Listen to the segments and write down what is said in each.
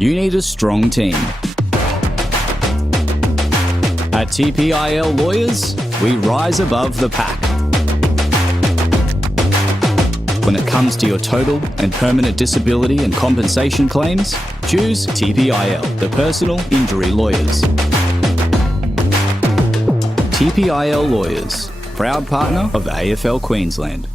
You need a strong team. At TPIL Lawyers, we rise above the pack. When it comes to your total and permanent disability and compensation claims, choose TPIL, the personal injury lawyers. TPIL Lawyers, proud partner of the AFL Queensland.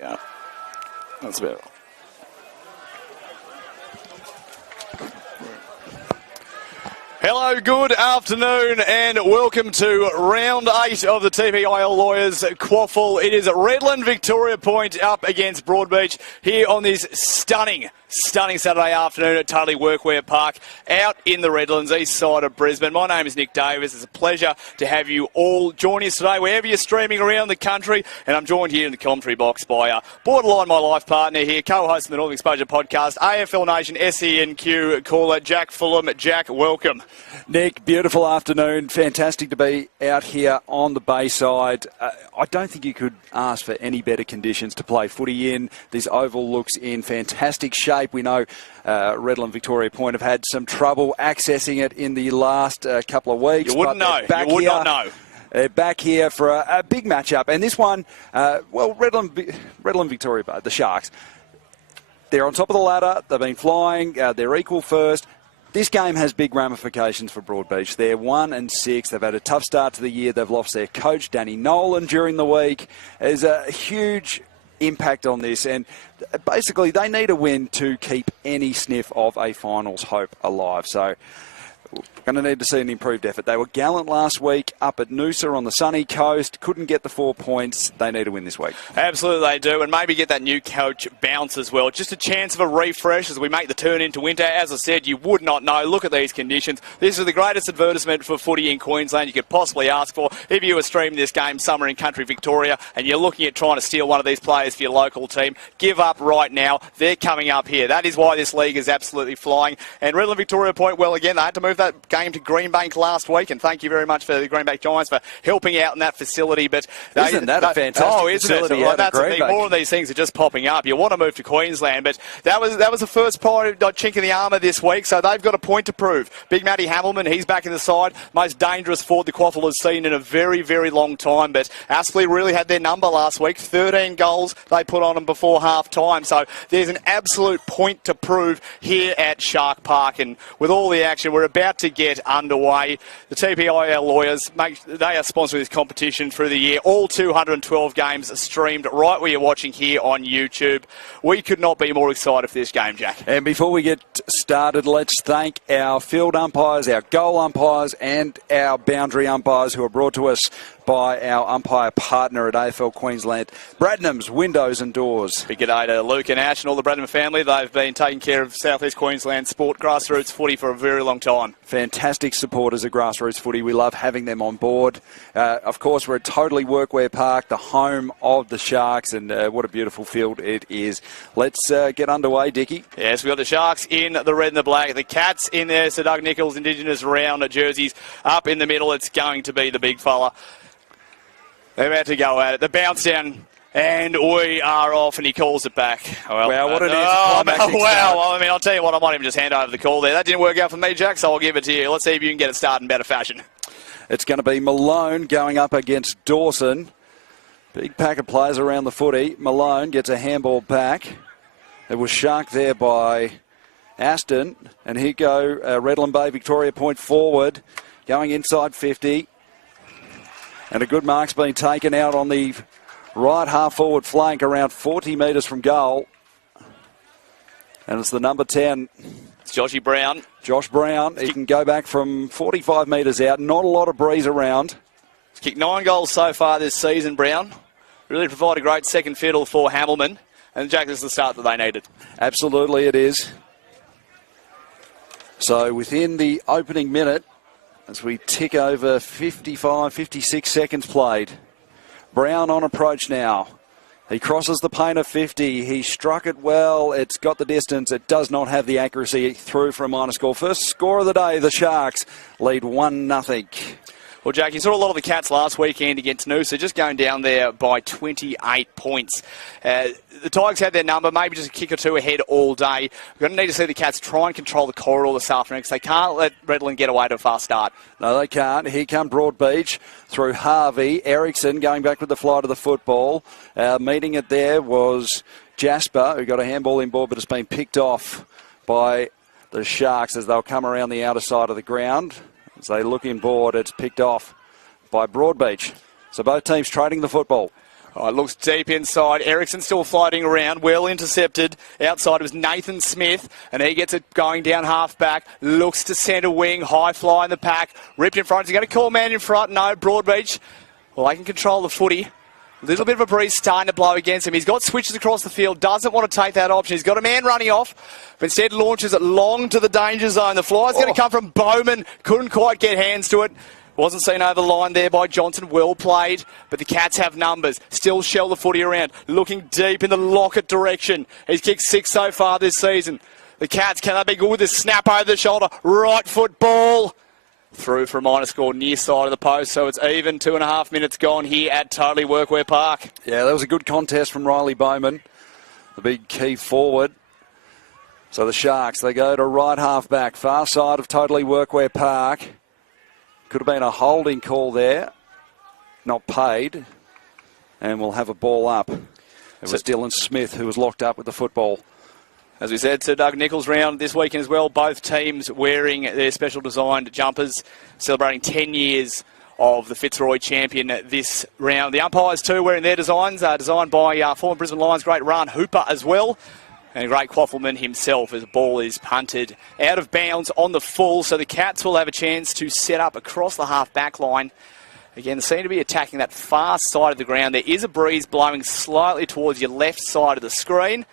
Yeah, that's about it. Hello, good afternoon, and welcome to round 8 of the TPIL Lawyers QAFL. It is Redland Victoria Point up against Broadbeach here on this stunning Saturday afternoon at Totally Workwear Park out in the Redlands, east side of Brisbane. My name is Nick Davis. It's a pleasure to have you all join us today, wherever you're streaming around the country. And I'm joined here in the commentary box by borderline my life partner here, co-host of the Northern Exposure podcast, AFL Nation SENQ caller, Jack Fulham. Jack, welcome. Nick, beautiful afternoon. Fantastic to be out here on the Bayside. I don't think you could ask for any better conditions to play footy in. This oval looks in fantastic shape. We know Redland Victoria Point have had some trouble accessing it in the last couple of weeks. You wouldn't know. You would not know. They're back here for a big matchup. And this one, Redland Victoria, the Sharks, they're on top of the ladder. They've been flying. They're equal first. This game has big ramifications for Broadbeach. They're 1-6. They've had a tough start to the year. They've lost their coach, Danny Nolan, during the week. There's a huge impact on this, and basically they need a win to keep any sniff of a finals hope alive. So we're going to need to see an improved effort. They were gallant last week up at Noosa on the sunny coast. Couldn't get the 4 points. They need a win this week. Absolutely they do, and maybe get that new coach bounce as well. Just a chance of a refresh as we make the turn into winter. As I said, you would not know. Look at these conditions. This is the greatest advertisement for footy in Queensland you could possibly ask for. If you were streaming this game somewhere in country Victoria and you're looking at trying to steal one of these players for your local team, give up right now. They're coming up here. That is why this league is absolutely flying. And Redland Victoria Point, well, again, they had to move that game to Greenbank last week, and thank you very much for the Greenbank Giants for helping out in that facility. But isn't that a fantastic facility? Well, that's the thing. More of these things are just popping up. You want to move to Queensland, but that was the first chink in the armour this week, so they've got a point to prove. Big Matty Hamilman, he's back in the side. Most dangerous forward the QAFL has seen in a very, very long time. But Aspley really had their number last week. 13 goals they put on them before half-time. So there's an absolute point to prove here at Shark Park. And with all the action, we're about to get underway. The TPIL lawyers, they are sponsoring this competition through the year. All 212 games streamed right where you're watching here on YouTube. We could not be more excited for this game, Jack. And before we get started, let's thank our field umpires, our goal umpires, and our boundary umpires who are brought to us by our umpire partner at AFL Queensland, Bradnam's Windows and Doors. Big g'day to Luke and Ash and all the Bradnam family. They've been taking care of South East Queensland sport grassroots footy for a very long time. Fantastic supporters of grassroots footy. We love having them on board. Of course, we're at Totally Workwear Park, the home of the Sharks, and what a beautiful field it is. Let's get underway, Dickie. Yes, we've got the Sharks in the red and the black. The Cats in their Sir Doug Nicholls Indigenous round jerseys. Up in the middle, it's going to be the big fella. They're about to go at it. The bounce down, and we are off, and he calls it back. Well, what an anticlimactic start. I mean, I'll tell you what, I might even just hand over the call there. That didn't work out for me, Jack, so I'll give it to you. Let's see if you can get it started in better fashion. It's going to be Malone going up against Dawson. Big pack of players around the footy. Malone gets a handball back. It was sharked there by Aston, and here go Redland Bay, Victoria Point forward, going inside 50. And a good mark's been taken out on the right half-forward flank around 40 metres from goal. And it's the number 10. It's Joshy Brown. Josh Brown. He can go back from 45 metres out. Not a lot of breeze around. He's kicked 9 goals so far this season, Brown. Really provide a great second fiddle for Hamilman. And, Jack, this is the start that they needed. Absolutely it is. So within the opening minute, as we tick over 55, 56 seconds played. Brown on approach now. He crosses the paint of 50. He struck it well. It's got the distance. It does not have the accuracy through for a minor score. First score of the day, the Sharks lead 1-0. Well, Jack, you saw a lot of the Cats last weekend against Noosa, just going down there by 28 points. The Tigers had their number, maybe just a kick or two ahead all day. We're going to need to see the Cats try and control the corridor this afternoon because they can't let Redland get away to a fast start. No, they can't. Here come Broadbeach through Harvey. Ericsson going back with the flight of the football. Meeting it there was Jasper, who got a handball in board, but it's been picked off by the Sharks as they'll come around the outer side of the ground. As they look inboard, it's picked off by Broadbeach. So both teams trading the football. Oh, it looks deep inside. Ericsson still floating around. Well intercepted. Outside it was Nathan Smith, and he gets it going down half back. Looks to centre wing. High fly in the pack. Ripped in front. He's going to call man in front. No, Broadbeach. Well, they can control the footy. A little bit of a breeze starting to blow against him. He's got switches across the field. Doesn't want to take that option. He's got a man running off, but instead launches it long to the danger zone. The fly's going to come from Bowman. Couldn't quite get hands to it. Wasn't seen over the line there by Johnson. Well played, but the Cats have numbers. Still shell the footy around. Looking deep in the Lockett direction. He's kicked 6 so far this season. The Cats, can they be good with this snap over the shoulder? Right foot ball. Through for a minor score near side of the post, so it's even. 2.5 minutes gone here at Totally Workwear Park. Yeah, that was a good contest from Riley Bowman, the big key forward. So the Sharks, they go to right half back, far side of Totally Workwear Park. Could have been a holding call there, not paid, and we'll have a ball up. It was Dylan Smith who was locked up with the football. As we said, Sir Doug Nicholls round this weekend as well. Both teams wearing their special designed jumpers, celebrating 10 years of the Fitzroy champion this round. The umpires too wearing their designs, designed by former Brisbane Lions great Ran Hooper as well. And a great QAFLman himself as the ball is punted out of bounds on the full. So the Cats will have a chance to set up across the half-back line. Again, they seem to be attacking that far side of the ground. There is a breeze blowing slightly towards your left side of the screen,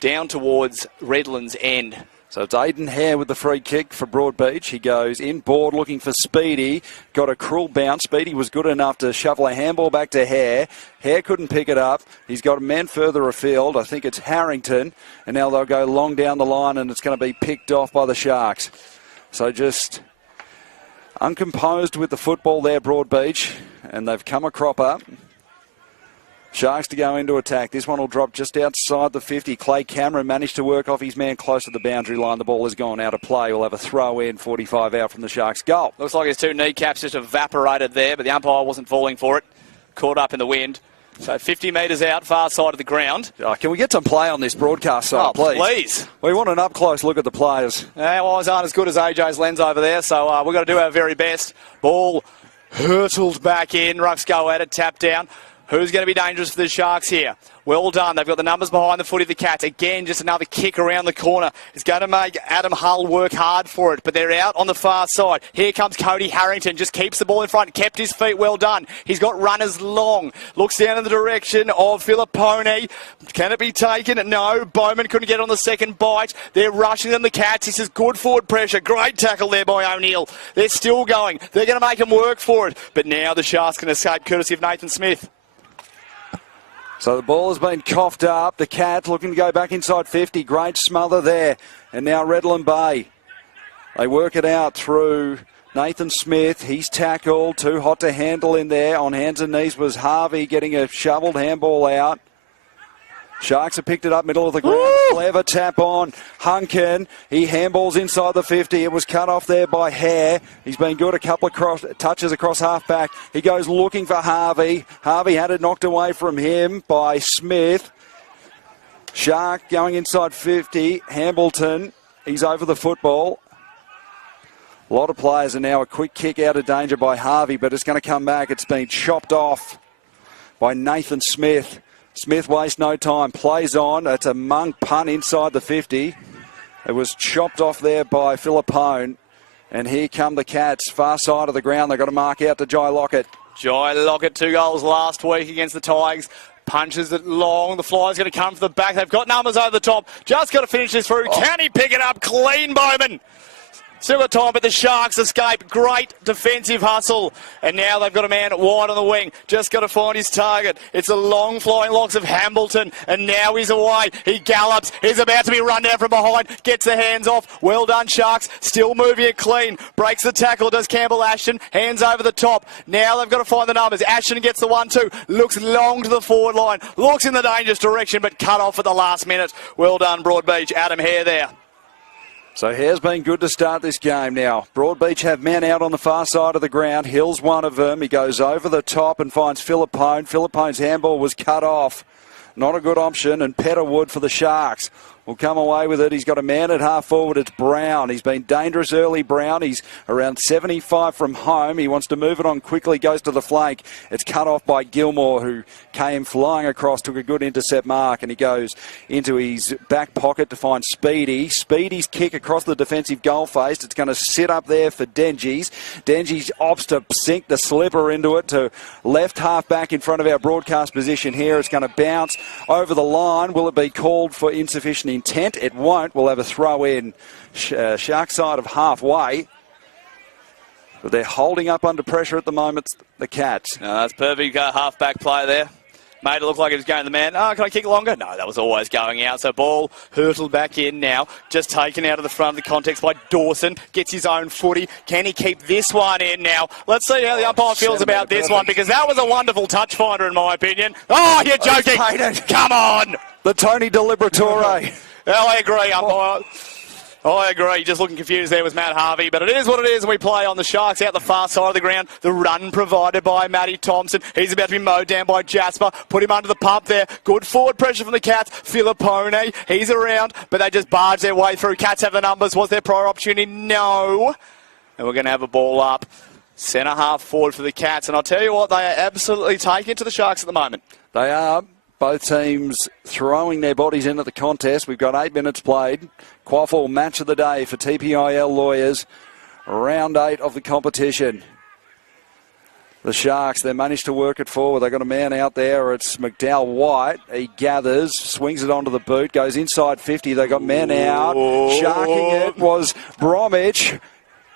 down towards Redland's end. So it's Aidan Hare with the free kick for Broadbeach. He goes inboard looking for Speedy. Got a cruel bounce. Speedy was good enough to shovel a handball back to Hare. Hare couldn't pick it up. He's got a man further afield. I think it's Harrington. And now they'll go long down the line and it's going to be picked off by the Sharks. So just uncomposed with the football there, Broadbeach, and they've come a cropper. Sharks to go into attack. This one will drop just outside the 50. Clay Cameron managed to work off his man close to the boundary line. The ball has gone out of play. We'll have a throw in, 45 out from the Sharks' goal. Looks like his two kneecaps just evaporated there, but the umpire wasn't falling for it. Caught up in the wind. So 50 metres out, far side of the ground. Oh, can we get some play on this broadcast side, please? We want an up-close look at the players. Our eyes aren't as good as AJ's lens over there, so we've got to do our very best. Ball hurtled back in. Rucks go at it, tap down. Who's going to be dangerous for the Sharks here? Well done. They've got the numbers behind the footy of the Cats. Again, just another kick around the corner. It's going to make Adam Hull work hard for it, but they're out on the far side. Here comes Cody Harrington. Just keeps the ball in front. Kept his feet. Well done. He's got runners long. Looks down in the direction of Filippone. Can it be taken? No. Bowman couldn't get on the second bite. They're rushing them, the Cats. This is good forward pressure. Great tackle there by O'Neill. They're still going. They're going to make them work for it. But now the Sharks can escape courtesy of Nathan Smith. So the ball has been coughed up. The Cats looking to go back inside 50. Great smother there. And now Redland Bay. They work it out through Nathan Smith. He's tackled. Too hot to handle in there. On hands and knees was Harvey getting a shoveled handball out. Sharks have picked it up middle of the ground. Clever tap on Hunkin. He handballs inside the 50. It was cut off there by Hare. He's been good a couple of touches across half-back. He goes looking for Harvey. Harvey had it knocked away from him by Smith. Shark going inside 50. Hambleton. He's over the football. A lot of players are now a quick kick out of danger by Harvey, but it's going to come back. It's been chopped off by Nathan Smith. Smith wastes no time, plays on. It's a monk punt inside the 50. It was chopped off there by Filippone. And here come the Cats, far side of the ground. They've got to mark out to Jai Lockett. Jai Lockett, 2 goals last week against the Tigers. Punches it long. The fly's going to come from the back. They've got numbers over the top. Just got to finish this through. Can he pick it up? Clean, Bowman. Still got time, but the Sharks escape. Great defensive hustle. And now they've got a man wide on the wing. Just got to find his target. It's the long flying locks of Hambleton. And now he's away. He gallops. He's about to be run down from behind. Gets the hands off. Well done, Sharks. Still moving it clean. Breaks the tackle. Does Campbell Ashton. Hands over the top. Now they've got to find the numbers. Ashton gets the 1-2. Looks long to the forward line. Looks in the dangerous direction, but cut off at the last minute. Well done, Broadbeach. Adam Hare there. So Hare's been good to start this game now. Broadbeach have men out on the far side of the ground. Hill's one of them. He goes over the top and finds Filippone. Filippone's handball was cut off. Not a good option. And Petterwood for the Sharks will come away with it. He's got a man at half forward. It's Brown. He's been dangerous early, Brown. He's around 75 from home. He wants to move it on quickly, goes to the flank. It's cut off by Gilmore, who came flying across, took a good intercept mark, and he goes into his back pocket to find Speedy. Speedy's kick across the defensive goal face. It's going to sit up there for Dengies. Dengies opts to sink the slipper into it to left half back in front of our broadcast position here. It's going to bounce over the line. Will it be called for insufficient intent? It won't. We'll have a throw in Shark side of halfway. But they're holding up under pressure at the moment, the Cats. That's perfect half-back play there. Made it look like it was going to the man. Oh, can I kick longer? No, that was always going out. So ball hurtled back in now. Just taken out of the front of the context by Dawson. Gets his own footy. Can he keep this one in now? Let's see how the umpire feels about this one, because that was a wonderful touch finder in my opinion. Oh, you're joking. Come on. The Tony Deliberatore. I agree, umpire. I agree. Just looking confused there was Matt Harvey. But it is what it is. And we play on the Sharks out the far side of the ground. The run provided by Matty Thompson. He's about to be mowed down by Jasper. Put him under the pump there. Good forward pressure from the Cats. Filippone. He's around. But they just barge their way through. Cats have the numbers. Was there prior opportunity? No. And we're going to have a ball up. Centre half forward for the Cats. And I'll tell you what, they are absolutely taking it to the Sharks at the moment. They are. Both teams throwing their bodies into the contest. We've got 8 minutes played. QAFL match of the day for TPIL Lawyers. Round 8 of the competition. The Sharks, they managed to work it forward. They've got a man out there. It's McDowell White. He gathers, swings it onto the boot, goes inside 50. They got men out. Sharking it was Bromwich.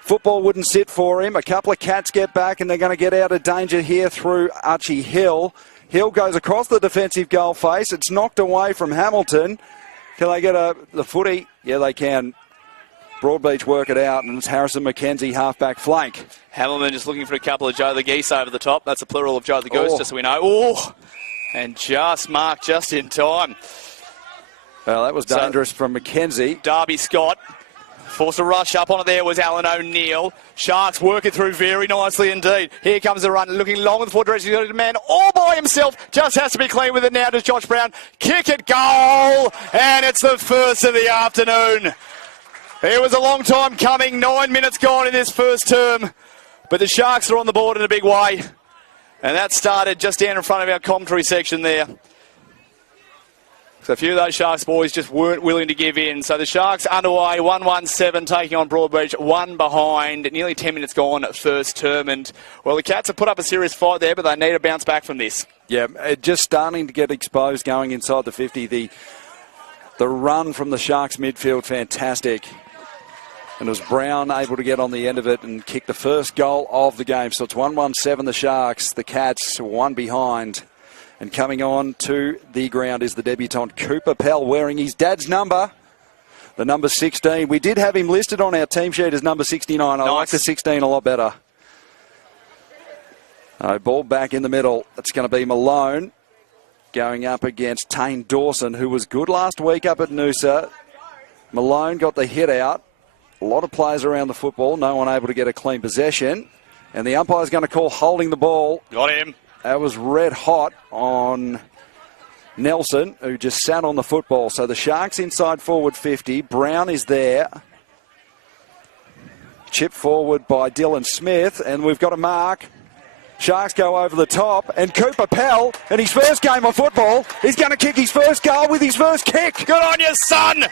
Football wouldn't sit for him. A couple of Cats get back, and they're going to get out of danger here through Archie Hill. Hill goes across the defensive goal face. It's knocked away from Hamilton. Can they get the footy? Yeah, they can. Broadbeach work it out, and it's Harrison McKenzie, half-back flank. Hamilman just looking for a couple of Joe the Geese over the top. That's a plural of Joe the Goose, just so we know. Oh, and just marked just in time. Well, that was dangerous from McKenzie. Darby Scott. Forced a rush up on it there was Alan O'Neill. Sharks working through very nicely indeed. Here comes the run, looking long in the forward direction. He's got a man all by himself. Just has to be clean with it now. Does Josh Brown. Kick it, goal! And it's the first of the afternoon. It was a long time coming. 9 minutes gone in this first term. But the Sharks are on the board in a big way. And that started just down in front of our commentary section there. So a few of those Sharks boys just weren't willing to give in. So the Sharks underway, 1-1-7, taking on Broadbeach, one behind, nearly 10 minutes gone first term. And, well, the Cats have put up a serious fight there, but they need to bounce back from this. Yeah, just starting to get exposed going inside the 50. The run from the Sharks midfield, fantastic. And it was Brown able to get on the end of it and kick the first goal of the game. So it's 1-1-7 the Sharks, the Cats one behind. And coming on to the ground is the debutant Cooper Pell, wearing his dad's number, the number 16. We did have him listed on our team sheet as number 69. I like the 16 a lot better. Ball back in the middle. It's going to be Malone going up against Tane Dawson, who was good last week up at Noosa. Malone got the hit out. A lot of players around the football. No one able to get a clean possession. And the umpire's going to call holding the ball. Got him. That was red hot on Nelson, who just sat on the football. So the Sharks inside forward 50. Brown is there. Chip forward by Dylan Smith. And we've got a mark. Sharks go over the top. And Cooper Pell, in his first game of football, he's going to kick his first goal with his first kick. Good on you, son.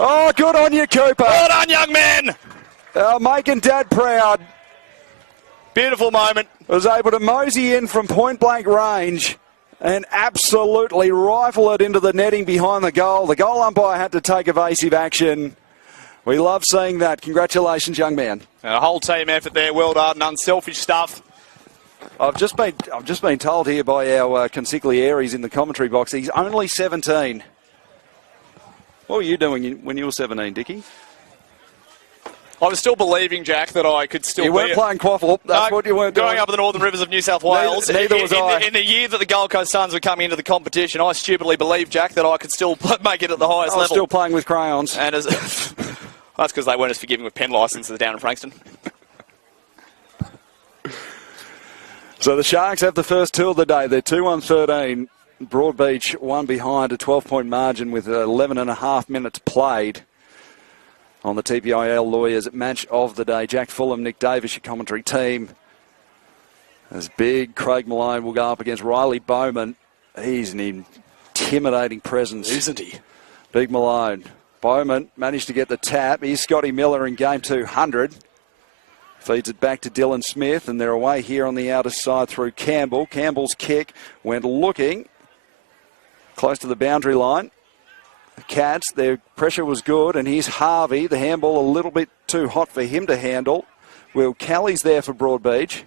Oh, good on you, Cooper. Well done, young man. Making Dad proud. Beautiful moment. Was able to mosey in from point-blank range and absolutely rifle it into the netting behind the goal. The goal umpire had to take evasive action. We love seeing that. Congratulations, young man. And a whole team effort there. Well done. Unselfish stuff. I've just been told here by our consigliaries in the commentary box, he's only 17. What were you doing when you were 17, Dickie? I was still believing, Jack, that I could still You weren't playing QAFL. That's what you weren't doing. Going up the northern rivers of New South Wales. Neither was I. In the year that the Gold Coast Suns were coming into the competition, I stupidly believed, Jack, that I could still make it at the highest level. I was still playing with crayons. And that's because they weren't as forgiving with pen licenses down in Frankston. So the Sharks have the first two of the day. They're 2-1-13. Broadbeach one behind, a 12-point margin with 11 and a half minutes played. On the TPIL Lawyers match of the day, Jack Fulham, Nick Davis, your commentary team. As big Craig Malone will go up against Riley Bowman. He's an intimidating presence. Isn't he? Big Malone. Bowman managed to get the tap. Here's Scotty Miller in game 200. Feeds it back to Dylan Smith, and they're away here on the outer side through Campbell. Campbell's kick went looking close to the boundary line. The Cats, their pressure was good, and here's Harvey. The handball a little bit too hot for him to handle. Will Kelly's there for Broadbeach.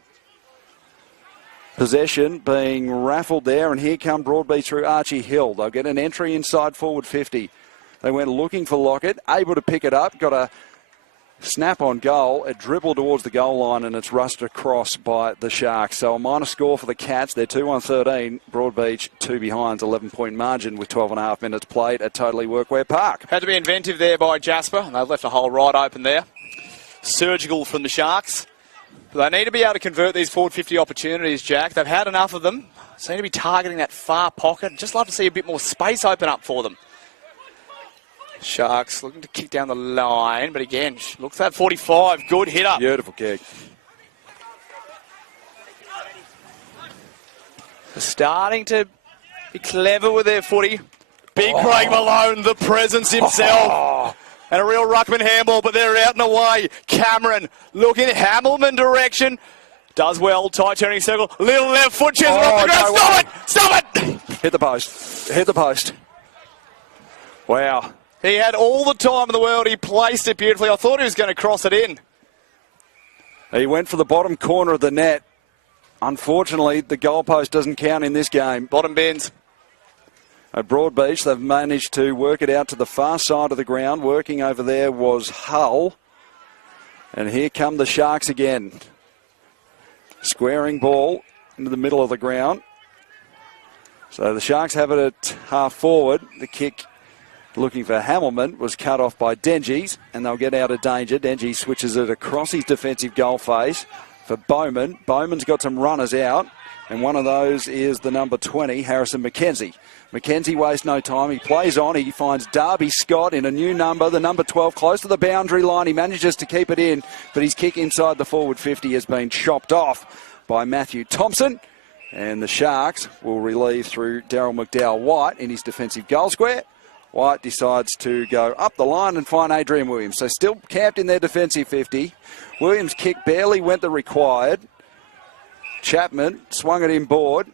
Possession being raffled there, and here come Broadbeach through Archie Hill. They'll get an entry inside forward 50. They went looking for Lockett, able to pick it up, got a snap on goal, a dribble towards the goal line, and it's rushed across by the Sharks. So a minor score for the Cats. They're 2-1-13. Broadbeach 2 behind, 11-point margin with 12 and a half minutes played at Totally Workwear Park. Had to be inventive there by Jasper, and they've left a hole right open there. Surgical from the Sharks. But they need to be able to convert these forward 50 opportunities, Jack. They've had enough of them. Seem to be targeting that far pocket. Just love to see a bit more space open up for them. Sharks looking to kick down the line, but again, looks at 45. Good hit up. Beautiful kick. They're starting to be clever with their footy. Big Craig Malone, the presence himself. And a real ruckman handball, but they're out and away. Cameron looking at Hamilman direction. Does well, tight turning circle. Little left foot, Chisholm off the ground. Stop it! Stop it! Hit the post. Hit the post. Wow. He had all the time in the world. He placed it beautifully. I thought he was going to cross it in. He went for the bottom corner of the net. Unfortunately, the goalpost doesn't count in this game. Bottom bins. At Broadbeach, they've managed to work it out to the far side of the ground. Working over there was Hull. And here come the Sharks again. Squaring ball into the middle of the ground. So the Sharks have it at half forward. The kick looking for Hamilman was cut off by Dengies, and they'll get out of danger. Dengies switches it across his defensive goal face for Bowman. Bowman's got some runners out, and one of those is the number 20, Harrison McKenzie. McKenzie wastes no time. He plays on. He finds Darby Scott in a new number, the number 12, close to the boundary line. He manages to keep it in, but his kick inside the forward 50 has been chopped off by Matthew Thompson. And the Sharks will relieve through Daryl McDowell-White in his defensive goal square. White decides to go up the line and find Adrian Williams. So still camped in their defensive 50. Williams' kick barely went the required. Chapman swung it inboard.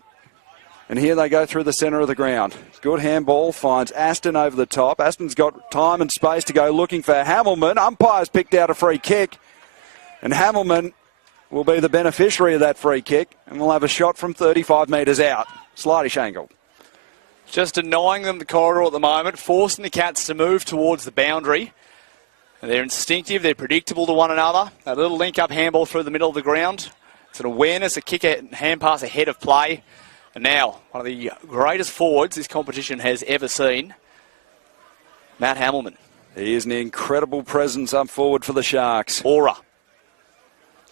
And here they go through the centre of the ground. Good handball, finds Aston over the top. Aston's got time and space to go looking for Hamilman. Umpire's picked out a free kick. And Hamilman will be the beneficiary of that free kick. And we'll have a shot from 35 metres out. Slightish angle. Just denying them the corridor at the moment, forcing the Cats to move towards the boundary. They're instinctive, they're predictable to one another. A little link-up handball through the middle of the ground. It's an awareness, a kick, a hand pass ahead of play. And now, one of the greatest forwards this competition has ever seen, Matt Hamilman. He is an incredible presence up forward for the Sharks. Aura.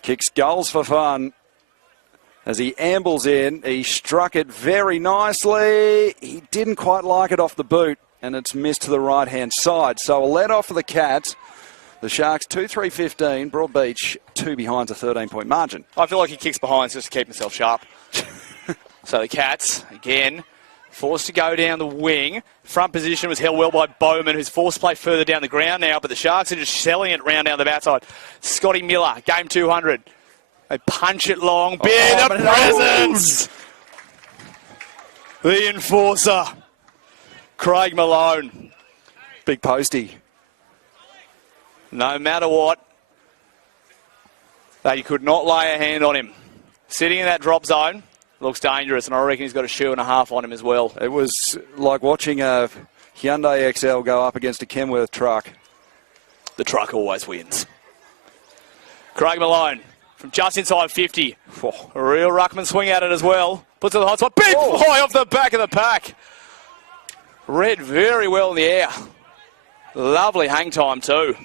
Kicks goals for fun. As he ambles in, he struck it very nicely. He didn't quite like it off the boot, and it's missed to the right-hand side. So a let-off for the Cats. The Sharks 2-3-15, Broadbeach 2 behind a 13-point margin. I feel like he kicks behind just to keep himself sharp. So the Cats, again, forced to go down the wing. Front position was held well by Bowman, who's forced to play further down the ground now, but the Sharks are just selling it round down the backside. Scotty Miller, game 200. They punch it long. Bit of presence. The enforcer, Craig Malone. Big postie. No matter what, they could not lay a hand on him. Sitting in that drop zone looks dangerous, and I reckon he's got a shoe and a half on him as well. It was like watching a Hyundai XL go up against a Kenworth truck. The truck always wins. Craig Malone. From just inside 50. A real ruckman swing at it as well. Puts it in the hot spot. Big fly off the back of the pack. Read very well in the air. Lovely hang time too.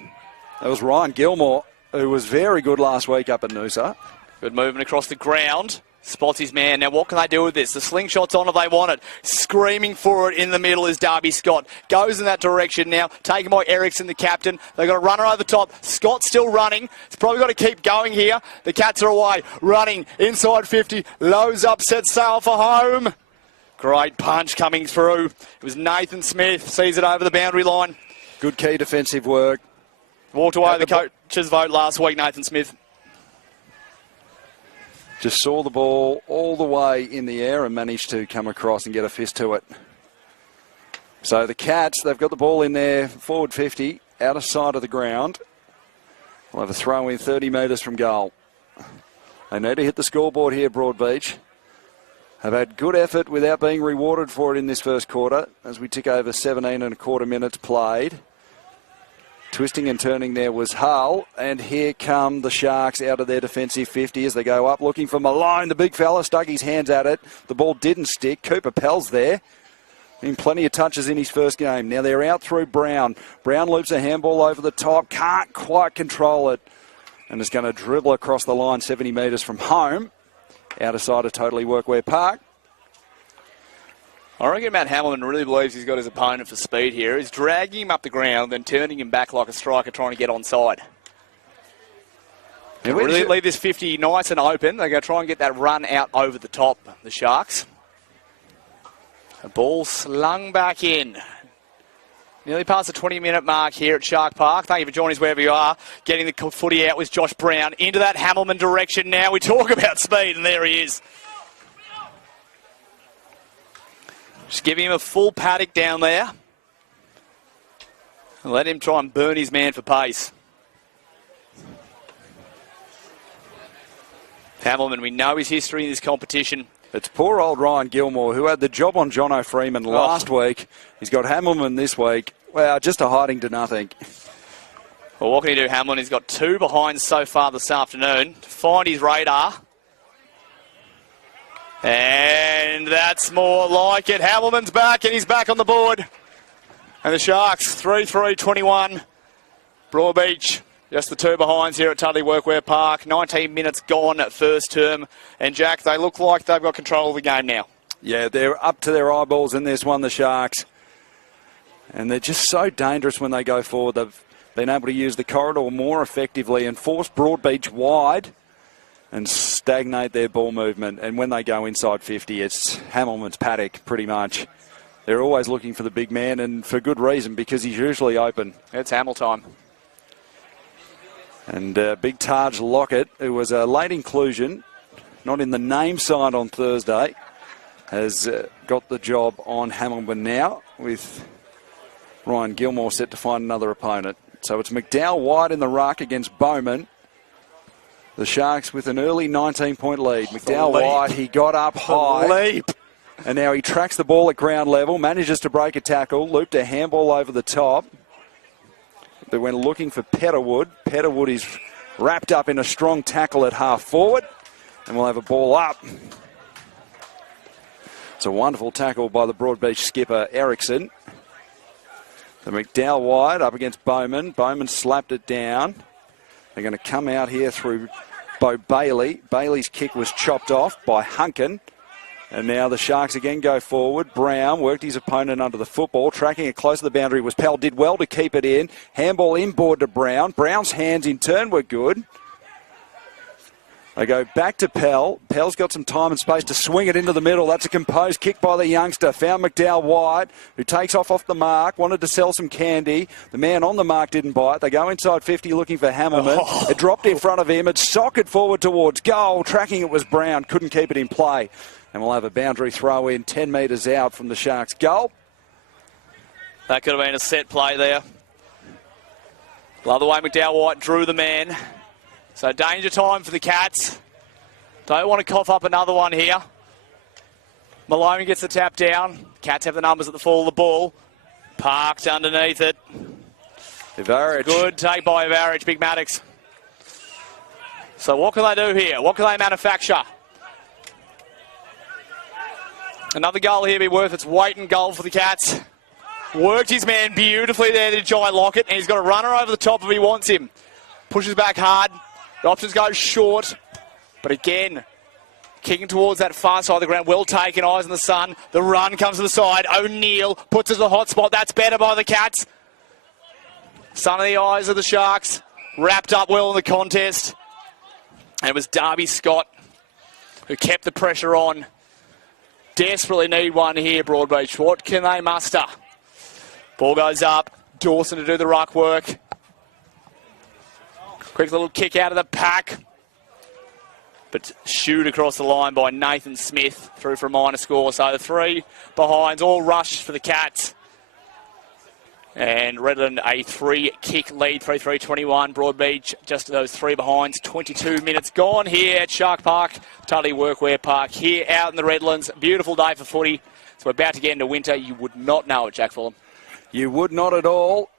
That was Ryan Gilmore, who was very good last week up at Noosa. Good movement across the ground. Spots his man. Now, what can they do with this? The slingshot's on if they want it. Screaming for it in the middle is Darby Scott. Goes in that direction now. Taken by Erickson, the captain. They've got a runner over the top. Scott's still running. It's probably got to keep going here. The Cats are away. Running inside 50. Lowe's up, set sail for home. Great punch coming through. It was Nathan Smith. Sees it over the boundary line. Good key defensive work. Walked away with the coach's vote last week, Nathan Smith. Just saw the ball all the way in the air and managed to come across and get a fist to it. So the Cats, they've got the ball in there, forward 50, out of sight of the ground. We'll have a throw in 30 metres from goal. They need to hit the scoreboard here, Broadbeach. Have had good effort without being rewarded for it in this first quarter as we tick over 17 and a quarter minutes played. Twisting and turning there was Hull, and here come the Sharks out of their defensive 50 as they go up looking for Malone. The big fella stuck his hands at it. The ball didn't stick. Cooper Pell's there. In plenty of touches in his first game. Now they're out through Brown. Brown loops a handball over the top. Can't quite control it. And is going to dribble across the line 70 metres from home. Out of sight of Totally Workwear Park. I reckon Matt Hamilton really believes he's got his opponent for speed here. He's dragging him up the ground, then turning him back like a striker trying to get onside. They really leave this 50 nice and open. They're going to try and get that run out over the top, the Sharks. The ball slung back in. Nearly past the 20-minute mark here at Shark Park. Thank you for joining us wherever you are. Getting the footy out was Josh Brown. Into that Hamilton direction now. We talk about speed, and there he is. Just give him a full paddock down there. And let him try and burn his man for pace. Hamilton, we know his history in this competition. It's poor old Ryan Gilmore, who had the job on Jono Freeman last week. He's got Hamilton this week. Wow, just a hiding to nothing. Well, what can he do, Hamlin? He's got 2 behinds so far this afternoon to find his radar. And that's more like it. Hamilton's back, and he's back on the board. And the Sharks, 3-3-21. Broadbeach, just the 2 behinds here at Tudley Workwear Park. 19 minutes gone at first term. And, Jack, they look like they've got control of the game now. Yeah, they're up to their eyeballs in this one, the Sharks. And they're just so dangerous when they go forward. They've been able to use the corridor more effectively and force Broadbeach wide and stagnate their ball movement. And when they go inside 50, it's Hamilton's paddock, pretty much. They're always looking for the big man, and for good reason, because he's usually open. It's Hamil time. And big Taj Lockett, who was a late inclusion, not in the name side on Thursday, has got the job on Hamilton now, with Ryan Gilmore set to find another opponent. So it's McDowell White in the ruck against Bowman. The Sharks with an early 19-point lead. McDowell White, he got up high. And now he tracks the ball at ground level, manages to break a tackle, looped a handball over the top. But when looking for Petterwood, Petterwood is wrapped up in a strong tackle at half forward. And we'll have a ball up. It's a wonderful tackle by the Broadbeach skipper, Erickson. So McDowell White up against Bowman. Bowman slapped it down. They're going to come out here through Bo Bailey. Bailey's kick was chopped off by Hunkin. And now the Sharks again go forward. Brown worked his opponent under the football. Tracking it close to the boundary was Pell. Did well to keep it in. Handball inboard to Brown. Brown's hands in turn were good. They go back to Pell. Pell's got some time and space to swing it into the middle. That's a composed kick by the youngster. Found McDowell White, who takes off the mark. Wanted to sell some candy. The man on the mark didn't bite. They go inside 50 looking for Hamilton. It dropped in front of him. It socked forward towards goal. Tracking it was Brown. Couldn't keep it in play. And we'll have a boundary throw in 10 metres out from the Sharks' goal. That could have been a set play there. Love the way McDowell White drew the man. So danger time for the Cats. Don't want to cough up another one here. Maloney gets the tap down. Cats have the numbers at the fall of the ball. Parked underneath it. Ivarich. Good take by Ivarich, Big Maddox. So what can they do here? What can they manufacture? Another goal here be worth its weight in gold for the Cats. Worked his man beautifully there to Jai Lockett, and he's got a runner over the top if he wants him. Pushes back hard. The options go short. But again, kicking towards that far side of the ground. Well taken, eyes on the sun. The run comes to the side. O'Neill puts it to the hot spot. That's better by the Cats. Sun of the eyes of the Sharks. Wrapped up well in the contest. And it was Darby Scott who kept the pressure on. Desperately need one here, Broadbeach. What can they muster? Ball goes up. Dawson to do the ruck work. Quick little kick out of the pack. But shoot across the line by Nathan Smith. Through for a minor score. So the 3 behinds all rushed for the Cats. And Redland a 3-kick lead, 3-3-21. Broadbeach just those 3 behinds. 22 minutes gone here at Shark Park, Tudley Workwear Park, here out in the Redlands. Beautiful day for footy. So we're about to get into winter. You would not know it, Jack Fulham. You would not at all.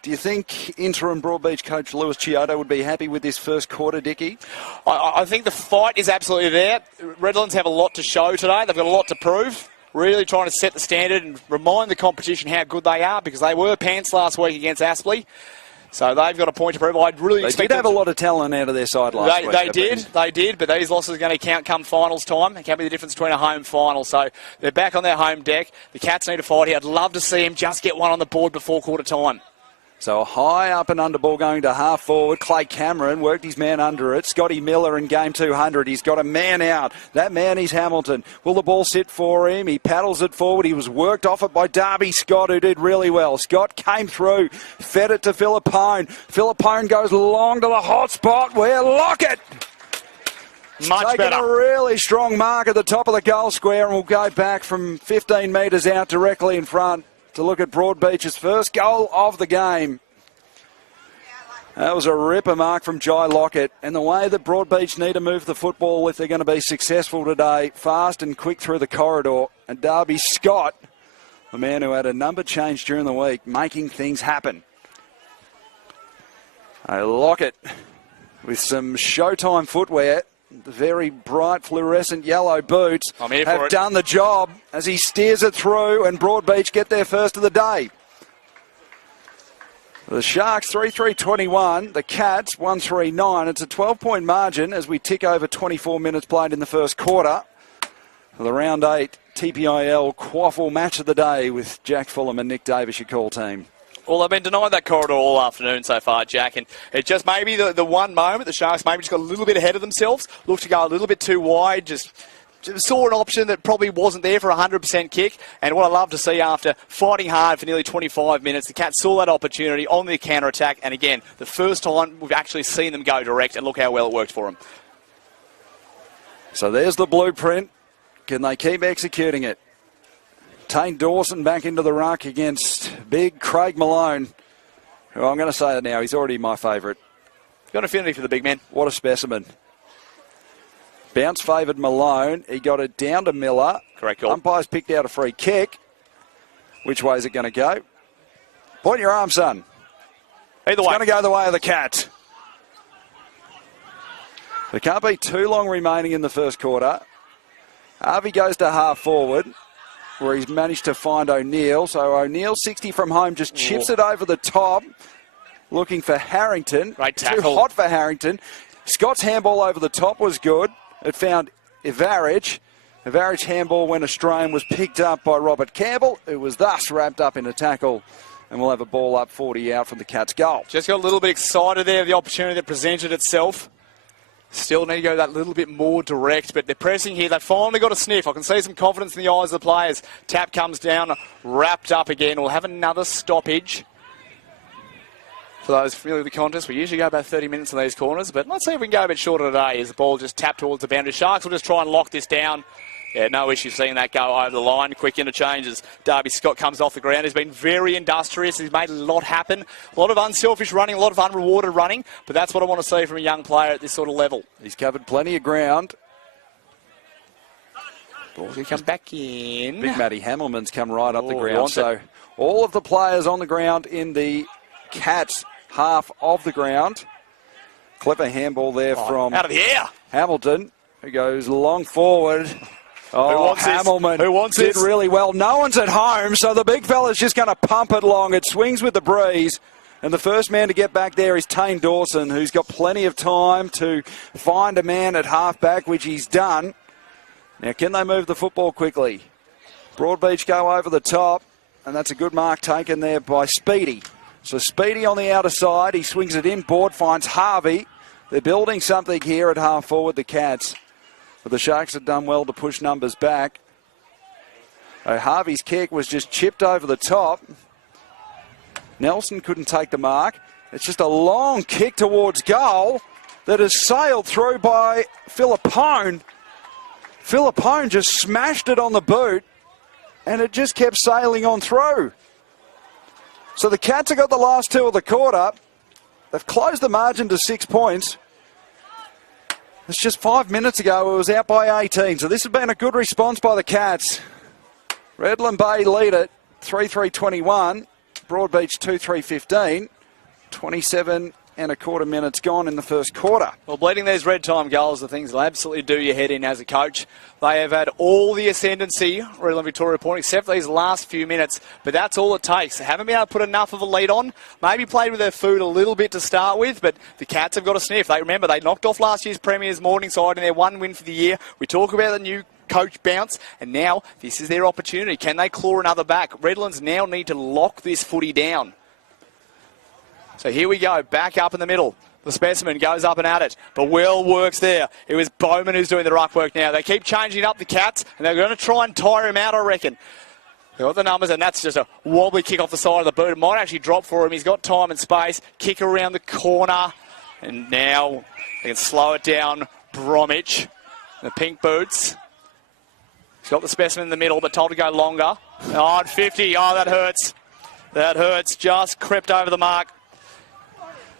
Do you think interim Broadbeach coach Lewis Chiodo would be happy with this first quarter, Dickie? I think the fight is absolutely there. Redlands have a lot to show today. They've got a lot to prove. Really trying to set the standard and remind the competition how good they are, because they were pants last week against Aspley. So they've got a point to prove. I'd really expect they did have a lot of talent out of their side last week. They did, but these losses are going to count come finals time. It can be the difference between a home final. So they're back on their home deck. The Cats need to fight here. I'd love to see them just get one on the board before quarter time. So a high up and under ball going to half forward. Clay Cameron worked his man under it. Scotty Miller in game 200. He's got a man out. That man is Hamilton. Will the ball sit for him? He paddles it forward. He was worked off it by Darby Scott, who did really well. Scott came through, fed it to Philippone. Philippone goes long to the hot spot where Lockett. Much taking better. A really strong mark at the top of the goal square, and will go back from 15 metres out directly in front to look at Broadbeach's first goal of the game. That was a ripper mark from Jai Lockett. And the way that Broadbeach need to move the football if they're going to be successful today, fast and quick through the corridor. And Darby Scott, the man who had a number change during the week, making things happen. I lock it with some Showtime footwear. The very bright fluorescent yellow boots have done the job as he steers it through, and Broadbeach get their first of the day. The Sharks 3-3-21, the Cats 1-3-9. It's a 12-point margin as we tick over 24 minutes played in the first quarter. For the round 8 TPIL QAFL match of the day with Jack Fulham and Nick Davis, your call team. Well, they've been denied that corridor all afternoon so far, Jack, and it just maybe the one moment the Sharks maybe just got a little bit ahead of themselves, looked to go a little bit too wide, just saw an option that probably wasn't there for a 100% kick. And what I love to see, after fighting hard for nearly 25 minutes, the Cats saw that opportunity on the counter-attack, and again, the first time we've actually seen them go direct, and look how well it worked for them. So there's the blueprint. Can they keep executing it? Tane Dawson back into the ruck against big Craig Malone, who I'm going to say it now, he's already my favourite. Got an affinity for the big man. What a specimen. Bounce favoured Malone. He got it down to Miller. Correct call. Umpires picked out a free kick. Which way is it going to go? Point your arm, son. Either way. It's going to go the way of the Cats. There can't be too long remaining in the first quarter. Harvey goes to half forward, where he's managed to find O'Neill. So O'Neill, 60 from home, just chips it over the top, looking for Harrington. Great tackle. Too hot for Harrington. Scott's handball over the top was good. It found Ivarich. Ivarich handball went astray and was picked up by Robert Campbell, who was thus wrapped up in a tackle. And we'll have a ball up 40 out from the Cats' goal. Just got a little bit excited there, the opportunity that presented itself. Still need to go that little bit more direct, but they're pressing here. They've finally got a sniff. I can see some confidence in the eyes of the players. Tap comes down, wrapped up again. We'll have another stoppage. For those familiar with the contest, we usually go about 30 minutes in these corners, but let's see if we can go a bit shorter today as the ball just tapped towards the boundary. Sharks will just try and lock this down. Yeah, no issue seeing that go over the line. Quick interchanges. Darby Scott comes off the ground. He's been very industrious. He's made a lot happen. A lot of unselfish running, a lot of unrewarded running, but that's what I want to see from a young player at this sort of level. He's covered plenty of ground. Ball's going to come back in. Big Matty Hamilman's come right up the ground. So all of the players on the ground in the Cats half of the ground. Clever handball there from out of the air. Hamilton, who goes long forward. Oh, Hamilton did really well. No one's at home, so the big fella's just going to pump it long. It swings with the breeze. And the first man to get back there is Tane Dawson, who's got plenty of time to find a man at halfback, which he's done. Now, can they move the football quickly? Broadbeach go over the top, and that's a good mark taken there by Speedy. So Speedy on the outer side. He swings it inboard, finds Harvey. They're building something here at half forward, the Cats. But the Sharks have done well to push numbers back. Harvey's kick was just chipped over the top. Nelson couldn't take the mark. It's just a long kick towards goal that is sailed through by Philippone. Philippone just smashed it on the boot, and it just kept sailing on through. So the Cats have got the last two of the quarter. They've closed the margin to 6 points. It's just 5 minutes ago, it was out by 18. So this has been a good response by the Cats. Redland Bay lead it 3-3-21. Broadbeach 2-3-15. 27 and a quarter minutes gone in the first quarter. Well, bleeding these red time goals are things that will absolutely do your head in as a coach. They have had all the ascendancy, Redland Victoria Point, except for these last few minutes, but that's all it takes. They haven't been able to put enough of a lead on. Maybe played with their food a little bit to start with, but the Cats have got a sniff. They remember they knocked off last year's Premier's Morningside in their one win for the year. We talk about the new coach bounce, and now this is their opportunity. Can they claw another back? Redlands now need to lock this footy down. So here we go, back up in the middle. The specimen goes up and at it, but well works there. It was Bowman who's doing the ruck work now. They keep changing up the Cats, and they're going to try and tire him out, I reckon. They've got the numbers, and that's just a wobbly kick off the side of the boot. It might actually drop for him. He's got time and space. Kick around the corner, and now they can slow it down. Bromwich, the pink boots. He's got the specimen in the middle, but told to go longer. Oh, at 50. Oh, that hurts. That hurts. Just crept over the mark.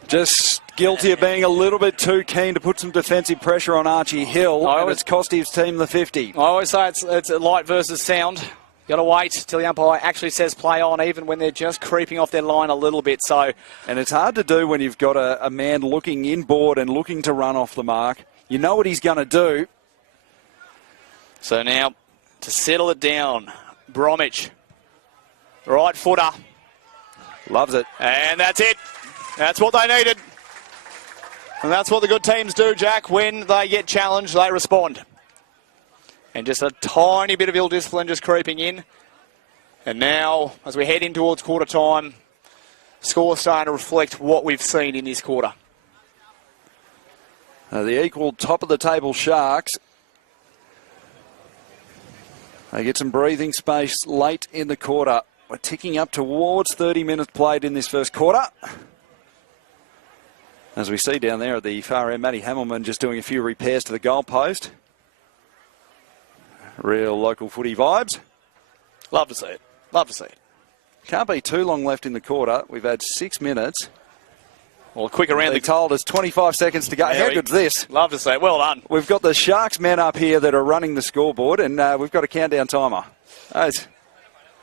Just guilty of being a little bit too keen to put some defensive pressure on Archie Hill, and it's cost his team the 50. I always say it's light versus sound. Got to wait till the umpire actually says play on, even when they're just creeping off their line a little bit. So, and it's hard to do when you've got a man looking inboard and looking to run off the mark. You know what he's going to do. So now, to settle it down, Bromwich, right footer. Loves it. And that's it. That's what they needed. And that's what the good teams do, Jack. When they get challenged, they respond. And just a tiny bit of ill discipline just creeping in. And now, as we head in towards quarter time, score's starting to reflect what we've seen in this quarter. The equal top of the table Sharks. They get some breathing space late in the quarter. We're ticking up towards 30 minutes played in this first quarter. As we see down there at the far end, Matty Hamilman just doing a few repairs to the goalpost. Real local footy vibes. Love to see it. Love to see it. Can't be too long left in the quarter. We've had 6 minutes. Well, quick around They told us 25 seconds to go. How good's this? Love to see it. Well done. We've got the Sharks men up here that are running the scoreboard, and we've got a countdown timer. It's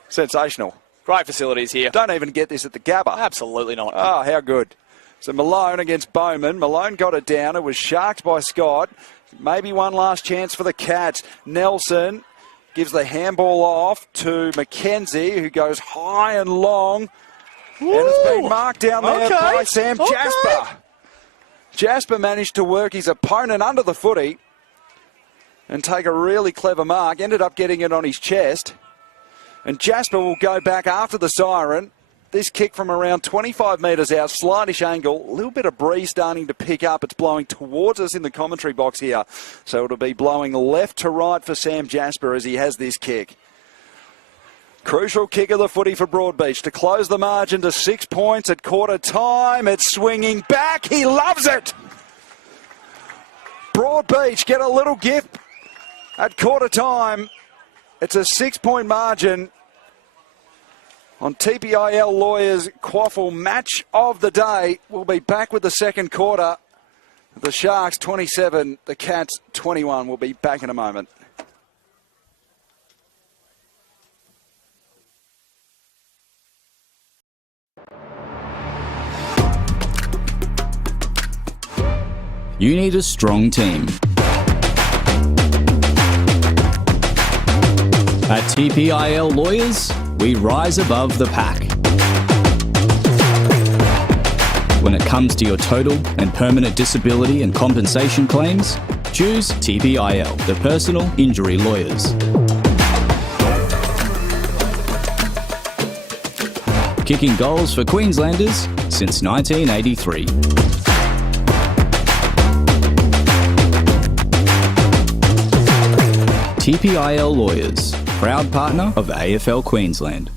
sensational. Great facilities here. Don't even get this at the Gabba. Absolutely not. Oh, how good. So Malone against Bowman. Malone got it down. It was Sharks by Scott. Maybe one last chance for the Cats. Nelson gives the handball off to McKenzie, who goes high and long. Ooh. And it's been marked down there by Sam Jasper. Jasper managed to work his opponent under the footy and take a really clever mark. Ended up getting it on his chest. And Jasper will go back after the siren. This kick from around 25 metres out, slightish angle, a little bit of breeze starting to pick up. It's blowing towards us in the commentary box here. So it'll be blowing left to right for Sam Jasper as he has this kick. Crucial kick of the footy for Broadbeach to close the margin to 6 points at quarter time. It's swinging back. He loves it. Broadbeach get a little gift at quarter time. It's a 6-point margin on TPIL Lawyers QAFL match of the day. We'll be back with the second quarter. The Sharks 27, the Cats 21. We'll be back in a moment. You need a strong team. At TPIL Lawyers, we rise above the pack. When it comes to your total and permanent disability and compensation claims, choose TPIL, the personal injury lawyers. Kicking goals for Queenslanders since 1983. TPIL Lawyers, proud partner of AFL Queensland.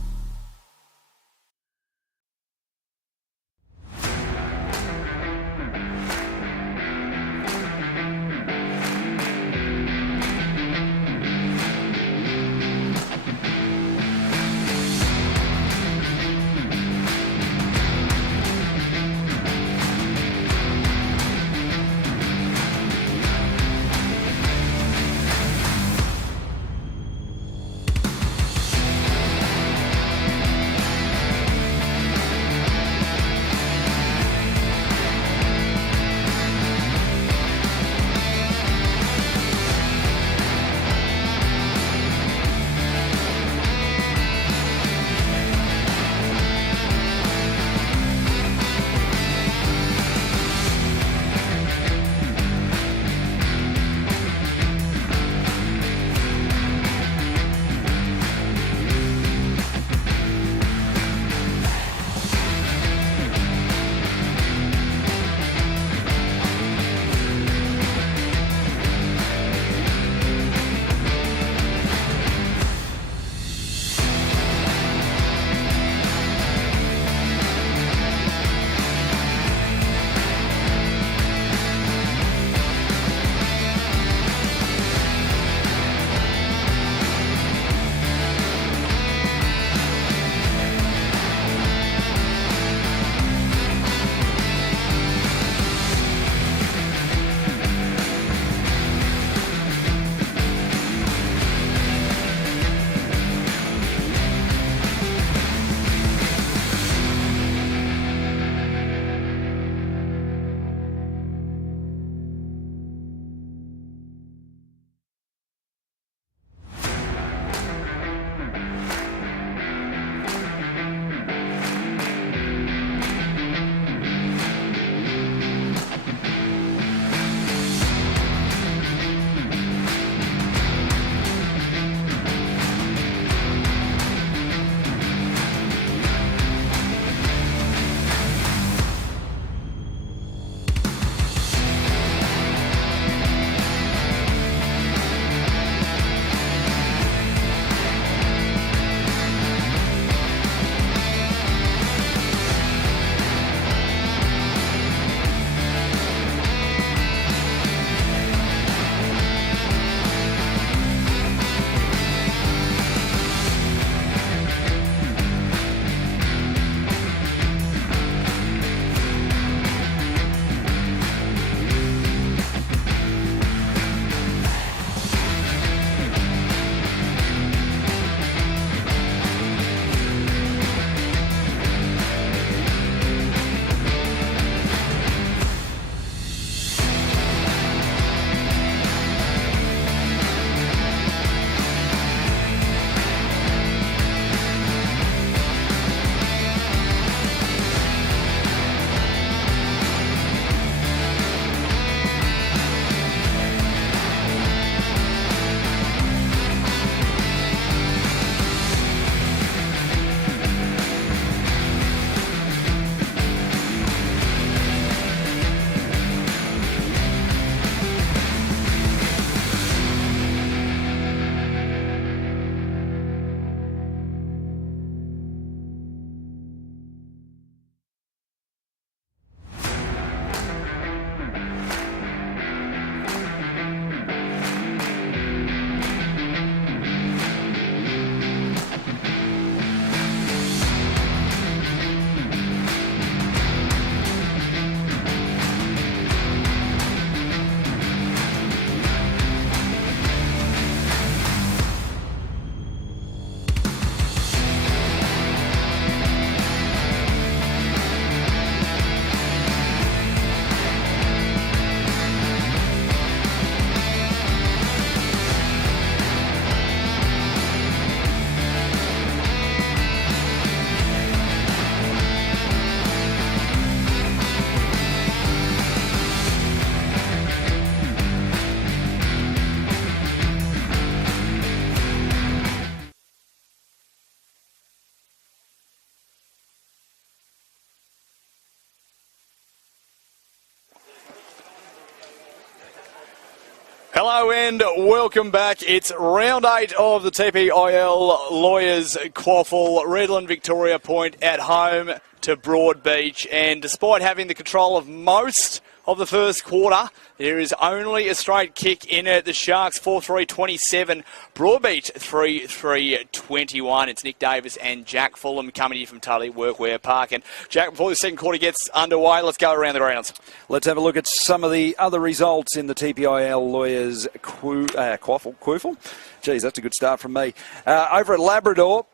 Hello and welcome back. It's round 8 of the TPIL Lawyers QAFL. Redland Victoria Point at home to Broadbeach. And despite having the control of most of the first quarter, there is only a straight kick in it. The Sharks 4-3-27, Broadbeach 3-3-21. It's Nick Davis and Jack Fulham coming in from Tully Workwear Park. And Jack, before the second quarter gets underway, let's go around the grounds. Let's have a look at some of the other results in the TPIL Lawyers QAFL. Geez, that's a good start from me. Over at Labrador,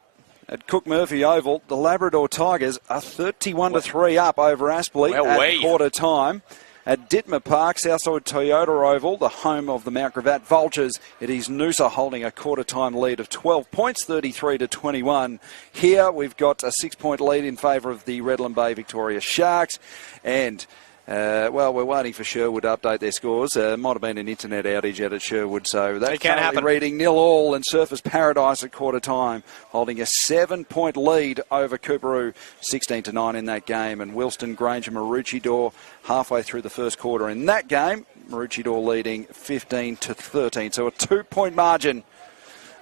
at Cook Murphy Oval, the Labrador Tigers are 31-3 up over Aspley at quarter time. At Dittmer Park, Southside Toyota Oval, the home of the Mount Gravatt Vultures, it is Noosa holding a quarter-time lead of 12 points, 33-21. Here we've got a 6-point lead in favour of the Redland Bay Victoria Sharks. And, well, we're waiting for Sherwood to update their scores. Might have been an internet outage out at Sherwood, so that's currently reading 0-0. And Surfers Paradise at quarter time, holding a 7-point lead over Cooperoo, 16-9 in that game. And Wilston Grange and Maroochydore halfway through the first quarter in that game, Maroochydore leading 15-13. So a 2-point margin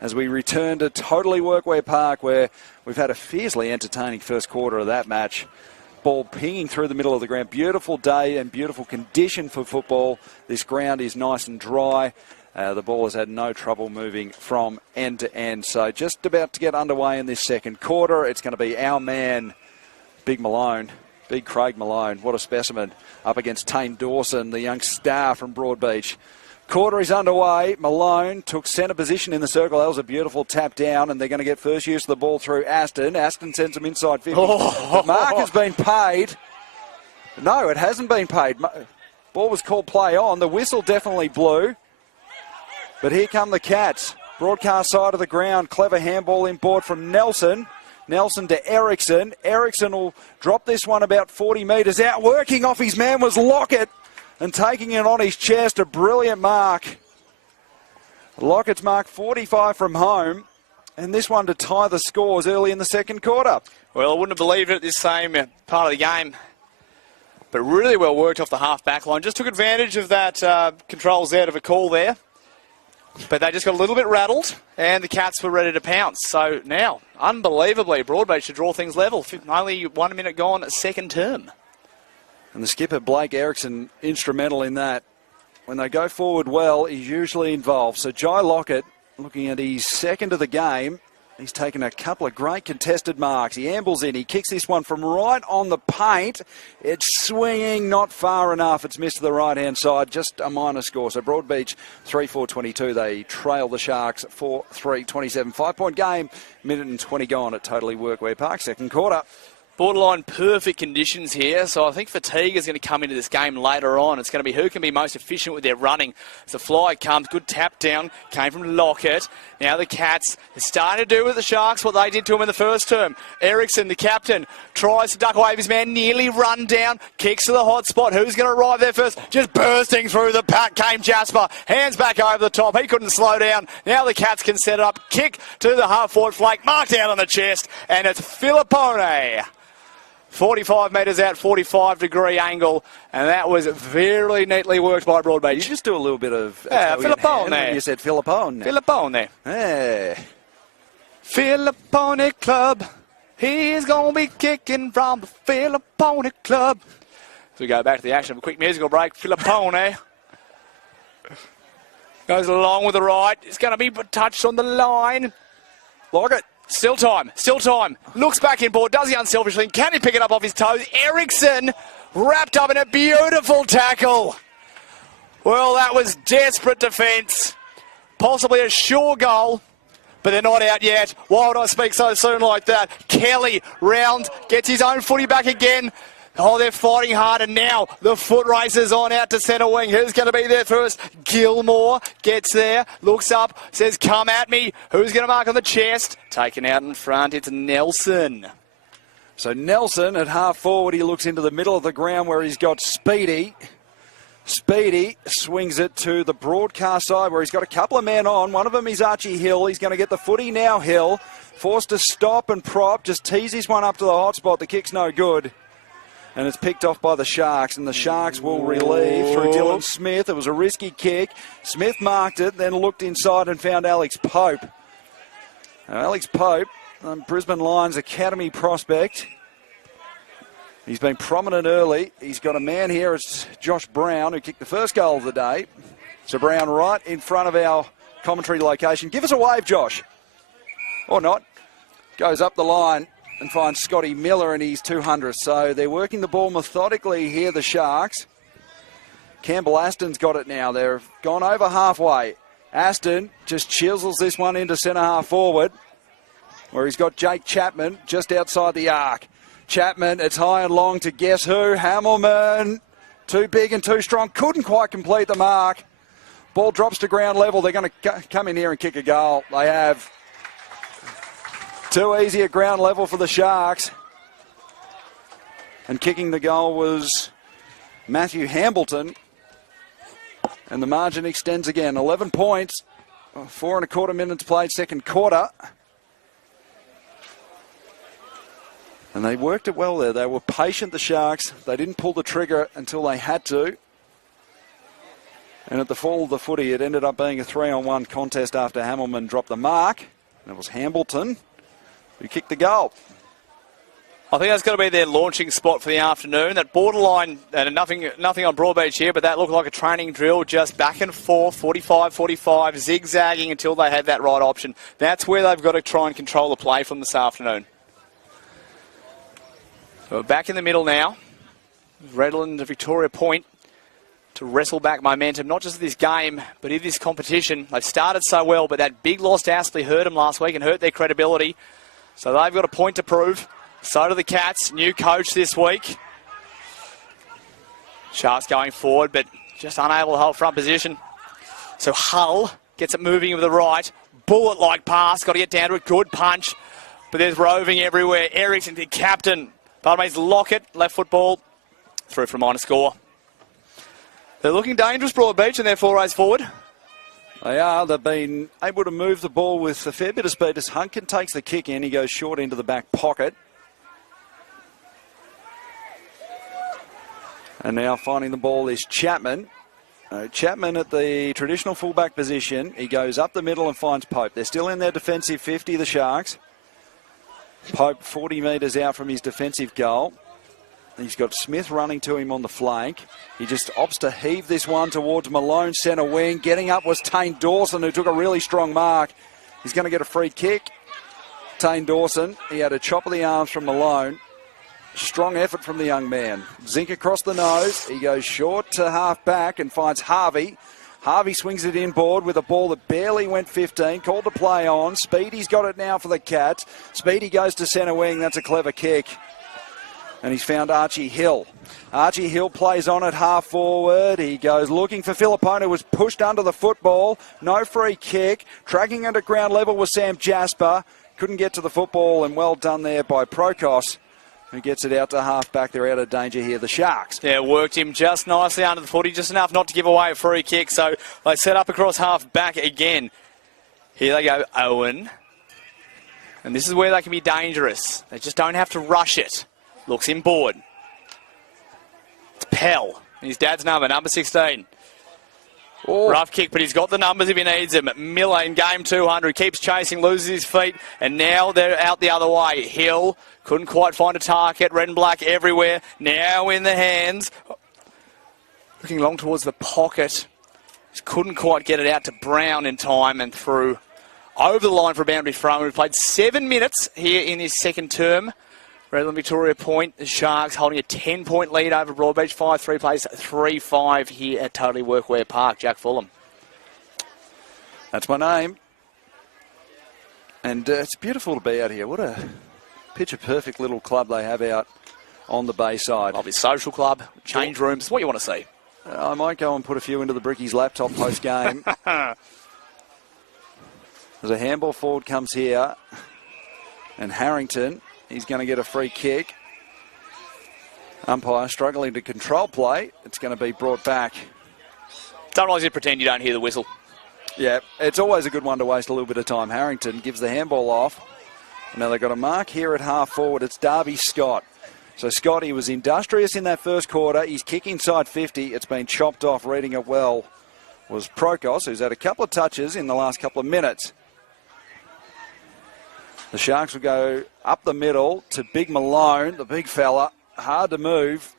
as we return to Totally Workwear Park, where we've had a fiercely entertaining first quarter of that match. Ball pinging through the middle of the ground. Beautiful day and beautiful condition for football. This ground is nice and dry. The ball has had no trouble moving from end to end. So just about to get underway in this second quarter. It's going to be our man, Big Malone. Big Craig Malone. What a specimen. Up against Tane Dawson, the young star from Broadbeach. Quarter is underway. Malone took centre position in the circle. That was a beautiful tap down, and they're going to get first use of the ball through Aston. Aston sends them inside 50. The mark has been paid. No, it hasn't been paid. Ball was called play on. The whistle definitely blew. But here come the Cats. Broadcast side of the ground. Clever handball inboard from Nelson. Nelson to Ericsson. Ericsson will drop this one about 40 metres out. Working off his man was Lockett. And taking it on his chest, a brilliant mark. Lockett's mark 45 from home. And this one to tie the scores early in the second quarter. Well, I wouldn't have believed it at this same part of the game. But really well worked off the half-back line. Just took advantage of that controls out of a call there. But they just got a little bit rattled, and the Cats were ready to pounce. So now, unbelievably, Broadbeach should draw things level. Only 1 minute gone, second term. And the skipper, Blake Ericsson, instrumental in that. When they go forward well, he's usually involved. So Jai Lockett, looking at his second of the game, he's taken a couple of great contested marks. He ambles in. He kicks this one from right on the paint. It's swinging, not far enough. It's missed to the right-hand side. Just a minor score. So Broadbeach 3-4-22. They trail the Sharks 4-3-27. 5-point game. Minute and 20 gone at Totally Workwear Park. Second quarter. Borderline perfect conditions here, so I think fatigue is going to come into this game later on. It's going to be who can be most efficient with their running. As the fly comes, good tap down, came from Lockett. Now the Cats are starting to do with the Sharks what they did to him in the first term. Ericsson, the captain, tries to duck away with his man, nearly run down, kicks to the hot spot. Who's going to arrive there first? Just bursting through the pack came Jasper. Hands back over the top. He couldn't slow down. Now the Cats can set it up. Kick to the half-forward flank, marked out on the chest, and it's Filippone. 45 metres out, 45-degree angle, and that was very neatly worked by Broadbeach. You just do a little bit of... Filippone there. You said Filippone. Filippone there. Yeah. Filippone Club. He's going to be kicking from the Filippone Club. So we go back to the action of a quick musical break. Filippone goes along with the right. It's going to be touched on the line. Lockett. Still time. Looks back inboard, does the unselfish thing. Can he pick it up off his toes? Ericsson wrapped up in a beautiful tackle. Well, that was desperate defence. Possibly a sure goal, but they're not out yet. Why would I speak so soon like that? Kelly round, gets his own footy back again. Oh, they're fighting hard, and now the foot races on out to centre wing. Who's going to be there first? Gilmore gets there, looks up, says, come at me. Who's going to mark on the chest? Taken out in front, it's Nelson. So Nelson at half forward, he looks into the middle of the ground where he's got Speedy. Speedy swings it to the broadcast side where he's got a couple of men on. One of them is Archie Hill. He's going to get the footy now, Hill. Forced to stop and prop, just tease this one up to the hot spot. The kick's no good. And it's picked off by the Sharks, and the Sharks will relieve through Dylan Smith. It was a risky kick. Smith marked it, then looked inside and found Alex Pope. Now, Alex Pope, Brisbane Lions Academy prospect. He's been prominent early. He's got a man here. It's Josh Brown, who kicked the first goal of the day. So Brown right in front of our commentary location. Give us a wave, Josh. Or not. Goes up the line and finds Scotty Miller and his 200. So they're working the ball methodically here, the Sharks. Campbell Aston's got it now. They've gone over halfway. Aston just chisels this one into centre half forward, where he's got Jake Chapman just outside the arc. Chapman, it's high and long to guess who? Hamilman. Too big and too strong. Couldn't quite complete the mark. Ball drops to ground level. They're going to come in here and kick a goal. They have. Too easy at ground level for the Sharks. And kicking the goal was Matthew Hambleton. And the margin extends again. 11 points. 4 1/4 minutes played, second quarter. And they worked it well there. They were patient, the Sharks. They didn't pull the trigger until they had to. And at the fall of the footy, it ended up being a 3-on-1 contest after Hamilman dropped the mark. And it was Hambleton who kicked the goal. I think that's going to be their launching spot for the afternoon. That borderline, and nothing on Broadbeach here, but that looked like a training drill, just back and forth, 45-45, zigzagging until they had that right option. That's where they've got to try and control the play from this afternoon. So we're back in the middle now. Redland to Victoria Point to wrestle back momentum, not just this game, but in this competition. They've started so well, but that big loss to Aspley hurt them last week and hurt their credibility. So they've got a point to prove. So do the Cats. New coach this week. Sharks going forward, but just unable to hold front position. So Hull gets it moving with the right. Bullet-like pass. Got to get down to it. Good punch. But there's roving everywhere. Erickson, the captain. Barmaid's Lockett. Left football. Through for a minor score. They're looking dangerous, Broadbeach, and their forays forward. They are. They've been able to move the ball with a fair bit of speed as Hunkin takes the kick in. He goes short into the back pocket. And now finding the ball is Chapman. Chapman at the traditional fullback position. He goes up the middle and finds Pope. They're still in their defensive 50, the Sharks. Pope 40 metres out from his defensive goal. He's got Smith running to him on the flank. He just opts to heave this one towards Malone, centre wing. Getting up was Tane Dawson, who took a really strong mark. He's going to get a free kick. Tane Dawson, he had a chop of the arms from Malone. Strong effort from the young man. Zink across the nose. He goes short to half back and finds Harvey. Harvey swings it inboard with a ball that barely went 15. Called to play on. Speedy's got it now for the Cats. Speedy goes to centre wing. That's a clever kick. And he's found Archie Hill. Archie Hill plays on at half forward. He goes looking for Filippone, was pushed under the football. No free kick. Tracking under ground level was Sam Jasper. Couldn't get to the football, and well done there by Prokos, who gets it out to half back. They're out of danger here, the Sharks. Yeah, worked him just nicely under the footy, just enough not to give away a free kick. So they set up across half back again. Here they go, Owen. And this is where they can be dangerous. They just don't have to rush it. Looks inboard. It's Pell. His dad's number 16. Oh. Rough kick, but he's got the numbers if he needs them. Miller in game 200. Keeps chasing, loses his feet, and now they're out the other way. Hill couldn't quite find a target. Red and black everywhere. Now in the hands. Looking long towards the pocket. Just couldn't quite get it out to Brown in time and through over the line for a boundary throw. We've played 7 minutes here in his second term. Redland Victoria Point, the Sharks holding a 10-point lead over Broadbeach. 5-3 plays 3-5 here at Totally Workwear Park. Jack Fulham. That's my name. And it's beautiful to be out here. What a picture-perfect little club they have out on the Bayside. Lovely social club, change rooms, what you want to see. I might go and put a few into the Brickies laptop post-game. There's a handball forward comes here. And Harrington, he's going to get a free kick. Umpire struggling to control play. It's going to be brought back. Don't always pretend you don't hear the whistle. Yeah, it's always a good one to waste a little bit of time. Harrington gives the handball off. Now they've got a mark here at half forward. It's Darby Scott. So Scotty was industrious in that first quarter. He's kick inside 50. It's been chopped off. Reading it well was Prokos, who's had a couple of touches in the last couple of minutes. The Sharks will go up the middle to Big Malone, the big fella. Hard to move.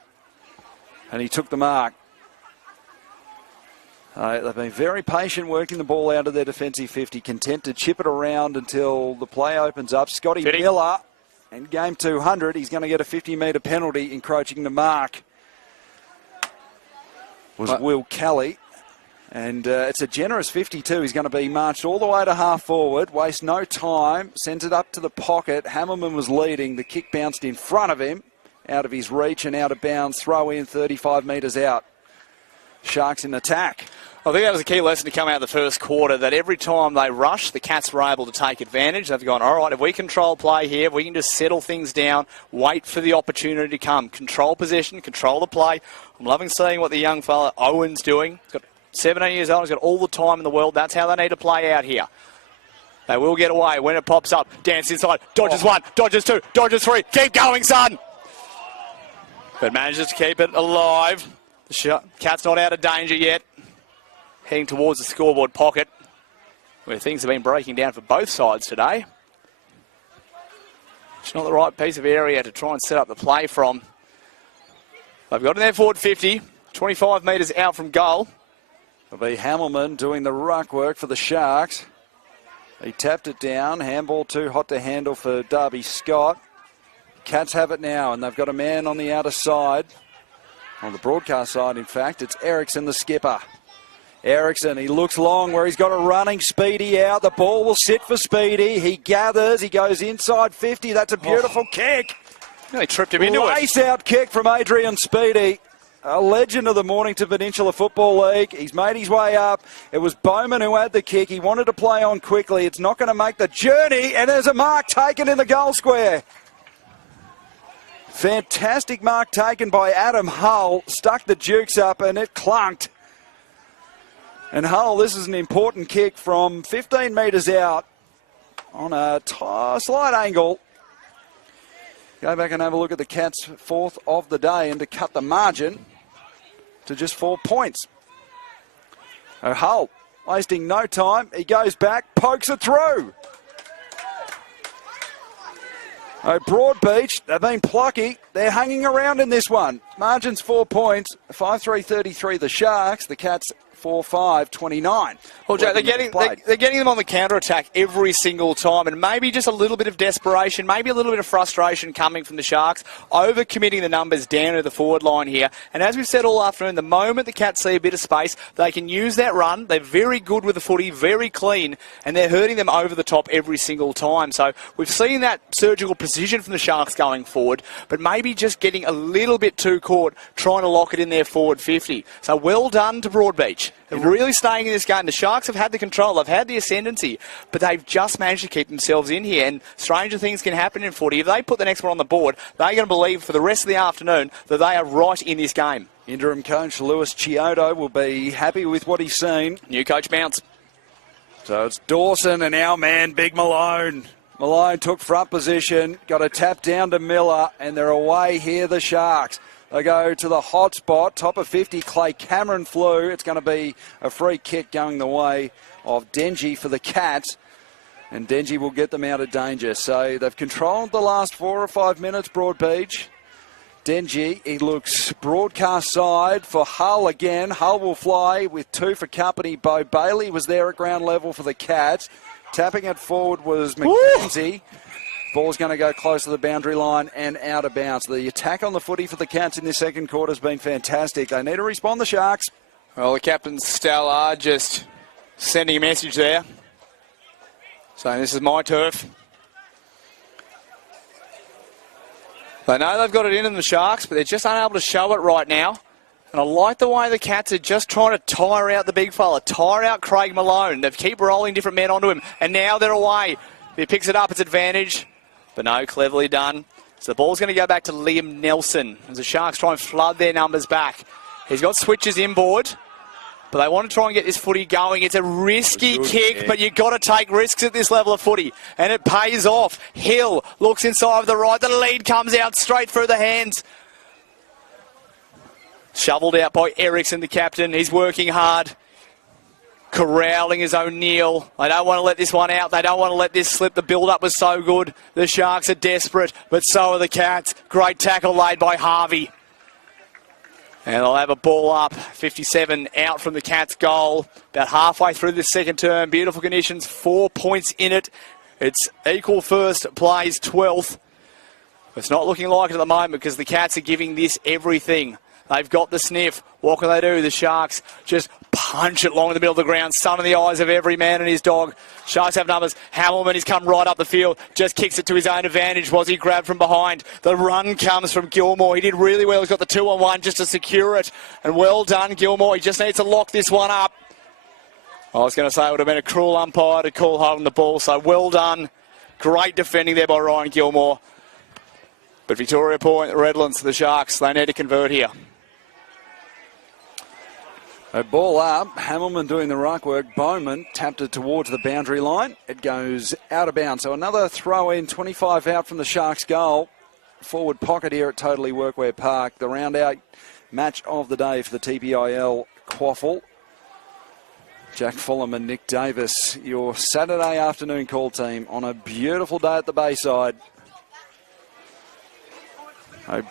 And he took the mark. They've been very patient working the ball out of their defensive 50, content to chip it around until the play opens up. Scotty Miller, in game 200, he's going to get a 50-metre penalty encroaching the mark. Was Will Kelly. And it's a generous 52. He's going to be marched all the way to half forward, waste no time, sends it up to the pocket. Hammerman was leading. The kick bounced in front of him, out of his reach and out of bounds. Throw in 35 metres out. Sharks in attack. I think that was a key lesson to come out of the first quarter, that every time they rush, the Cats were able to take advantage. They've gone, all right, if we control play here, if we can just settle things down, wait for the opportunity to come. Control possession, control the play. I'm loving seeing what the young fella Owen's doing. He's got 17 years old, he's got all the time in the world. That's how they need to play out here. They will get away when it pops up. Dance inside, dodges one, dodges two, dodges three. Keep going, son! But manages to keep it alive. The Cat's not out of danger yet. Heading towards the scoreboard pocket, where things have been breaking down for both sides today. It's not the right piece of area to try and set up the play from. They've got in their forward 50, 25 metres out from goal. It'll be Hammelman doing the ruck work for the Sharks. He tapped it down. Handball too hot to handle for Darby Scott. Cats have it now, and they've got a man on the outer side. On the broadcast side, in fact, it's Eriksson, the skipper. Eriksson, he looks long where he's got a running Speedy out. The ball will sit for Speedy. He gathers. He goes inside 50. That's a beautiful kick. He tripped him into it. Lace-out kick from Adrian Speedy. A legend of the Mornington Peninsula Football League. He's made his way up. It was Bowman who had the kick. He wanted to play on quickly. It's not going to make the journey. And there's a mark taken in the goal square. Fantastic mark taken by Adam Hull. Stuck the Dukes up and it clunked. And Hull, this is an important kick from 15 metres out on a slight angle. Go back and have a look at the Cats' fourth of the day, and to cut the margin to just 4 points. Hull, wasting no time. He goes back, pokes it through. Broadbeach, they've been plucky. They're hanging around in this one. Margin's 4 points. 5-3-33 the Sharks. The Cats 4-5-29. Well, Joe, they're getting them on the counter-attack every single time, and maybe just a little bit of desperation, maybe a little bit of frustration coming from the Sharks, over-committing the numbers down to the forward line here. And as we've said all afternoon, the moment the Cats see a bit of space, they can use that run. They're very good with the footy, very clean, and they're hurting them over the top every single time. So we've seen that surgical precision from the Sharks going forward, but maybe just getting a little bit too caught trying to lock it in their forward 50. So well done to Broadbeach. They're really staying in this game. The Sharks have had the control. They've had the ascendancy, but they've just managed to keep themselves in here. And stranger things can happen in footy. If they put the next one on the board, they're going to believe for the rest of the afternoon that they are right in this game. Interim coach Lewis Chiodo will be happy with what he's seen. New coach bounce. So it's Dawson and our man, Big Malone. Malone took front position, got a tap down to Miller, and they're away here, the Sharks. They go to the hot spot, top of 50, Clay Cameron flew. It's going to be a free kick going the way of Denji for the Cats. And Denji will get them out of danger. So they've controlled the last 4 or 5 minutes, Broadbeach. Denji, he looks broadcast side for Hull again. Hull will fly with 2 for company. Bo Bailey was there at ground level for the Cats. Tapping it forward was McKenzie. Ball's going to go close to the boundary line and out of bounds. The attack on the footy for the Cats in this second quarter has been fantastic. They need to respond, the Sharks. Well, the captain's Stella just sending a message there, saying this is my turf. They know they've got it in the Sharks, but they're just unable to show it right now. And I like the way the Cats are just trying to tire out the big fella, tire out Craig Malone. They keep rolling different men onto him, and now they're away. If he picks it up, it's advantage. But no, cleverly done. So the ball's going to go back to Liam Nelson as the Sharks try and flood their numbers back. He's got switches inboard. but they want to try and get this footy going. It's a risky kick, yeah. but you've got to take risks at this level of footy, and it pays off. Hill looks inside of the right. The lead comes out straight through the hands. Shoveled out by Ericsson, the captain. He's working hard. Corralling is O'Neill. They don't want to let this one out. They don't want to let this slip. The build-up was so good. The Sharks are desperate, but so are the Cats. Great tackle laid by Harvey. And they'll have a ball up. 57 out from the Cats' goal. About halfway through the second term. Beautiful conditions. 4 points in it. It's equal first, plays 12th. It's not looking like it at the moment because the Cats are giving this everything. They've got the sniff. What can they do? The Sharks just punch it along in the middle of the ground. Sun in the eyes of every man and his dog. Sharks have numbers. Hamilton has come right up the field. Just kicks it to his own advantage. Was he grabbed from behind? The run comes from Gilmore. He did really well. He's got the 2-on-1 just to secure it. And well done, Gilmore. He just needs to lock this one up. I was going to say it would have been a cruel umpire to call holding the ball. So well done. Great defending there by Ryan Gilmore. But Victoria Point, the Redlands, the Sharks, they need to convert here. A ball up, Hamilton doing the ruck work. Bowman tapped it towards the boundary line. It goes out of bounds. So another throw in, 25 out from the Sharks' goal. Forward pocket here at Totally Workwear Park. The round out match of the day for the TPIL QAFL. Jack Fulham and Nick Davis, your Saturday afternoon call team on a beautiful day at the Bayside.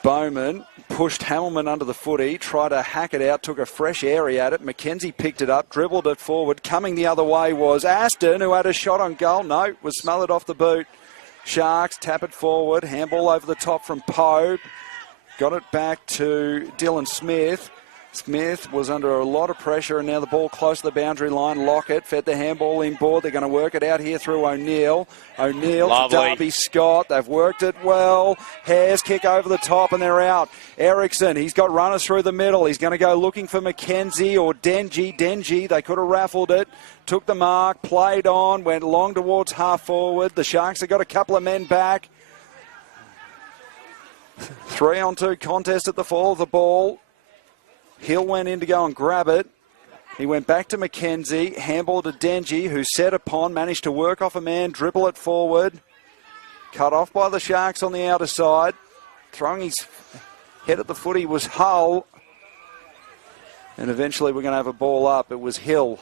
Bowman pushed Hamilton under the footy, tried to hack it out, took a fresh area at it. McKenzie picked it up, dribbled it forward. Coming the other way was Aston, who had a shot on goal. No, was smothered off the boot. Sharks tap it forward. Handball over the top from Pope. Got it back to Dylan Smith. Smith was under a lot of pressure, and now the ball close to the boundary line. Lockett fed the handball inboard. They're going to work it out here through O'Neill. O'Neill to Darby Scott. They've worked it well. Hares kick over the top, and they're out. Ericsson, he's got runners through the middle. He's going to go looking for McKenzie or Denji. Denji, they could have raffled it. Took the mark, played on, went long towards half forward. The Sharks have got a couple of men back. 3-on-2 contest at the fall of the ball. Hill went in to go and grab it. He went back to McKenzie. Handball to Denji, who set upon, managed to work off a man, dribble it forward. Cut off by the Sharks on the outer side. Throwing his head at the footy was Hull. And eventually we're going to have a ball up. It was Hill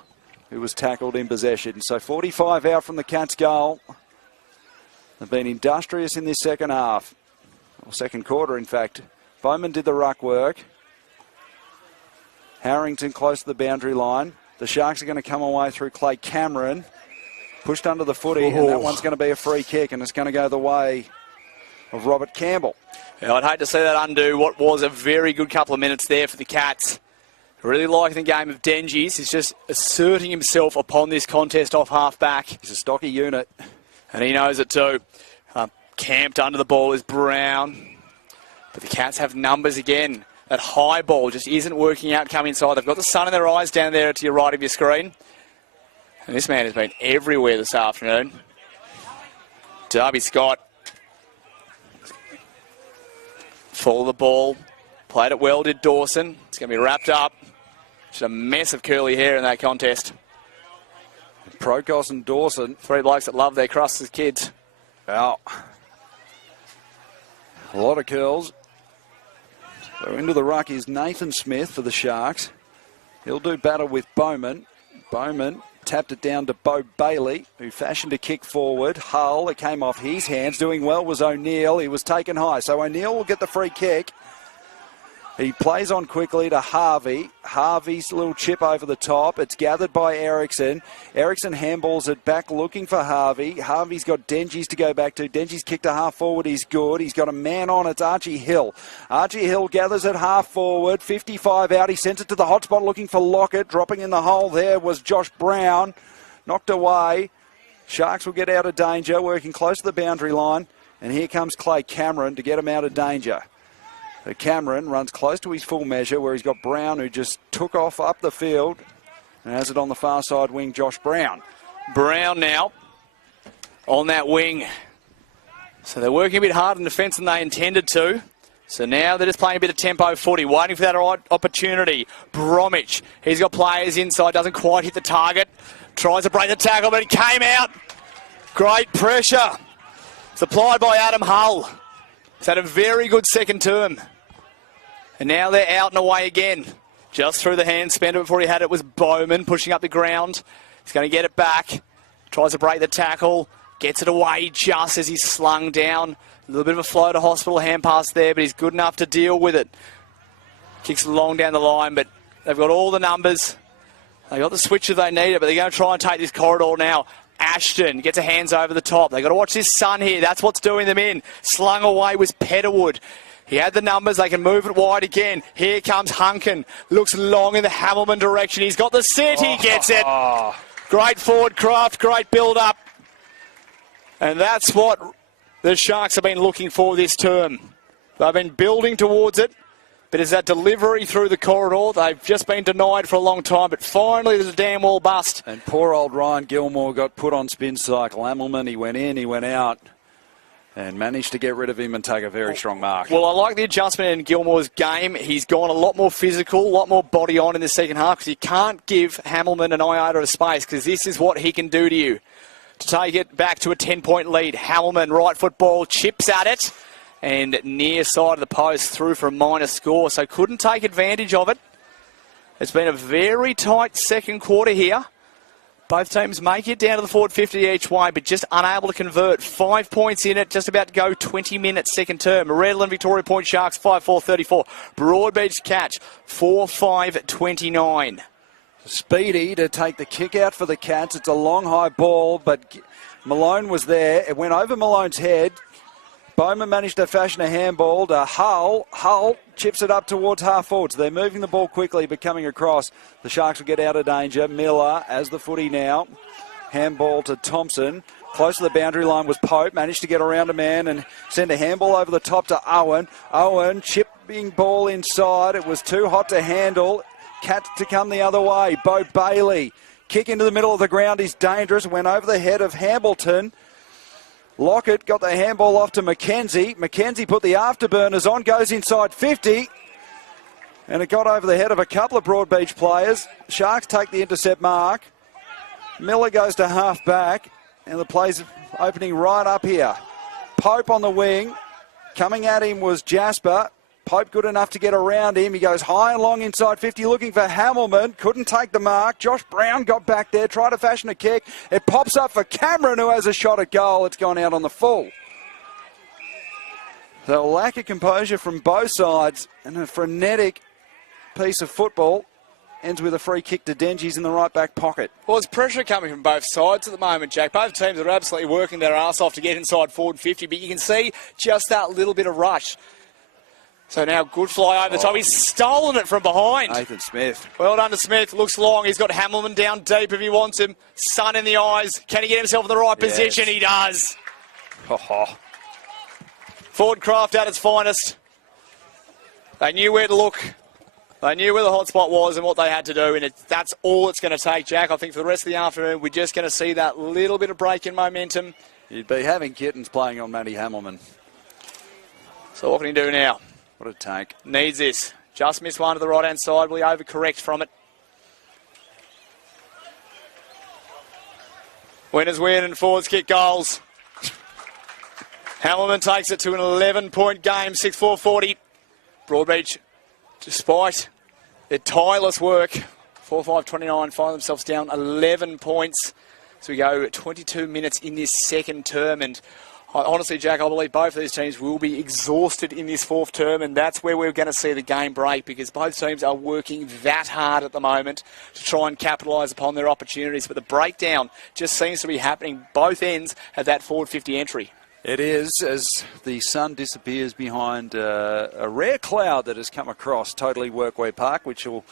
who was tackled in possession. So 45 out from the Cats' goal. They've been industrious in this second half. Or second quarter, in fact. Bowman did the ruck work. Harrington close to the boundary line. The Sharks are going to come away through Clay Cameron. Pushed under the footy, and that one's going to be a free kick, and it's going to go the way of Robert Campbell. Yeah, I'd hate to see that undo what was a very good couple of minutes there for the Cats. Really liking the game of Denji's. He's just asserting himself upon this contest off half-back. He's a stocky unit. And he knows it too. Camped under the ball is Brown. But the Cats have numbers again. That high ball just isn't working out coming inside. They've got the sun in their eyes down there to your right of your screen. And this man has been everywhere this afternoon. Darby Scott. Follow the ball. Played it well, did Dawson. It's going to be wrapped up. Just a mess of curly hair in that contest. Prokos and Dawson. Three blokes that love their crusts as kids. Wow. A lot of curls. So into the ruck is Nathan Smith for the Sharks. He'll do battle with Bowman. Bowman tapped it down to Bo Bailey, who fashioned a kick forward. Hull, it came off his hands. Doing well was O'Neill. He was taken high. So O'Neill will get the free kick. He plays on quickly to Harvey. Harvey's little chip over the top. It's gathered by Ericsson. Ericsson handballs it back looking for Harvey. Harvey's got Denji's to go back to. Denji's kicked to half forward. He's good. He's got a man on. It's Archie Hill. Archie Hill gathers it half forward. 55 out. He sends it to the hot spot looking for Lockett. Dropping in the hole there was Josh Brown. Knocked away. Sharks will get out of danger. Working close to the boundary line. And here comes Clay Cameron to get him out of danger. So Cameron runs close to his full measure where he's got Brown, who just took off up the field and has it on the far side wing, Josh Brown. Brown now on that wing. So they're working a bit harder in defence than they intended to. So now they're just playing a bit of tempo footy, waiting for that right opportunity. Bromwich, he's got players inside, doesn't quite hit the target. Tries to break the tackle, but it came out. Great pressure. Supplied by Adam Hull. He's had a very good second term. And now they're out and away again. Just through the hand, Spender before he had it was Bowman pushing up the ground. He's going to get it back. Tries to break the tackle. Gets it away just as he's slung down. A little bit of a flow to hospital hand pass there, but he's good enough to deal with it. Kicks long down the line, but they've got all the numbers. They've got the switches they need it, but they're going to try and take this corridor now. Ashton gets her hands over the top. They've got to watch this sun here. That's what's doing them in. Slung away was Petterwood. He had the numbers. They can move it wide again. Here comes Hunkin. Looks long in the Hamilton direction. He's got the set. He gets it. Great forward craft. Great build-up. And that's what the Sharks have been looking for this term. They've been building towards it, but it's that delivery through the corridor. They've just been denied for a long time, but finally there's a damn well bust. And poor old Ryan Gilmore got put on spin cycle. Hamilton, he went in, he went out, and managed to get rid of him and take a very strong mark. Well, I like the adjustment in Gilmore's game. He's gone a lot more physical, a lot more body on in the second half, because you can't give Hamilton an iota of space, because this is what he can do to you. To take it back to a 10-point lead. Hamilton, right foot ball, chips at it. And near side of the post, through for a minor score. So couldn't take advantage of it. It's been a very tight second quarter here. Both teams make it down to the forward 50 each way, but just unable to convert. 5 points in it, just about to go 20 minutes second term. Redland, Victoria Point Sharks, 5-4-34. Broadbeach catch, 4-5-29. Speedy to take the kick out for the Cats. It's a long high ball, but Malone was there. It went over Malone's head. Bowman managed to fashion a handball to Hull. Hull chips it up towards half forwards. They're moving the ball quickly, but coming across. The Sharks will get out of danger. Miller as the footy now. Handball to Thompson. Close to the boundary line was Pope. Managed to get around a man and send a handball over the top to Owen. Owen chipping ball inside. It was too hot to handle. Cats to come the other way. Bo Bailey. Kick into the middle of the ground. He's dangerous. Went over the head of Hamilton. Lockett got the handball off to McKenzie. McKenzie put the afterburners on. Goes inside 50. And it got over the head of a couple of Broadbeach players. Sharks take the intercept mark. Miller goes to half back. And the play's opening right up here. Pope on the wing. Coming at him was Jasper. Pope good enough to get around him. He goes high and long inside 50, looking for Hamilton. Couldn't take the mark. Josh Brown got back there, tried to fashion a kick. It pops up for Cameron, who has a shot at goal. It's gone out on the full. So a lack of composure from both sides and a frenetic piece of football. Ends with a free kick to Dengies in the right back pocket. Well, there's pressure coming from both sides at the moment, Jack. Both teams are absolutely working their arse off to get inside forward 50, but you can see just that little bit of rush. So now good fly over the top. He's stolen it from behind. Nathan Smith. Well done to Smith. Looks long. He's got Hamilton down deep if he wants him. Sun in the eyes. Can he get himself in the right position? He does. Forward craft at its finest. They knew where to look. They knew where the hot spot was and what they had to do, and that's all it's going to take, Jack. I think for the rest of the afternoon, we're just going to see that little bit of break in momentum. You'd be having kittens playing on Matty Hamilton. So what can he do now? What a tank. Needs this. Just missed one to the right-hand side. Will he overcorrect from it? Winners win and forwards kick goals. Hamilton takes it to an 11-point game, 6-4-40. Broadbeach, despite their tireless work, 4-5-29, find themselves down 11 points. So we go 22 minutes in this second term, and honestly, Jack, I believe both of these teams will be exhausted in this fourth term, and that's where we're going to see the game break, because both teams are working that hard at the moment to try and capitalise upon their opportunities. But the breakdown just seems to be happening both ends of that forward 50 entry. It is, as the sun disappears behind a rare cloud that has come across Totally Workway Park, which will...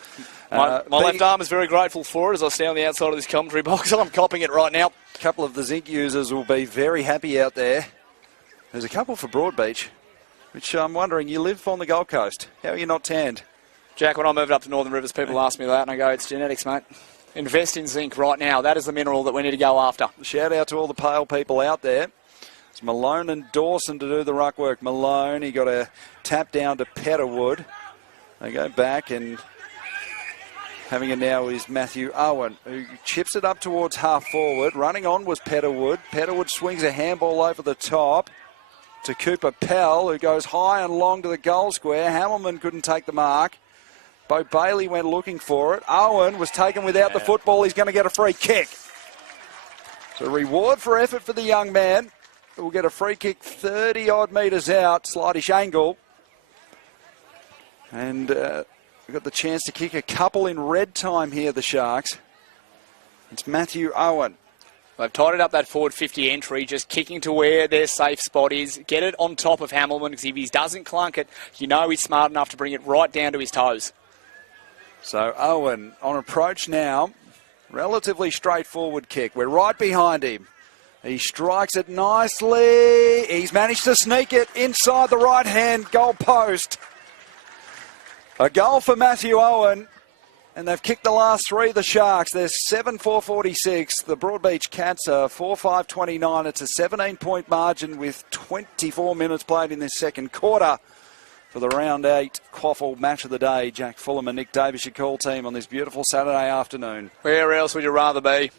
My left arm is very grateful for it as I stand on the outside of this commentary box. I'm copping it right now. A couple of the zinc users will be very happy out there. There's a couple for Broadbeach, which I'm wondering, you live on the Gold Coast. How are you not tanned? Jack, when I moved up to Northern Rivers, people ask me that, and I go, it's genetics, mate. Invest in zinc right now. That is the mineral that we need to go after. Shout out to all the pale people out there. It's Malone and Dawson to do the ruck work. Malone, he got a tap down to Petterwood. They go back, and having it now is Matthew Owen, who chips it up towards half forward. Running on was Petterwood. Petterwood swings a handball over the top to Cooper Pell, who goes high and long to the goal square. Hamilman couldn't take the mark. Bo Bailey went looking for it. Owen was taken without the football. He's going to get a free kick. So reward for effort for the young man. We'll get a free kick 30-odd metres out, slightish angle. And we've got the chance to kick a couple in red time here, the Sharks. It's Matthew Owen. They've tidied up that forward 50 entry, just kicking to where their safe spot is. Get it on top of Hamilman, because if he doesn't clunk it, you know he's smart enough to bring it right down to his toes. So Owen on approach now. Relatively straightforward kick. We're right behind him. He strikes it nicely. He's managed to sneak it inside the right-hand goal post. A goal for Matthew Owen. And they've kicked the last three, the Sharks. They're 7-4-46. The Broadbeach Cats are 4-5-29. It's a 17-point margin with 24 minutes played in this second quarter for the round 8 QAFL match of the day. Jack Fulham and Nick Davis, your call team on this beautiful Saturday afternoon. Where else would you rather be?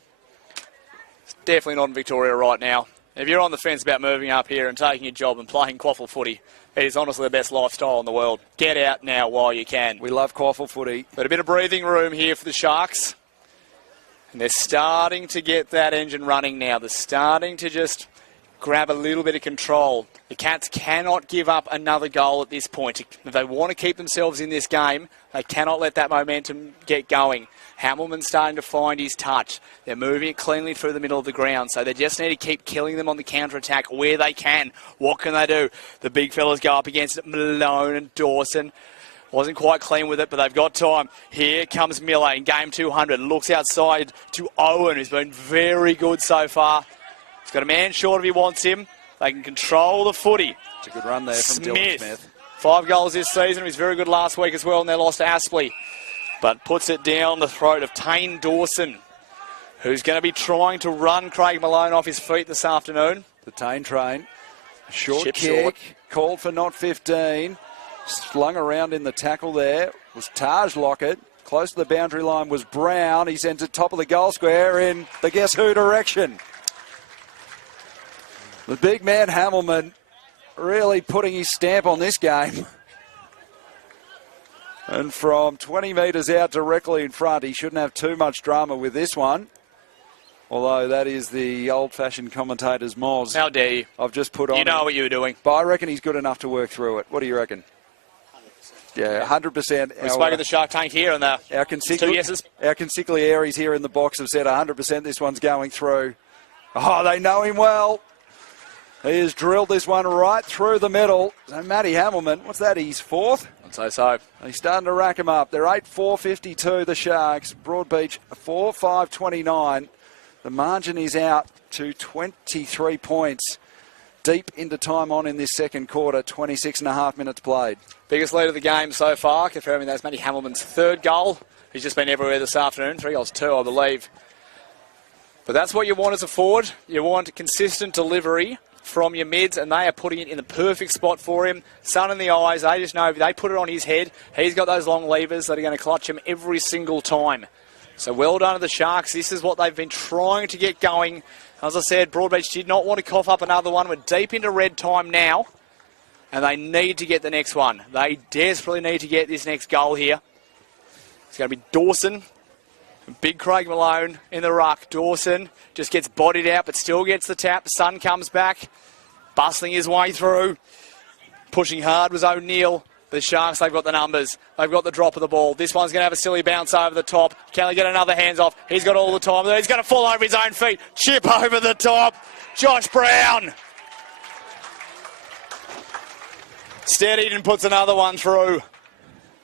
It's definitely not in Victoria right now. If you're on the fence about moving up here and taking a job and playing QAFL footy, it is honestly the best lifestyle in the world. Get out now while you can. We love QAFL footy. But a bit of breathing room here for the Sharks. And they're starting to get that engine running now. They're starting to just grab a little bit of control. The Cats cannot give up another goal at this point. If they want to keep themselves in this game, they cannot let that momentum get going. Hamilman's starting to find his touch. They're moving it cleanly through the middle of the ground, so they just need to keep killing them on the counter-attack where they can. What can they do? The big fellas go up against Malone and Dawson. Wasn't quite clean with it, but they've got time. Here comes Miller in game 200. Looks outside to Owen, who's been very good so far. He's got a man short if he wants him. They can control the footy. It's a good run there from Dylan Smith. 5 goals this season. He was very good last week as well, and they lost to Aspley. But puts it down the throat of Tane Dawson, who's going to be trying to run Craig Malone off his feet this afternoon. The Tane train. Short Chip kick. short. Called for not 15. Slung around in the tackle there was Taj Lockett. Close to the boundary line was Brown. He sends it top of the goal square in the guess who direction. The big man Hamilman really putting his stamp on this game. And from 20 metres out directly in front, he shouldn't have too much drama with this one. Although that is the old-fashioned commentator's moz. How dare you? I've just put on. You know what you were doing. But I reckon he's good enough to work through it. What do you reckon? 100%. Yeah, 100%. We spoke of the Shark Tank here, and our two yeses. Our consiglieres here in the box have said 100% this one's going through. Oh, they know him well. He has drilled this one right through the middle. So Matty Hamilman, what's that? He's fourth? I'd say so. He's starting to rack him up. They're 8-4-52, the Sharks. Broadbeach 4-5-29. The margin is out to 23 points. Deep into time on in this second quarter, 26.5 minutes played. Biggest lead of the game so far, confirming that's Matty Hamilman's third goal. He's just been everywhere this afternoon. 3 goals, 2, I believe. But that's what you want as a forward. You want consistent delivery from your mids, and they are putting it in the perfect spot for him. Sun in the eyes, they just know if they put it on his head, he's got those long levers that are going to clutch him every single time. So well done to the Sharks. This is what they've been trying to get going. As I said, Broadbeach did not want to cough up another one. We're deep into red time now, and they need to get the next one. They desperately need to get this next goal here. It's going to be Dawson. Big Craig Malone in the ruck. Dawson just gets bodied out, but still gets the tap. Sun comes back, bustling his way through. Pushing hard was O'Neill. The Sharks, they've got the numbers. They've got the drop of the ball. This one's going to have a silly bounce over the top. Can they get another hands off? He's got all the time. He's going to fall over his own feet. Chip over the top. Josh Brown. Steadied and puts another one through.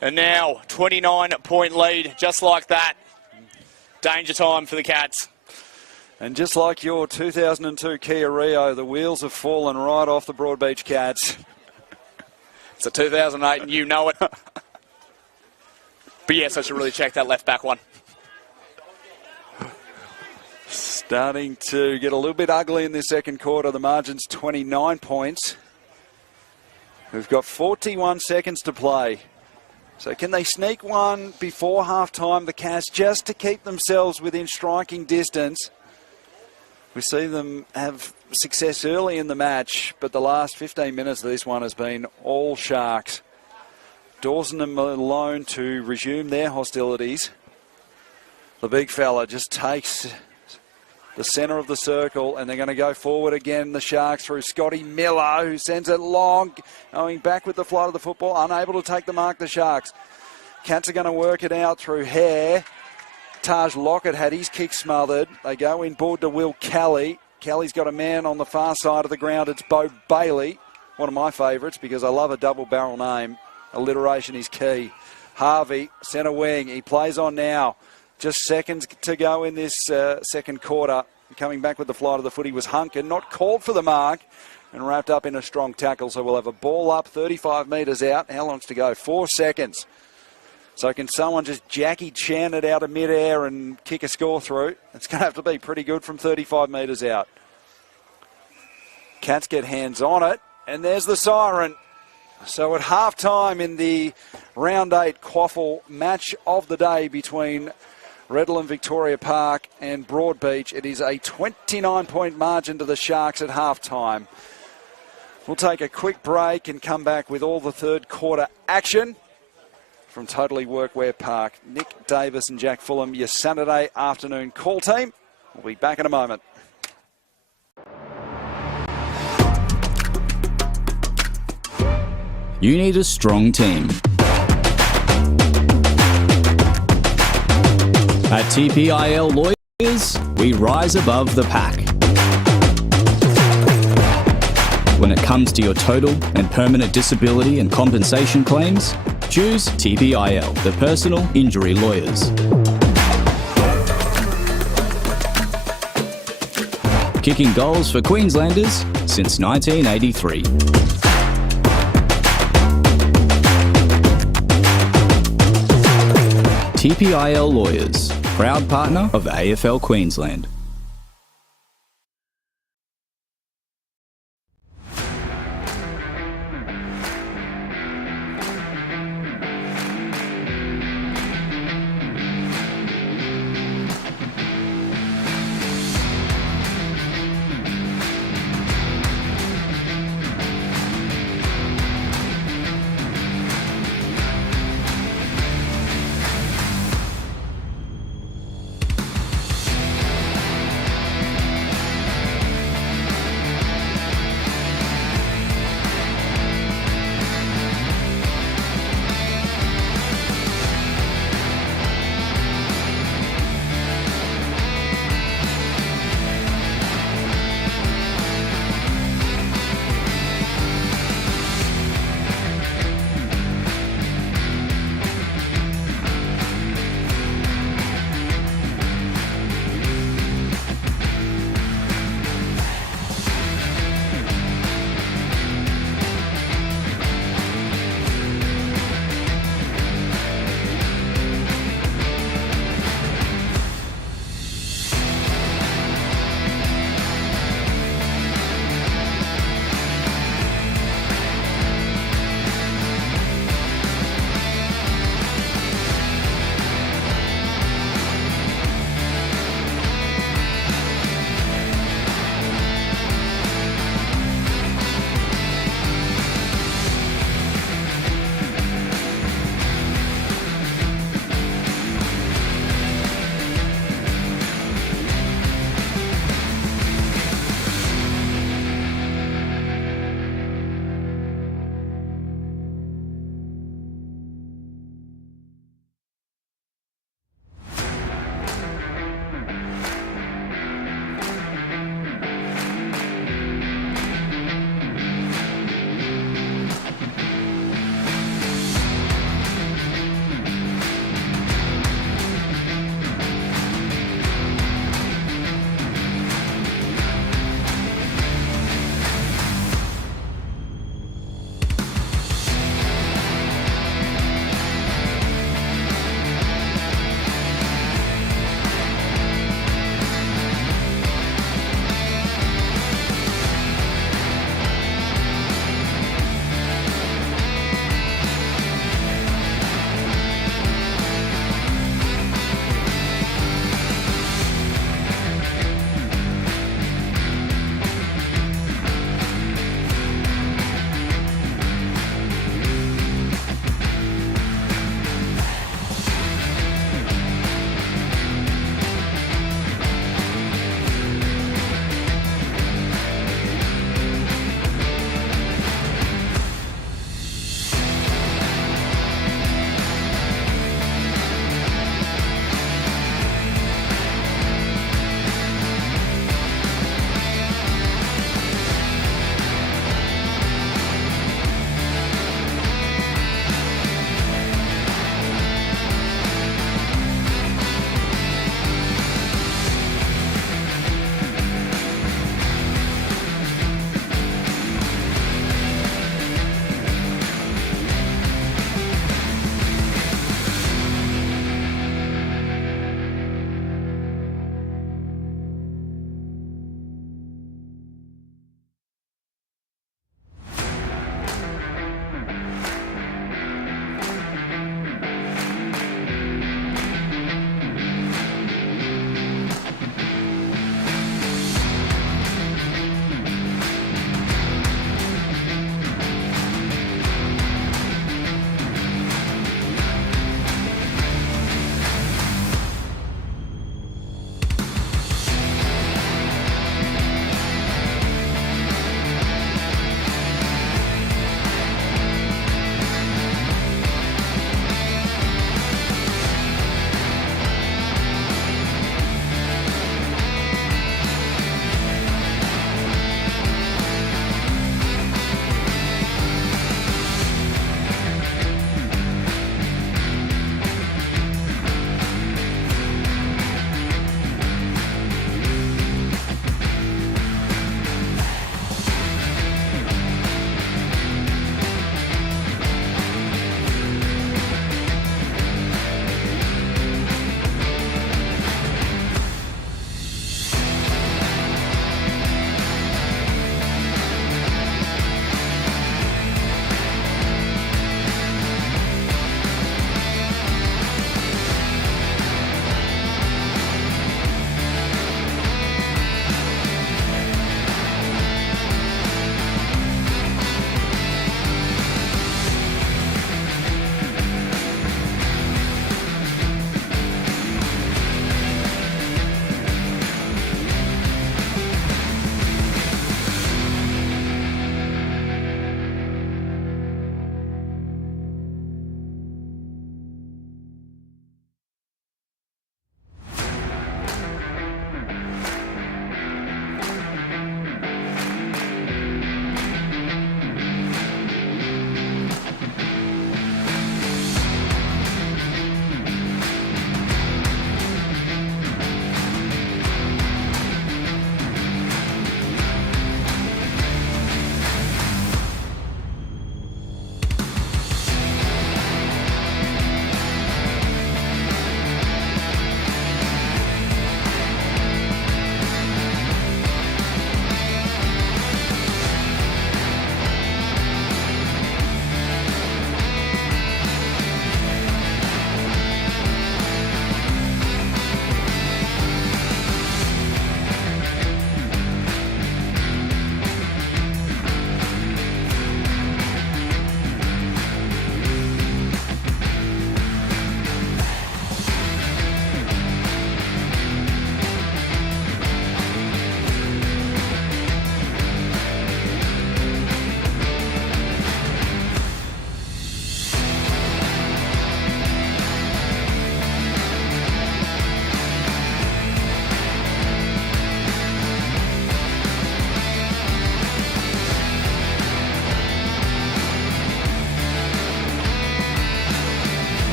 And now, 29-point lead, just like that. Danger time for the Cats. And just like your 2002 Kia Rio, the wheels have fallen right off the Broadbeach Cats. It's a 2008 and you know it. But yes, I should really check that left back one. Starting to get a little bit ugly in this second quarter. The margin's 29 points. We've got 41 seconds to play. So can they sneak one before half-time, the Cats, just to keep themselves within striking distance? We see them have success early in the match, but the last 15 minutes of this one has been all Sharks. Dawson and Malone to resume their hostilities. The big fella just takes the centre of the circle, and they're going to go forward again, the Sharks, through Scotty Miller, who sends it long, going back with the flight of the football, unable to take the mark, the Sharks. Cats are going to work it out through Hare. Taj Lockett had his kick smothered. They go inboard to Will Kelly. Kelly's got a man on the far side of the ground. It's Bo Bailey, one of my favourites, because I love a double-barrel name. Alliteration is key. Harvey, centre wing, he plays on now. Just seconds to go in this second quarter. Coming back with the flight of the footy was Hunkin, not called for the mark, and wrapped up in a strong tackle. So we'll have a ball up 35 metres out. How long's to go? 4 seconds. So can someone just Jackie Chan it out of midair and kick a score through? It's going to have to be pretty good from 35 metres out. Cats get hands on it, and there's the siren. So at half-time in the round 8 QAFL match of the day between Redland Victoria Park and Broadbeach, it is a 29-point margin to the Sharks at half-time. We'll take a quick break and come back with all the third quarter action from Totally Workwear Park. Nick Davis and Jack Fulham, your Saturday afternoon call team. We'll be back in a moment. You need a strong team. At TPIL Lawyers, we rise above the pack. When it comes to your total and permanent disability and compensation claims, choose TPIL, the personal injury lawyers. Kicking goals for Queenslanders since 1983. TPIL Lawyers, proud partner of AFL Queensland.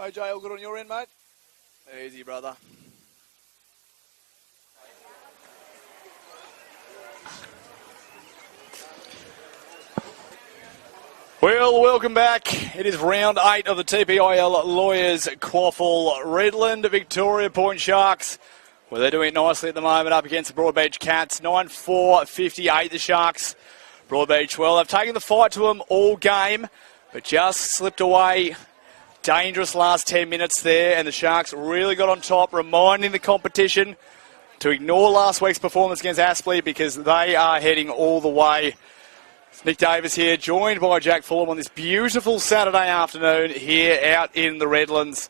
OJ, all good on your end, mate? Easy, brother. Well, welcome back. It is round 8 of the TPIL Lawyers QAFL. Redland, Victoria Point Sharks. Well, they're doing it nicely at the moment up against the Broadbeach Cats. 9-4-58 the Sharks. Broadbeach, well, they've taken the fight to them all game, but just slipped away. Dangerous last 10 minutes there, and the Sharks really got on top, reminding the competition to ignore last week's performance against Aspley because they are heading all the way. Nick Davis here, joined by Jack Fulham on this beautiful Saturday afternoon here out in the Redlands.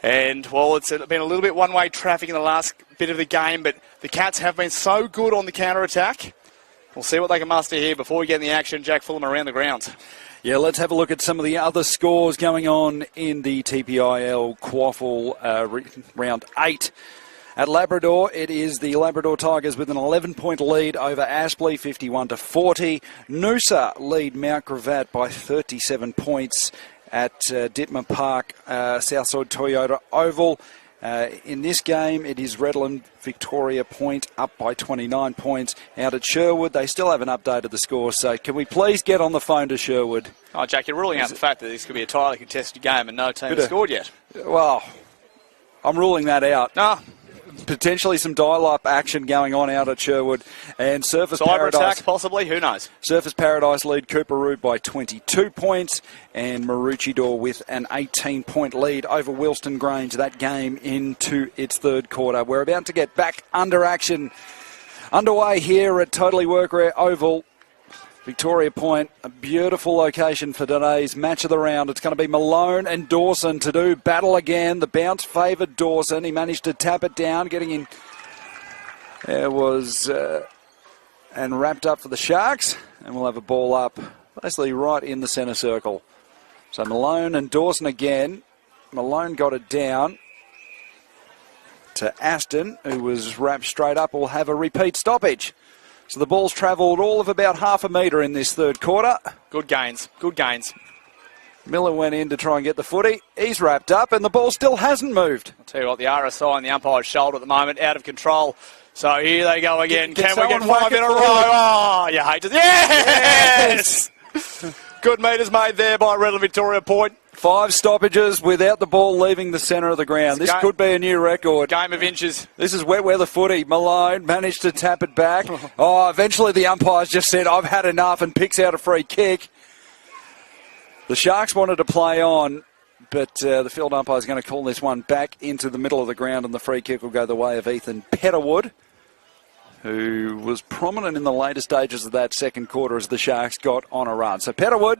And, well, it's been a little bit one-way traffic in the last bit of the game, but the Cats have been so good on the counter-attack. We'll see what they can muster here before we get in the action. Jack Fulham around the grounds. Yeah, let's have a look at some of the other scores going on in the TPIL QAFL round 8. At Labrador, it is the Labrador Tigers with an 11-point lead over Aspley, 51-40. Noosa lead Mount Gravatt by 37 points at Dittmer Park, Southside Toyota Oval. In this game, it is Redland Victoria Point up by 29 points. Out at Sherwood, they still haven't updated the score, so can we please get on the phone to Sherwood? Oh, Jack, you're ruling out the fact that this could be a tightly contested game and no team has scored yet. Well, I'm ruling that out. No. Potentially some dial-up action going on out at Sherwood. And Surface Cyber Paradise, attack, possibly, who knows? Surface Paradise lead Cooperoo by 22 points, and Maroochydore with an 18-point lead over Wilston Grange. That game into its third quarter. We're about to get back underway here at Totally Workwear Oval. Victoria Point, a beautiful location for today's match of the round. It's going to be Malone and Dawson to do battle again. The bounce favoured Dawson. He managed to tap it down, getting in. There was, and wrapped up for the Sharks. And we'll have a ball up, basically right in the centre circle. So Malone and Dawson again. Malone got it down to Aston, who was wrapped straight up. Will have a repeat stoppage. So the ball's travelled all of about half a metre in this third quarter. Good gains, good gains. Miller went in to try and get the footy. He's wrapped up and the ball still hasn't moved. I'll tell you what, the RSI on the umpire's shoulder at the moment, out of control. So here they go again. Can we get 5 in a row? forward? Oh, you hate it. Yes! Good metres made there by Redland Victoria Point. 5 stoppages without the ball leaving the centre of the ground. This could be a new record. Game of inches. This is wet weather footy. Malone managed to tap it back. Oh, eventually the umpires just said, I've had enough, and picks out a free kick. The Sharks wanted to play on, but the field umpire is going to call this one back into the middle of the ground, and the free kick will go the way of Ethan Petterwood, who was prominent in the later stages of that second quarter as the Sharks got on a run. So Petterwood,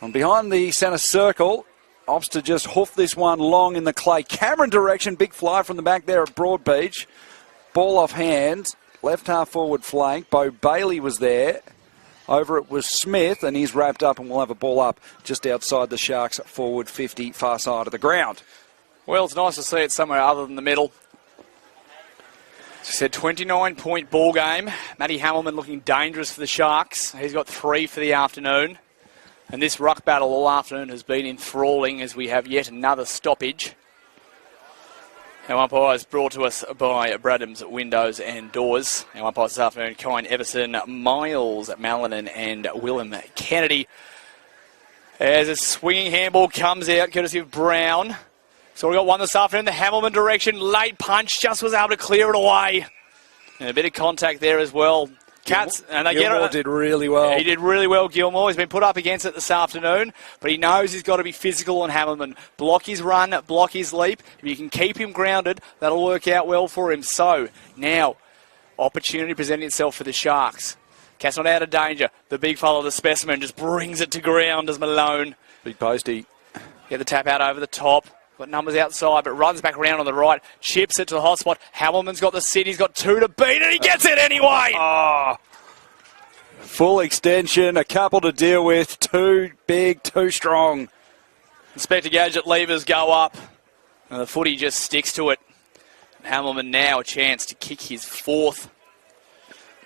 from behind the centre circle, opts to just hoof this one long in the Clay Cameron direction. Big fly from the back there at Broadbeach. Ball off hand, left half forward flank. Bo Bailey was there. Over it was Smith, and he's wrapped up, and we'll have a ball up just outside the Sharks forward 50, far side of the ground. Well, it's nice to see it somewhere other than the middle. As I said, 29-point ball game. Matty Hamilman looking dangerous for the Sharks. He's got 3 for the afternoon. And this ruck battle all afternoon has been enthralling as we have yet another stoppage. Our umpires brought to us by Bradham's Windows and Doors. Our umpires this afternoon, Kine Everson, Miles Mallinan and Willem Kennedy. As a swinging handball comes out, courtesy of Brown. So we've got one this afternoon, the Hamilman direction. Late punch, just was able to clear it away. And a bit of contact there as well. Cats, and they Gilmore did really well. He did really well, Gilmore. He's been put up against it this afternoon, but he knows he's got to be physical on Hamilman. Block his run, block his leap. If you can keep him grounded, that'll work out well for him. So, now, opportunity presenting itself for the Sharks. Cat's not out of danger. The big fellow, the specimen, just brings it to ground as Malone. Big postie. Get the tap out over the top. Got numbers outside, but runs back around on the right. Chips it to the hot spot. Hamilman's got the sit. He's got 2 to beat, and he gets it anyway. Oh, full extension, a couple to deal with. 2 big, 2 strong. Inspector Gadget levers go up, and the footy just sticks to it. And Hamilman now a chance to kick his 4th.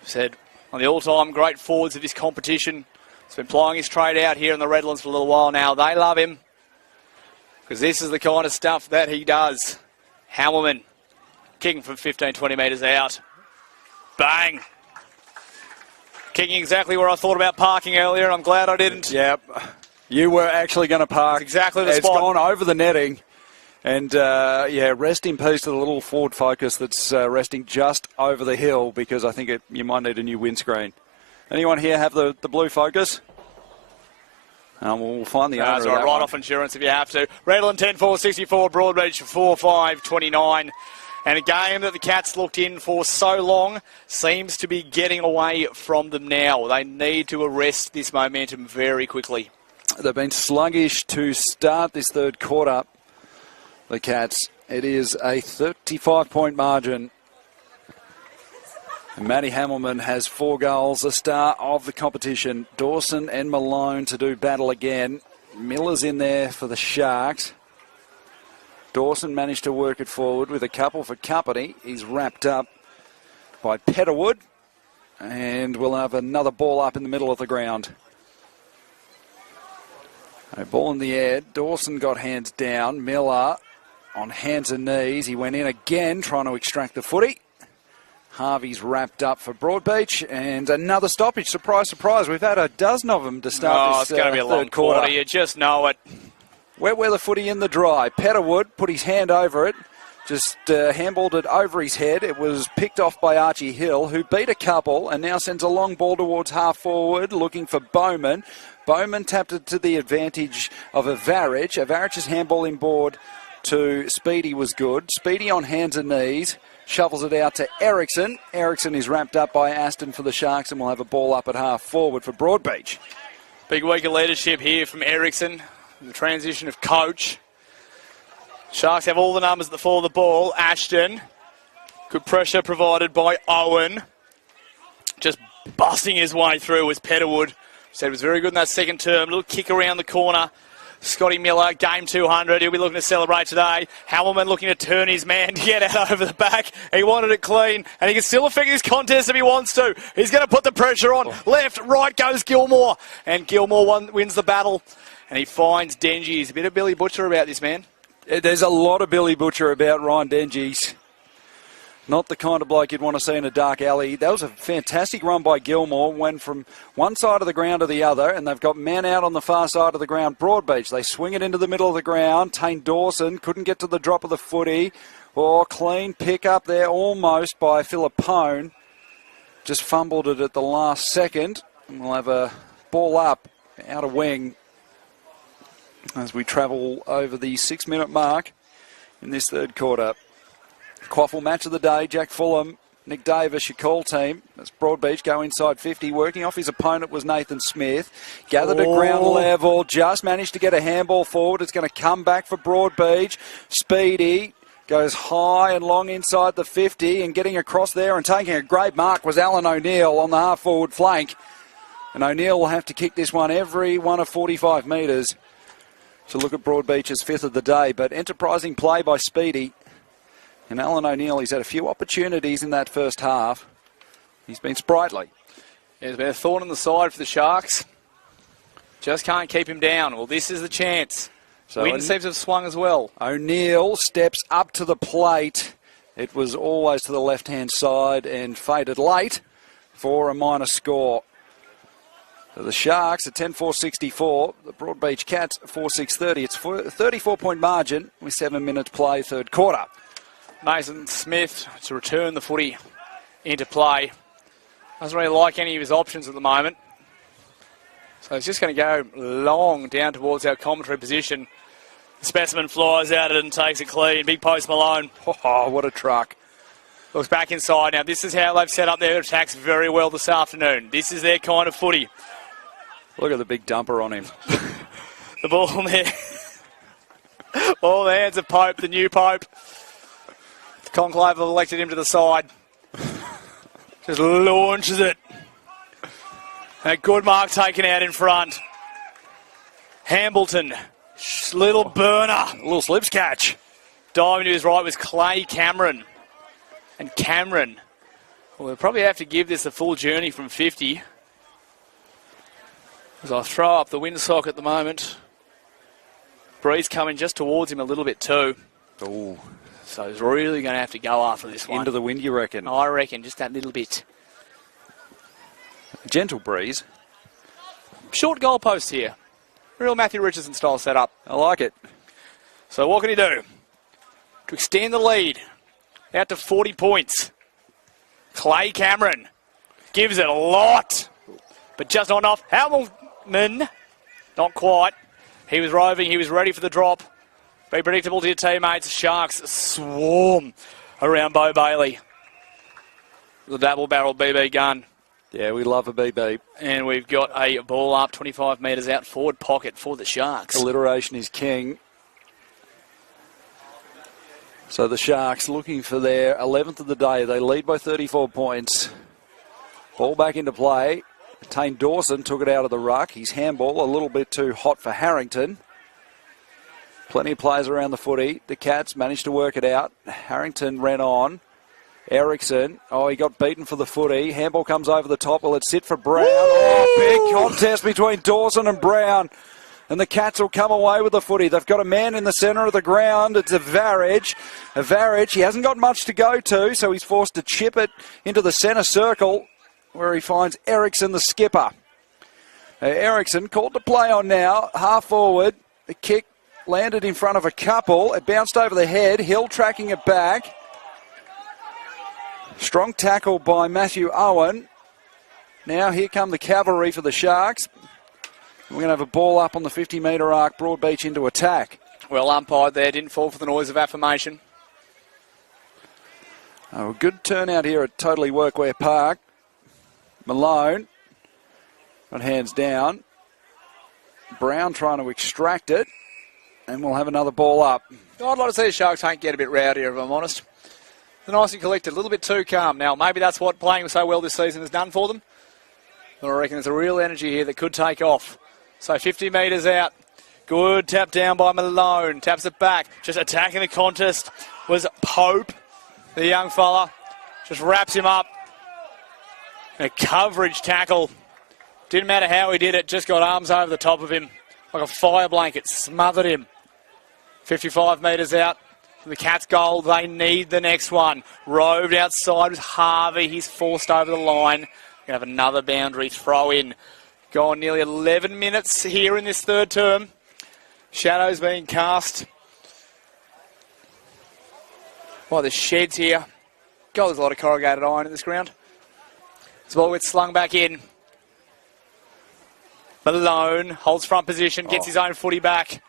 Said on the all-time great forwards of this competition. He's been plying his trade out here in the Redlands for a little while now. They love him. Because this is the kind of stuff that he does. Hamilman kicking from 15, 20 metres out. Bang. Kicking exactly where I thought about parking earlier, and I'm glad I didn't. Yep. You were actually going to park. That's exactly the It's spot. gone over the netting. And, rest in peace to the little Ford Focus that's resting just over the hill, because I think you might need a new windscreen. Anyone here have the blue Focus? We'll find the owner That's of all that right, one. off insurance if you have to. Redland 10-4-64, Broadbeach 4-5-29. And a game that the Cats looked in for so long seems to be getting away from them now. They need to arrest this momentum very quickly. They've been sluggish to start this third quarter, the Cats. It is a 35-point margin. And Matty Hamilman has 4 goals, the star of the competition. Dawson and Malone to do battle again. Miller's in there for the Sharks. Dawson managed to work it forward with a couple for company. He's wrapped up by Petterwood. And we'll have another ball up in the middle of the ground. A ball in the air. Dawson got hands down. Miller on hands and knees. He went in again trying to extract the footy. Harvey's wrapped up for Broadbeach, and another stoppage. Surprise, surprise. We've had a dozen of them to start this it's going to be a long third quarter. You just know it. Wet weather footy in the dry. Petterwood put his hand over it, just handballed it over his head. It was picked off by Archie Hill, who beat a couple and now sends a long ball towards half forward, looking for Bowman. Bowman tapped it to the advantage of Avarich. Avarich's handball inboard to Speedy was good. Speedy on hands and knees. Shovels it out to Ericsson. Ericsson is wrapped up by Aston for the Sharks, and we'll have a ball up at half forward for Broadbeach. Big week of leadership here from Ericsson. The transition of coach. Sharks have all the numbers at the fall of the ball. Ashton. Good pressure provided by Owen. Just busting his way through was Petterwood. Said it was very good in that second term. Little kick around the corner. Scotty Miller, game 200. He'll be looking to celebrate today. Hamilman looking to turn his man to get out over the back. He wanted it clean, and he can still affect this contest if he wants to. He's going to put the pressure on. Left, right goes Gilmore. And Gilmore wins the battle. And he finds Dengie. He's a bit of Billy Butcher about this, man. There's a lot of Billy Butcher about Ryan Dengies. Not the kind of bloke you'd want to see in a dark alley. That was a fantastic run by Gilmore. Went from one side of the ground to the other, and they've got men out on the far side of the ground. Broadbeach, they swing it into the middle of the ground. Tane Dawson couldn't get to the drop of the footy. Clean pick up there almost by Philippone. Just fumbled it at the last second. And we'll have a ball up, out of wing, as we travel over the 6-minute mark in this third quarter. QAFL match of the day, Jack Fulham, Nick Davis, your call team. As Broadbeach go inside 50. Working off his opponent was Nathan Smith. Gathered at ground level, just managed to get a handball forward. It's going to come back for Broadbeach. Speedy goes high and long inside the 50, and getting across there and taking a great mark was Alan O'Neill on the half-forward flank. And O'Neill will have to kick this one every one of 45 metres to look at Broadbeach's 5th of the day. But enterprising play by Speedy. And Alan O'Neill, he's had a few opportunities in that first half. He's been sprightly. There's been a thorn in the side for the Sharks. Just can't keep him down. Well, this is the chance. So Wind seems to have swung as well. O'Neill steps up to the plate. It was always to the left-hand side and faded late for a minor score. So the Sharks at 10-4-64. The Broadbeach Cats 4-6-30. It's a 34-point margin with 7 minutes play, third quarter. Mason Smith to return the footy into play. Doesn't really like any of his options at the moment. So he's just going to go long down towards our commentary position. The specimen flies out it and takes it clean. Big post Malone. Oh, what a truck. Looks back inside. Now this is how they've set up their attacks very well this afternoon. This is their kind of footy. Look at the big dumper on him. The ball there. All the hands of Pope, the new Pope. The conclave have elected him to the side. Just launches it. A good mark taken out in front. Hambleton. Little burner. Little slips catch. Diving to his right was Clay Cameron. And Cameron, well, we'll probably have to give this a full journey from 50. As I throw up the windsock at the moment. Breeze coming just towards him a little bit too. Ooh. So he's really going to have to go after this one. Into the wind, you reckon? I reckon, just that little bit. Gentle breeze. Short goalpost here. Real Matthew Richardson style setup. I like it. So what can he do? To extend the lead out to 40 points. Clay Cameron gives it a lot, but just not enough. Hamilton, not quite. He was roving, he was ready for the drop. Be predictable to your teammates. Sharks swarm around Bo Bailey. The double barrel BB gun. Yeah, we love a BB. And we've got a ball up 25 metres out forward pocket for the Sharks. Alliteration is king. So the Sharks looking for their 11th of the day. They lead by 34 points. Ball back into play. Tane Dawson took it out of the ruck. His handball a little bit too hot for Harrington. Plenty of players around the footy. The Cats managed to work it out. Harrington ran on. Ericsson, he got beaten for the footy. Handball comes over the top. Will it sit for Brown? Woo! Oh, big contest between Dawson and Brown. And the Cats will come away with the footy. They've got a man in the centre of the ground. It's a Varage. He hasn't got much to go to, so he's forced to chip it into the centre circle where he finds Ericsson, the skipper. Ericsson called to play on now. Half forward. The kick landed in front of a couple. It bounced over the head. Hill tracking it back. Strong tackle by Matthew Owen. Now here come the cavalry for the Sharks. We're going to have a ball up on the 50-metre arc, Broadbeach into attack. Well umpired there, didn't fall for the noise of affirmation. A good turnout here at Totally Workwear Park. Malone got hands down. Brown trying to extract it. And we'll have another ball up. I'd like to see the Sharks ain't get a bit rowdier, if I'm honest. They're nice and collected, a little bit too calm. Now, maybe that's what playing so well this season has done for them. But I reckon there's a real energy here that could take off. So 50 metres out. Good tap down by Malone. Taps it back. Just attacking the contest was Pope, the young fella. Just wraps him up. A coverage tackle. Didn't matter how he did it. Just got arms over the top of him. Like a fire blanket. Smothered him. 55 metres out from the Cats' goal. They need the next one. Roved outside with Harvey. He's forced over the line. Going to have another boundary throw in. Gone nearly 11 minutes here in this third term. Shadows being cast by the sheds here. God, there's a lot of corrugated iron in this ground. This ball gets slung back in. Malone holds front position, gets his own footy back.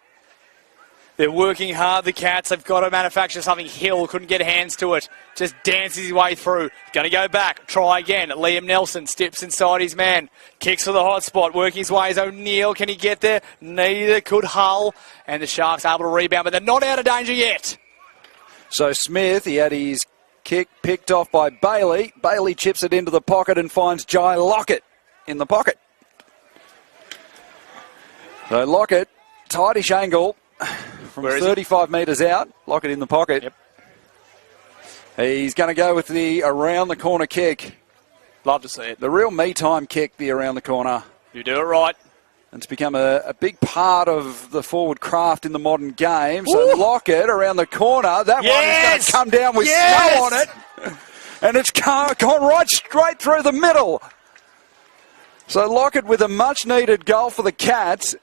They're working hard, the Cats. They've got to manufacture something. Hill couldn't get hands to it. Just dances his way through. Going to go back. Try again. Liam Nelson steps inside his man. Kicks for the hot spot. Working his way is O'Neill. Can he get there? Neither could Hull. And the Sharks able to rebound, but they're not out of danger yet. So Smith, he had his kick picked off by Bailey. Bailey chips it into the pocket and finds Jai Lockett in the pocket. So Lockett, tightish angle. From 35 metres out, Lockett in the pocket. Yep. He's going to go with the around-the-corner kick. Love to see it. The real me-time kick, the around-the-corner. You do it right. It's become a big part of the forward craft in the modern game. So Lockett around the corner. That one is going to come down with snow on it. And it's gone right straight through the middle. So Lockett with a much-needed goal for the Cats.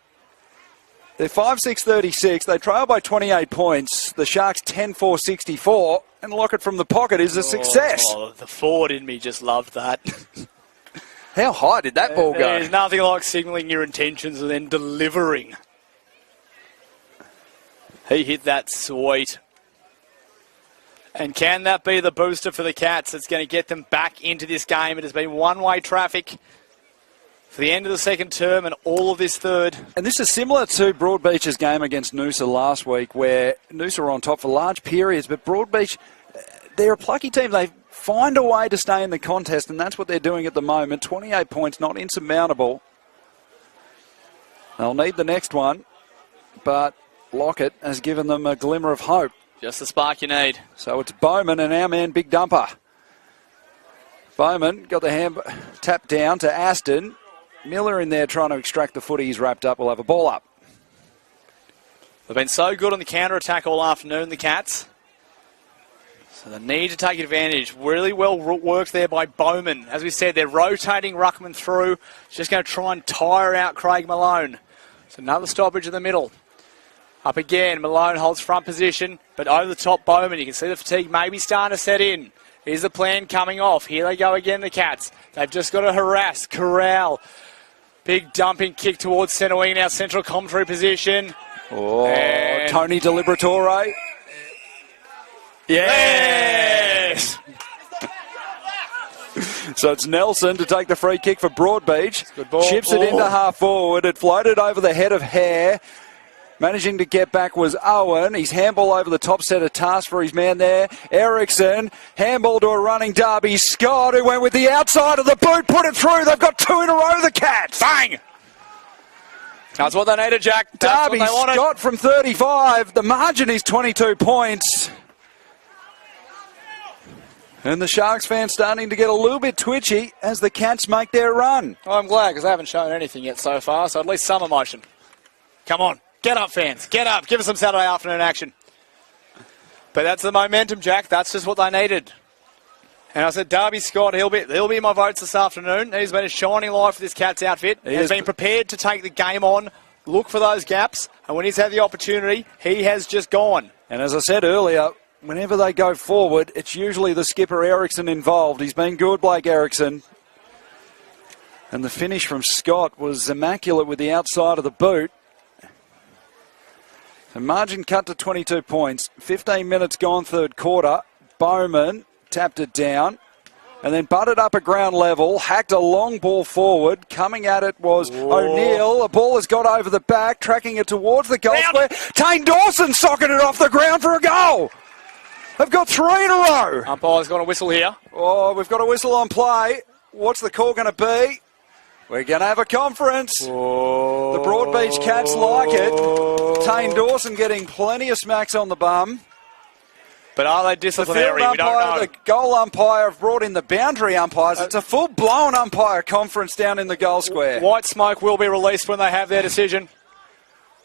They're 5-6-36. They trail by 28 points. The Sharks 10-4-64. And Lockett from the pocket is a success. Oh, the forward in me just loved that. How high did that ball go? There's nothing like signalling your intentions and then delivering. He hit that sweet. And can that be the booster for the Cats that's going to get them back into this game? It has been one-way traffic for the end of the second term and all of this third. And this is similar to Broadbeach's game against Noosa last week, where Noosa were on top for large periods, but Broadbeach, they're a plucky team. They find a way to stay in the contest, and that's what they're doing at the moment. 28 points, not insurmountable. They'll need the next one, but Lockett has given them a glimmer of hope. Just the spark you need. So it's Bowman and our man Big Dumper. Bowman got the hand tapped down to Aston. Miller in there trying to extract the footy. He's wrapped up. We'll have a ball up. They've been so good on the counter-attack all afternoon, the Cats. So they need to take advantage. Really well worked there by Bowman. As we said, they're rotating Ruckman through. Just going to try and tire out Craig Malone. So another stoppage in the middle. Up again, Malone holds front position, but over the top Bowman. You can see the fatigue maybe starting to set in. Here's the plan coming off. Here they go again, the Cats. They've just got to harass, corral. Big dumping kick towards centre wing, now central commentary position. Oh, and Tony Deliberatore. yes! So it's Nelson to take the free kick for Broadbeach. Good ball. Chips it into half forward. It floated over the head of Hare. Managing to get back was Owen. He's handball over the top set of task for his man there. Ericsson, handball to a running Darby Scott, who went with the outside of the boot, put it through. They've got 2 in a row, the Cats. Bang! That's what they needed, Jack. That's Darby what they wanted. Scott from 35. The margin is 22 points. And the Sharks fans starting to get a little bit twitchy as the Cats make their run. Oh, I'm glad, because they haven't shown anything yet so far, so at least some emotion. Come on. Get up, fans. Get up. Give us some Saturday afternoon action. But that's the momentum, Jack. That's just what they needed. And I said, Darby Scott, he'll be my votes this afternoon. He's been a shining light for this Cats outfit. He's been prepared to take the game on, look for those gaps, and when he's had the opportunity, he has just gone. And as I said earlier, whenever they go forward, it's usually the skipper Ericsson involved. He's been good, Blake Ericsson. And the finish from Scott was immaculate with the outside of the boot. The margin cut to 22 points. 15 minutes gone, third quarter. Bowman tapped it down and then butted up at ground level, hacked a long ball forward. Coming at it was O'Neill. The ball has got over the back, tracking it towards the goal square. Tane Dawson socketed it off the ground for a goal. They've got 3 in a row. Umpire's got a whistle here. Oh, we've got a whistle on play. What's the call going to be? We're going to have a conference. Oh. The Broadbeach Cats like it. Tane Dawson getting plenty of smacks on the bum. But are they The disciplinary? field We don't umpire, know. the goal umpire have brought in the boundary umpires. It's a full-blown umpire conference down in the goal square. White smoke will be released when they have their decision.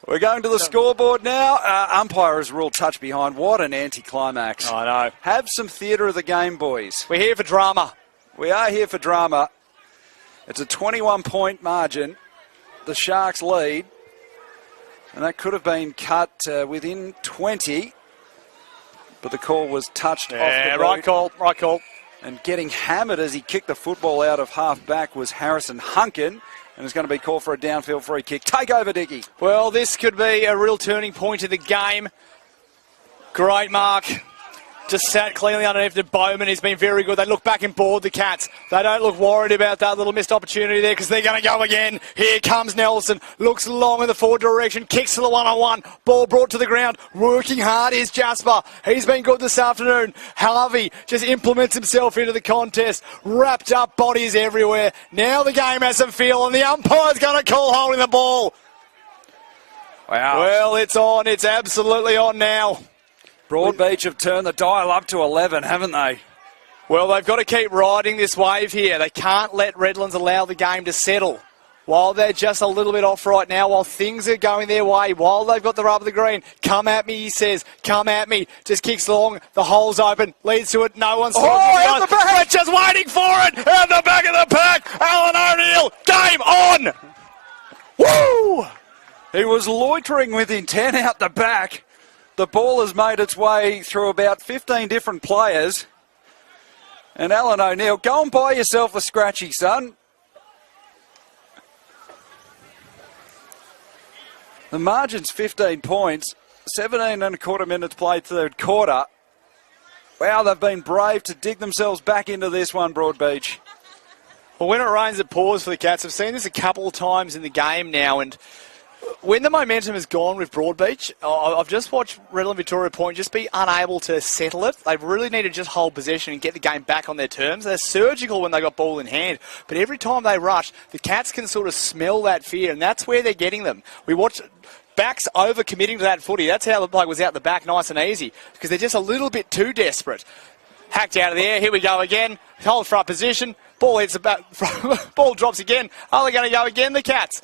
We're going to the scoreboard now. Umpire has ruled touch behind. What an anticlimax. I know. Have some theatre of the game, boys. We're here for drama. We are here for drama. It's a 21-point margin. The Sharks lead. And that could have been cut within 20. But the call was touched off the boot. Right call, right call. And getting hammered as he kicked the football out of half back was Harrison Hunkin. And it's going to be called for a downfield free kick. Take over, Dickie. Well, this could be a real turning point in the game. Great mark. Just sat cleanly underneath the Bowman. He's been very good. They look back and board the Cats. They don't look worried about that little missed opportunity there because they're going to go again. Here comes Nelson. Looks long in the forward direction. Kicks to the one-on-one. Ball brought to the ground. Working hard is Jasper. He's been good this afternoon. Harvey just implements himself into the contest. Wrapped up bodies everywhere. Now the game has some feel and the umpire's going to call holding the ball. Wow. Well, it's on. It's absolutely on now. Broadbeach have turned the dial up to 11, haven't they? Well, they've got to keep riding this wave here. They can't let Redlands allow the game to settle. While they're just a little bit off right now, while things are going their way, while they've got the rub of the green. Come at me, he says. Come at me. Just kicks long. The hole's open. Leads to it. No one's talking. Out the back. We're just waiting for it. Out the back of the pack. Alan O'Neill. Game on. Woo! He was loitering with intent out the back. The ball has made its way through about 15 different players. And Alan O'Neill, go and buy yourself a scratchy, son. The margin's 15 points. 17 and a quarter minutes played third quarter. Wow, they've been brave to dig themselves back into this one, Broadbeach. Well, when it rains, it pours for the Cats. I've seen this a couple of times in the game now, and when the momentum has gone with Broadbeach, I've just watched Redland Victoria Point just be unable to settle it. They really need to just hold possession and get the game back on their terms. They're surgical when they got ball in hand, but every time they rush, the Cats can sort of smell that fear, and that's where they're getting them. We watch backs over-committing to that footy. That's how the bloke was out the back nice and easy, because they're just a little bit too desperate. Hacked out of the air. Here we go again. Hold front position. Ball hits the back. Ball drops again. Are they going to go again, the Cats?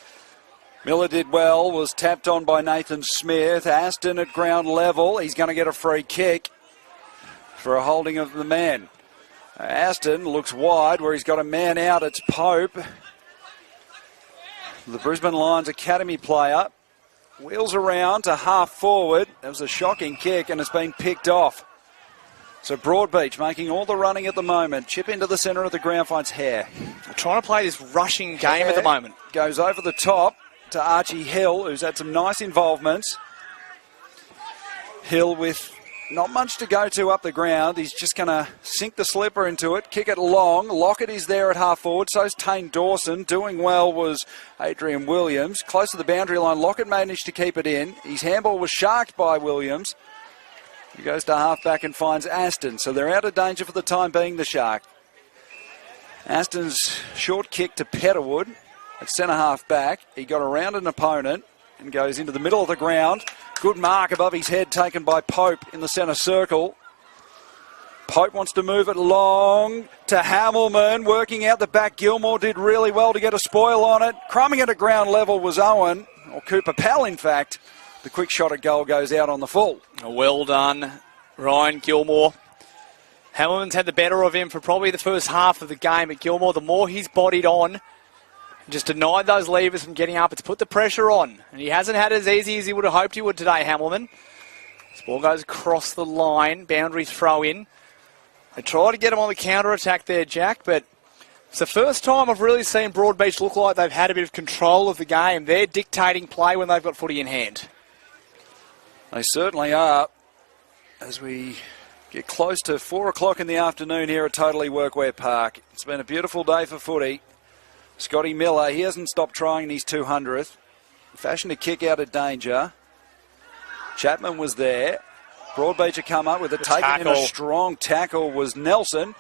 Miller did well, was tapped on by Nathan Smith. Aston at ground level. He's going to get a free kick for a holding of the man. Aston looks wide where he's got a man out. It's Pope, the Brisbane Lions Academy player. Wheels around to half forward. That was a shocking kick and it's been picked off. So Broadbeach making all the running at the moment. Chip into the centre of the ground, finds Hare. They're trying to play this rushing game at the moment. Goes over the top to Archie Hill, who's had some nice involvements. Hill with not much to go to up the ground. He's just going to sink the slipper into it, kick it long. Lockett is there at half forward. So's Tane Dawson. Doing well was Adrian Williams. Close to the boundary line. Lockett managed to keep it in. His handball was sharked by Williams. He goes to half back and finds Aston. So they're out of danger for the time being, the Shark. Aston's short kick to Petterwood at centre half back. He got around an opponent and goes into the middle of the ground. Good mark above his head taken by Pope in the centre circle. Pope wants to move it long to Hamilman, working out the back. Gilmore did really well to get a spoil on it. Crumbing it at ground level was Owen, or Cooper Pell in fact. The quick shot at goal goes out on the full. Well done, Ryan Gilmore. Hamilman's had the better of him for probably the first half of the game, but Gilmore, the more he's bodied on, just denied those levers from getting up. It's put the pressure on. And he hasn't had it as easy as he would have hoped he would today, Hamilman. This ball goes across the line. Boundary throw in. They try to get him on the counter-attack there, Jack, but it's the first time I've really seen Broadbeach look like they've had a bit of control of the game. They're dictating play when they've got footy in hand. They certainly are. As we get close to 4 o'clock in the afternoon here at Totally Workwear Park. It's been a beautiful day for footy. Scotty Miller, he hasn't stopped trying in his 200th. Fashioned a kick out of danger. Chapman was there. Broadbeach had come up with it. Taken in a strong tackle was Nelson.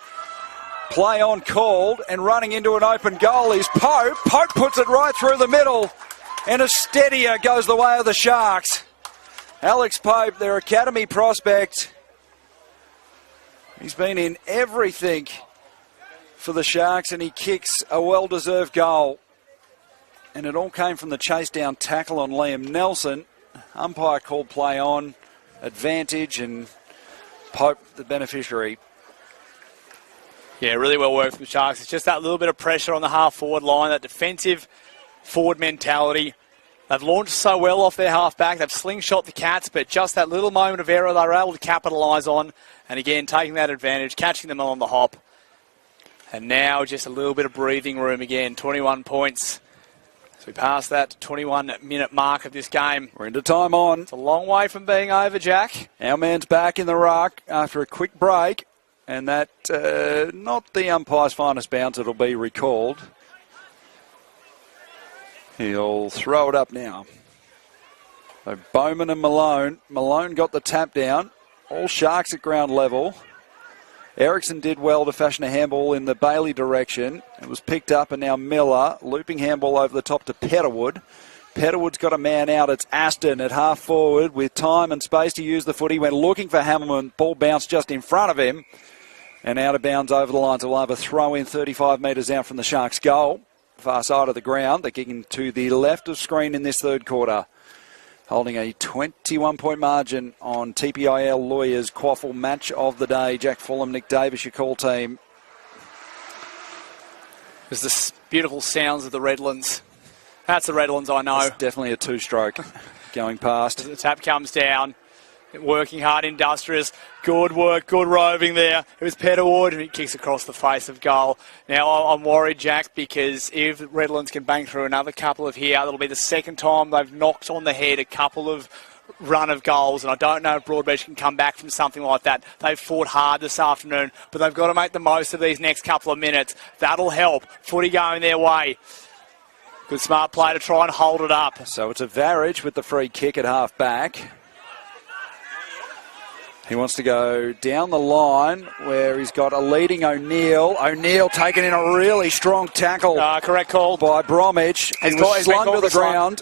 Play on called and running into an open goal is Pope. Pope puts it right through the middle. And a steadier goes the way of the Sharks. Alex Pope, their academy prospect. He's been in everything for the Sharks and he kicks a well-deserved goal. And it all came from the chase down tackle on Liam Nelson. Umpire called play on, advantage, and Pope the beneficiary. Yeah, really well worked from the Sharks. It's just that little bit of pressure on the half-forward line, that defensive forward mentality. They've launched so well off their half-back. They've slingshot the Cats, but just that little moment of error they were able to capitalise on. And again, taking that advantage, catching them on the hop. And now just a little bit of breathing room again. 21 points. So we passed that 21-minute mark of this game. We're into time on. It's a long way from being over, Jack. Our man's back in the ruck after a quick break. And that, not the umpire's finest bounce, it'll be recalled. He'll throw it up now. So Bowman and Malone. Malone got the tap down. All Sharks at ground level. Erickson did well to fashion a handball in the Bailey direction. It was picked up and now Miller looping handball over the top to Petterwood. Petterwood's got a man out. It's Aston at half forward with time and space to use the footy. Went looking for Hamilman. Ball bounced just in front of him and out of bounds over the line. So we'll have a throw in 35 metres out from the Sharks' goal. Far side of the ground. They're kicking to the left of screen in this third quarter. Holding a 21-point margin on TPIL Lawyers QAFL match of the day. Jack Fulham, Nick Davis, your call team. There's the beautiful sounds of the Redlands. That's the Redlands I know. It's definitely a two-stroke going past. As the tap comes down. Working hard, industrious. Good work, good roving there. It was Petterwood and he kicks across the face of goal. Now I'm worried, Jack, because if Redlands can bang through another couple of here, that'll be the second time they've knocked on the head a couple of run of goals, and I don't know if Broadbeach can come back from something like that. They've fought hard this afternoon, but they've got to make the most of these next couple of minutes. That'll help. Footy going their way. Good smart play to try and hold it up. So it's a Varage with the free kick at half back. He wants to go down the line where he's got a leading O'Neill. O'Neill taking in a really strong tackle. Correct call. By Bromwich. He was slung to the ground.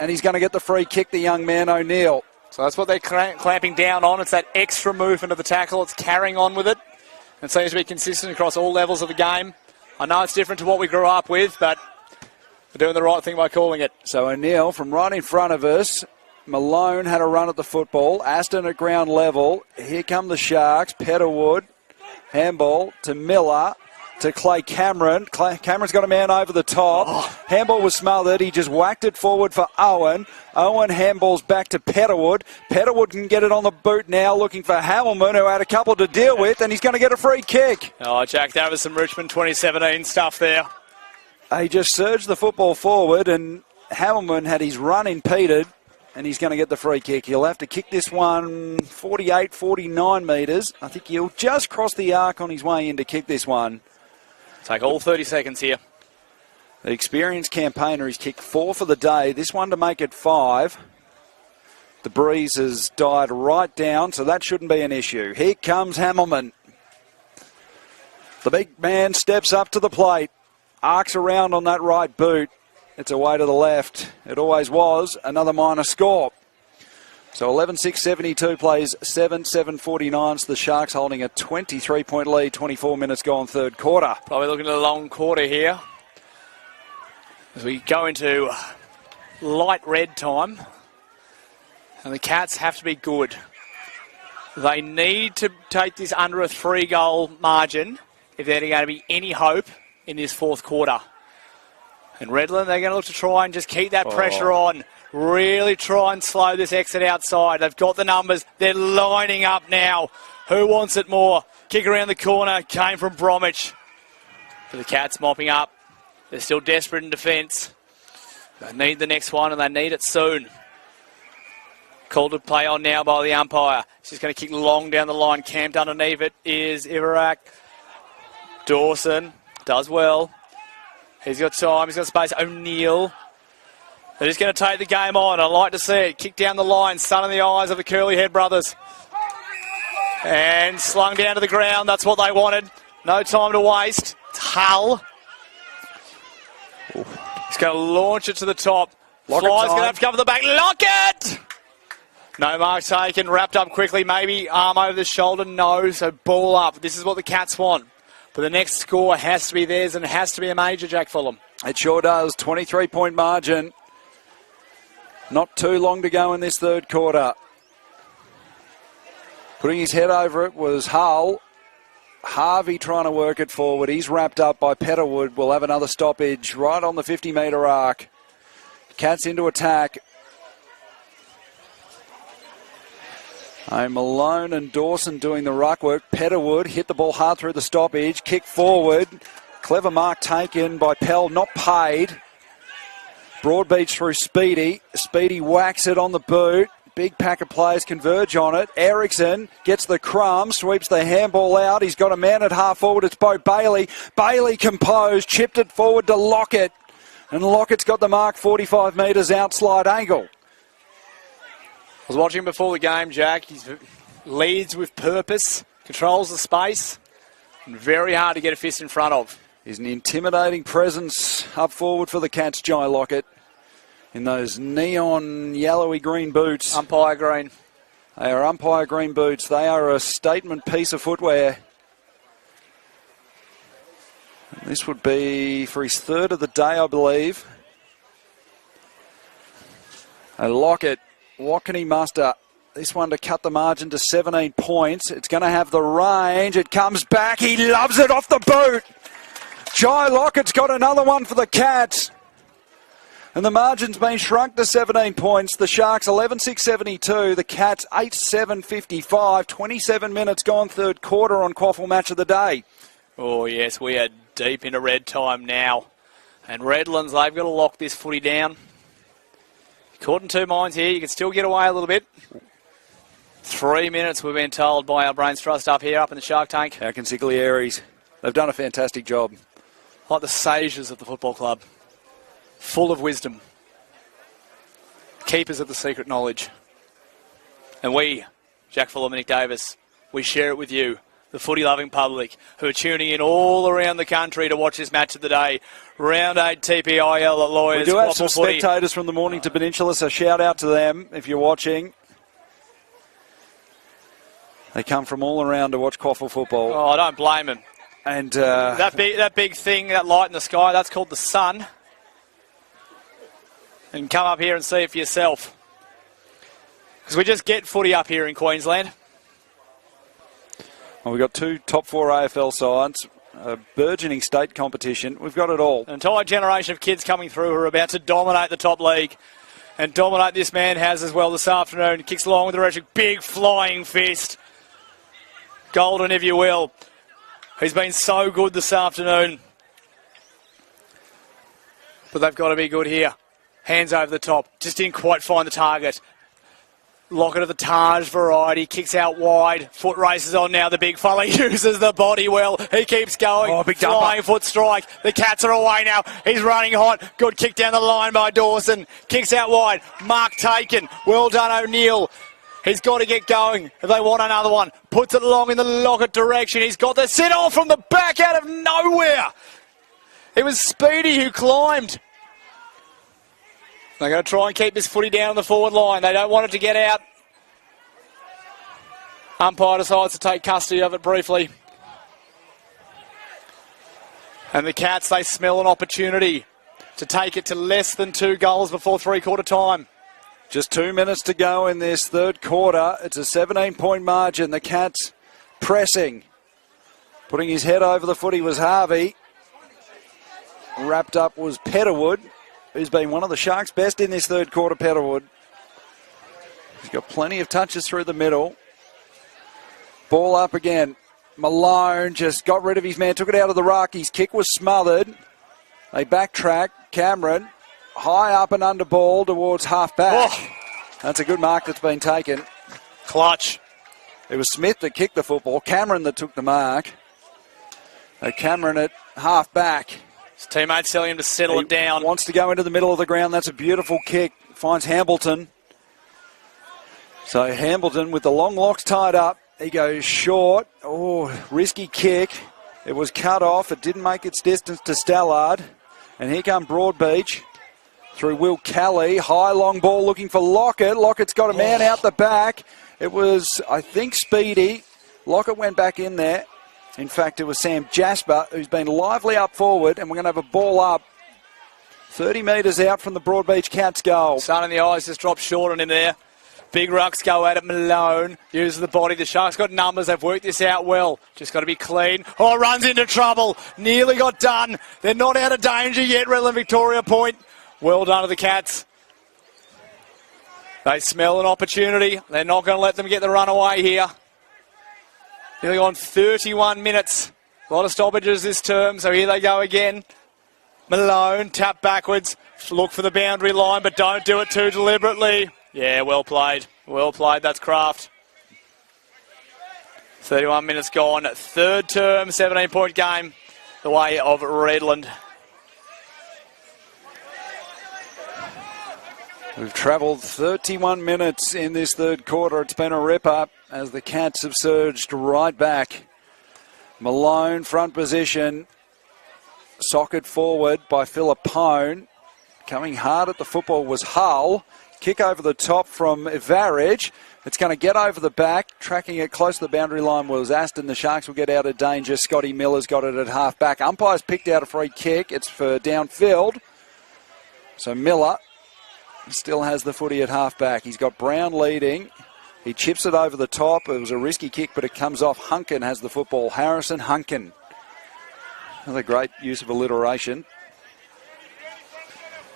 And he's going to get the free kick, the young man O'Neill. So that's what they're clamping down on. It's that extra movement of the tackle. It's carrying on with it. It seems to be consistent across all levels of the game. I know it's different to what we grew up with, but They're doing the right thing by calling it. So O'Neill from right in front of us. Malone had a run at the football. Aston at ground level. Here come the Sharks. Petterwood. Handball to Miller. To Clay Cameron. Cameron's got a man over the top. Handball was smothered. He just whacked it forward for Owen. Owen handballs back to Petterwood. Petterwood can get it on the boot now, looking for Hamilman, who had a couple to deal with, and he's going to get a free kick. Oh, Jack, that was some Richmond 2017 stuff there. He just surged the football forward, and Hamilman had his run impeded, and he's going to get the free kick. He'll have to kick this one 48, 49 metres. I think he'll just cross the arc on his way in to kick this one. Take all 30 seconds here. The experienced campaigner, he's kicked 4 for the day. This one to make it 5. The breeze has died right down, so that shouldn't be an issue. Here comes Hamilman. The big man steps up to the plate. Arcs around on that right boot. It's away to the left. It always was. Another minor score. So 11-6-72 plays 7-7-49. So the Sharks holding a 23-point lead, 24 minutes gone, third quarter. Probably looking at a long quarter here. As we go into light red time. And the Cats have to be good. They need to take this under a 3-goal margin if they're going to be any hope in this fourth quarter. And Redland, they're going to look to try and just keep that pressure on. Really try and slow this exit outside. They've got the numbers. They're lining up now. Who wants it more? Kick around the corner. Came from Bromwich. But the Cats mopping up. They're still desperate in defence. They need the next one, and they need it soon. Called to play on now by the umpire. She's going to kick long down the line. Camped underneath it is Iverack. Dawson does well. He's got time. He's got space. O'Neill. They're just going to take the game on. I like to see it. Kick down the line. Sun in the eyes of the Curly-Head brothers. And slung down to the ground. That's what they wanted. No time to waste. It's Hull. He's going to launch it to the top. Fly's going to have to cover the back. Lockett! No mark taken. Wrapped up quickly. Maybe arm over the shoulder. No. So ball up. This is what the Cats want. But the next score has to be theirs, and it has to be a major, Jack Fulham. It sure does. 23-point margin. Not too long to go in this third quarter. Putting his head over it was Hull. Harvey trying to work it forward. He's wrapped up by Petterwood. We'll have another stoppage right on the 50-metre arc. Cats into attack. Malone and Dawson doing the ruck work. Petterwood hit the ball hard through the stoppage. Kick forward. Clever mark taken by Pell. Not paid. Broadbeach through Speedy. Speedy whacks it on the boot. Big pack of players converge on it. Eriksson gets the crumb, sweeps the handball out. He's got a man at half forward. It's Bo Bailey. Bailey composed, chipped it forward to Lockett. And Lockett's got the mark 45 metres outside angle. I was watching before the game, Jack. He leads with purpose, controls the space, and very hard to get a fist in front of. He's an intimidating presence up forward for the Cats, Jai Lockett, in those neon yellowy green boots. Umpire green. They are umpire green boots. They are a statement piece of footwear. This would be for his third of the day, I believe. And Lockett, what can he muster? This one to cut the margin to 17 points. It's going to have the range. It comes back. He loves it off the boot. Jai Lockett's got another one for the Cats. And the margin's been shrunk to 17 points. The Sharks 11-6-72. The Cats 8-7-55. 27 minutes gone, third quarter on QAFL Match of the Day. Oh, yes, we are deep into red time now. And Redlands, they've got to lock this footy down. Caught in two minds here. You can still get away a little bit. 3 minutes, we've been told by our brains trust up here, up in the Shark Tank. Our consiglieres. They've done a fantastic job. Like the sages of the football club. Full of wisdom. Keepers of the secret knowledge. And we, Jack Fulham and Nick Davis, we share it with you, the footy-loving public, who are tuning in all around the country to watch this match of the day. Round 8 TPIL at Lawyers. We do have some spectators from the Mornington Peninsula, so shout out to them if you're watching. They come from all around to watch QAFL football. Oh, I don't blame them. And that big thing, that light in the sky, that's called the sun. and come up here and see it for yourself. Because we just get footy up here in Queensland. Well, we've got 2 top 4 AFL sides, a burgeoning state competition. We've got it all. An entire generation of kids coming through who are about to dominate the top league. And dominate this man has as well this afternoon. Kicks along with the rhetoric. Big flying fist. Golden, if you will. He's been so good this afternoon. But they've got to be good here. Hands over the top. Just didn't quite find the target. Lockett of the Taj variety. Kicks out wide. Foot races on now. The big fella uses the body well. He keeps going. Oh, big flying foot strike. The Cats are away now. He's running hot. Good kick down the line by Dawson. Kicks out wide. Mark taken. Well done, O'Neill. He's got to get going if they want another one. Puts it long in the Lockett direction. He's got the sit off from the back out of nowhere. It was Speedy who climbed. They're going to try and keep this footy down on the forward line. They don't want it to get out. Umpire decides to take custody of it briefly. And the Cats, they smell an opportunity to take it to less than 2 goals before 3/4 time. Just 2 minutes to go in this 3rd quarter. It's a 17-point margin. The Cats pressing. Putting his head over the footy was Harvey. Wrapped up was Petterwood, who's been one of the Sharks' best in this 3rd quarter, Petterwood. He's got plenty of touches through the middle. Ball up again. Malone just got rid of his man, took it out of the ruck. His kick was smothered. They backtrack. Cameron, high up and under ball towards half back. Oh. That's a good mark that's been taken. Clutch. It was Smith that kicked the football. Cameron that took the mark. Cameron at half back. His teammates telling him to settle it down. Wants to go into the middle of the ground. That's a beautiful kick. Finds Hambleton. So Hambleton with the long locks tied up. He goes short. Oh, risky kick. It was cut off. It didn't make its distance to Stallard. And here come Broadbeach through Will Kelly. High long ball looking for Lockett. Lockett's got a man out the back. It was, I think, Speedy. Lockett went back in there. In fact, it was Sam Jasper, who's been lively up forward, and we're going to have a ball up 30 metres out from the Broadbeach Cats goal. Sun in the eyes just dropped short on him there. Big rucks go at it. Malone uses the body. The Sharks got numbers. They've worked this out well. Just got to be clean. Oh, runs into trouble. Nearly got done. They're not out of danger yet. Redland Victoria point. Well done to the Cats. They smell an opportunity. They're not going to let them get the run away here. Nearly on 31 minutes. A lot of stoppages this term, so here they go again. Malone, tap backwards. Look for the boundary line, but don't do it too deliberately. Yeah, well played. Well played. That's craft. 31 minutes gone. 3rd term, 17-point game. The way of Redland. We've travelled 31 minutes in this 3rd quarter. It's been a rip-up as the Cats have surged right back. Malone, front position. Socket forward by Philippone. Coming hard at the football was Hull. Kick over the top from Varage. It's going to get over the back. Tracking it close to the boundary line was Aston. The Sharks will get out of danger. Scotty Miller's got it at half back. Umpire's picked out a free kick. It's for downfield. So Miller still has the footy at half back. He's got Brown leading. He chips it over the top. It was a risky kick, but it comes off. Hunkin has the football. Harrison Hunkin. Another great use of alliteration.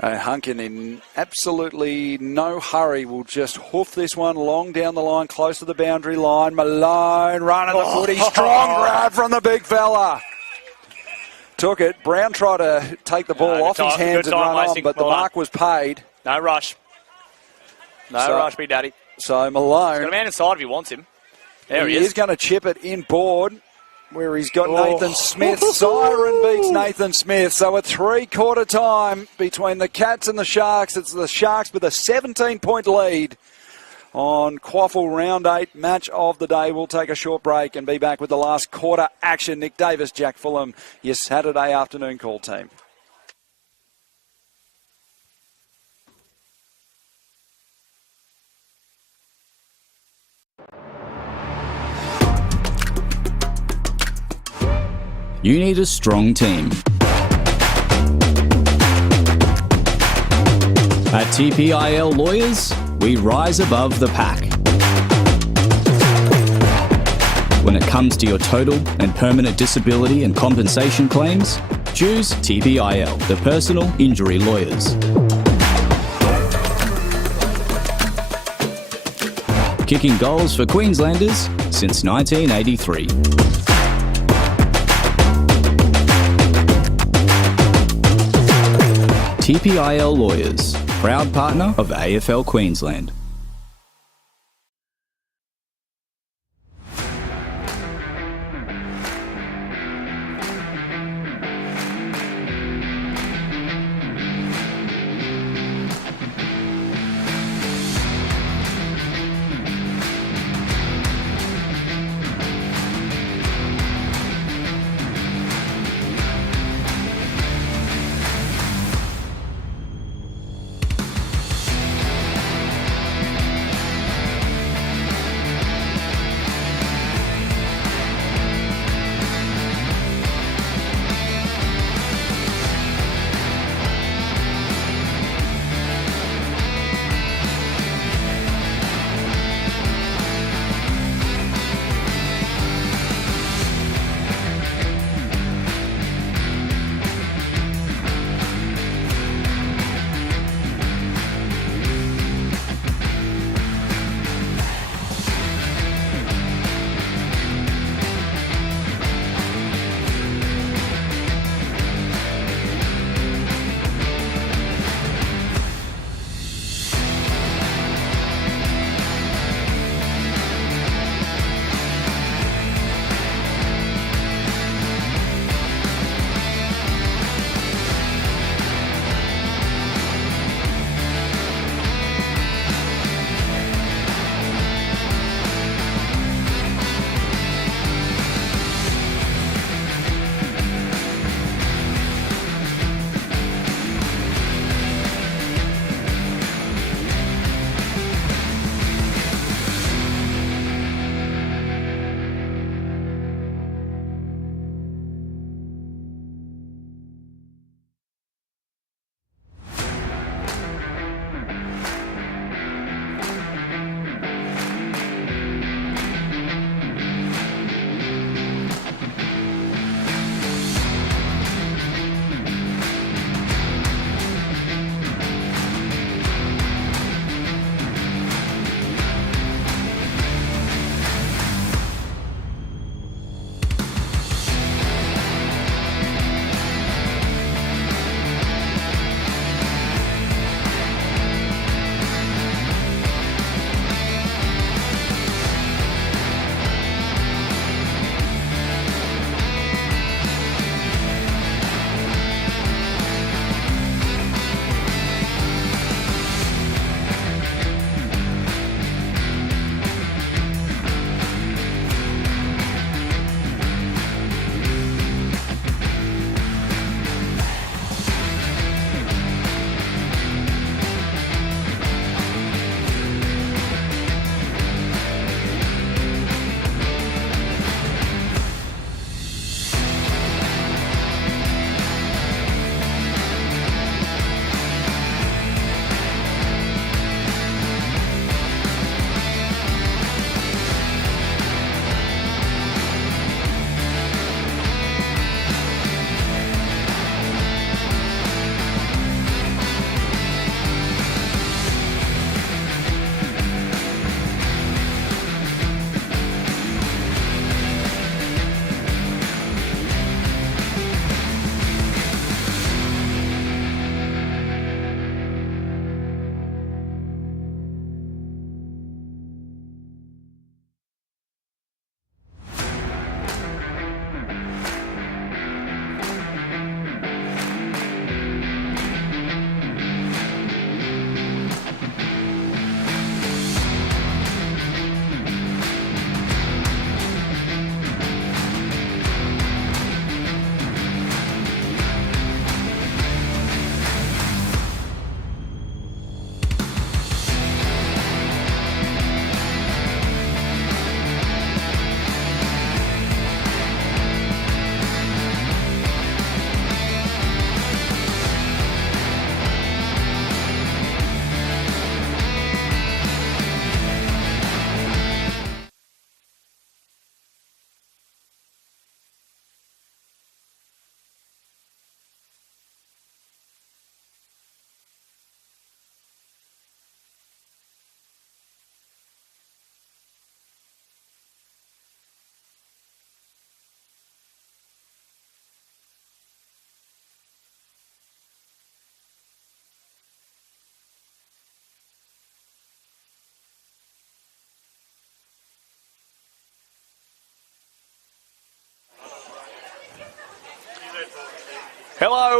Hunkin in absolutely no hurry will just hoof this one long down the line, close to the boundary line. Malone running the footy. Strong grab from the big fella. Took it. Brown tried to take the ball off his hands and run on, but the mark was paid. No rush. No rush, big daddy. So Malone. He's got a man inside if he wants him. There he is. He's going to chip it inboard, where he's got Nathan Smith. Siren beats Nathan Smith. So at 3/4 time between the Cats and the Sharks. It's the Sharks with a 17-point lead on QAFL Round 8 match of the day. We'll take a short break and be back with the last quarter action. Nick Davis, Jack Fulham, your Saturday afternoon call team. You need a strong team. At TPIL Lawyers, we rise above the pack. When it comes to your total and permanent disability and compensation claims, choose TPIL, the personal injury lawyers. Kicking goals for Queenslanders since 1983. TPIL Lawyers, proud partner of AFL Queensland.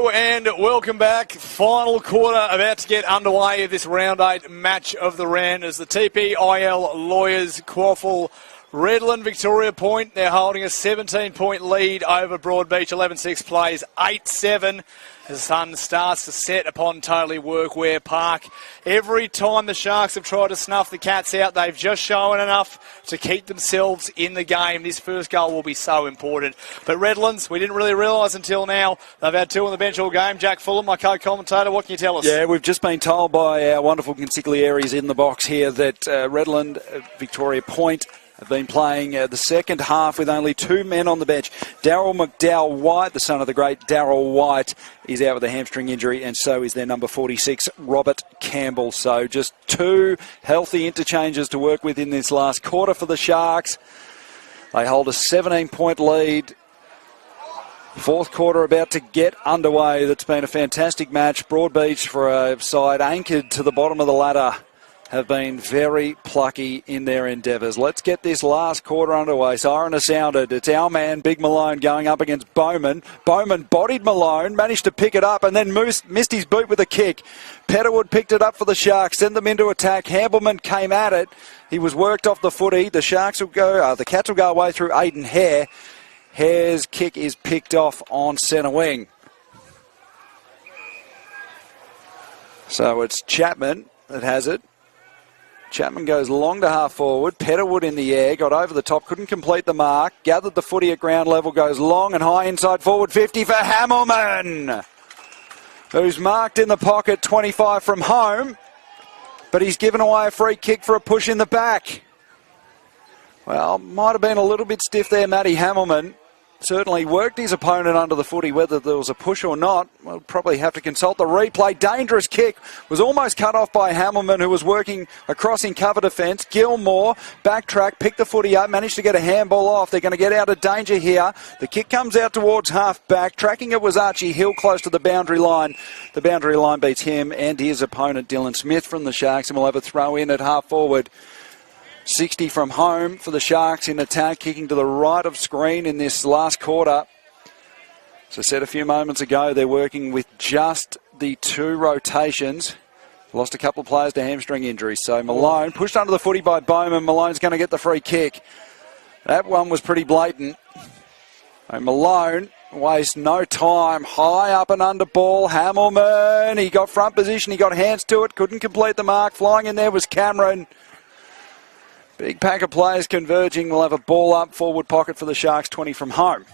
Hello and welcome back. Final quarter about to get underway of this round 8 match of the round as the TPIL Lawyers QAFL Redland Victoria Point. They're holding a 17-point lead over Broadbeach. 11-6 plays 8-7 as the sun starts to set upon Totally Workwear Park. Every time the Sharks have tried to snuff the Cats out, they've just shown enough to keep themselves in the game. This first goal will be so important. But Redlands, we didn't really realise until now, they've had 2 on the bench all game. Jack Fulham, my co-commentator, what can you tell us? Yeah, we've just been told by our wonderful consiglieres in the box here that Redland Victoria Point have been playing the second half with only 2 men on the bench. Darryl McDowell-White, the son of the great Darryl White, is out with a hamstring injury, and so is their number 46, Robert Campbell. So just 2 healthy interchanges to work with in this last quarter for the Sharks. They hold a 17-point lead. Fourth quarter about to get underway. That's been a fantastic match. Broadbeach, for a side anchored to the bottom of the ladder, have been very plucky in their endeavours. Let's get this last quarter underway. Siren has sounded. It's our man, Big Malone, going up against Bowman. Bowman bodied Malone, managed to pick it up, and then missed his boot with a kick. Petterwood picked it up for the Sharks, sent them into attack. Hambleman came at it. He was worked off the footy. The Sharks will go, the Cats will go away through Aiden Hare. Hare's kick is picked off on centre wing. So it's Chapman that has it. Chapman goes long to half forward. Petterwood in the air, got over the top, couldn't complete the mark. Gathered the footy at ground level, goes long and high inside forward 50 for Hammelman, who's marked in the pocket 25 from home, but he's given away a free kick for a push in the back. Well, might have been a little bit stiff there, Matty Hammelman. Certainly worked his opponent under the footy. Whether there was a push or not, we'll probably have to consult the replay. Dangerous kick. Was almost cut off by Hammelman, who was working across in cover defence. Gilmore, backtrack, picked the footy up, managed to get a handball off. They're going to get out of danger here. The kick comes out towards half-back. Tracking it was Archie Hill close to the boundary line. The boundary line beats him and his opponent, Dylan Smith from the Sharks, and we'll have a throw in at half-forward. 60 from home for the Sharks in attack, kicking to the right of screen in this last quarter. As I said a few moments ago, they're working with just the 2 rotations. Lost a couple of players to hamstring injuries. So Malone pushed under the footy by Bowman. Malone's going to get the free kick. That one was pretty blatant. And Malone wastes no time. High up and under ball. Hammelman, he got front position. He got hands to it. Couldn't complete the mark. Flying in there was Cameron. Big pack of players converging. We'll have a ball up, forward pocket for the Sharks, 20 from home.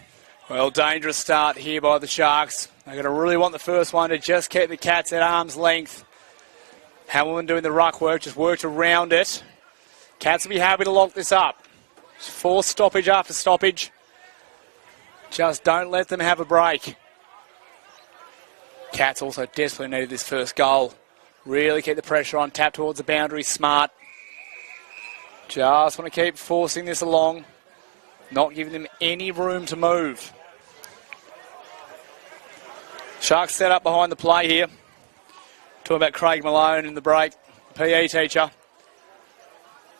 Well, dangerous start here by the Sharks. They're going to really want the first one to just keep the Cats at arm's length. Hamilton doing the ruck work, just worked around it. Cats will be happy to lock this up. Force stoppage after stoppage. Just don't let them have a break. Cats also desperately needed this first goal. Really keep the pressure on, tap towards the boundary, smart. Just want to keep forcing this along, not giving them any room to move. Sharks set up behind the play here. Talking about Craig Malone in the break, PE teacher.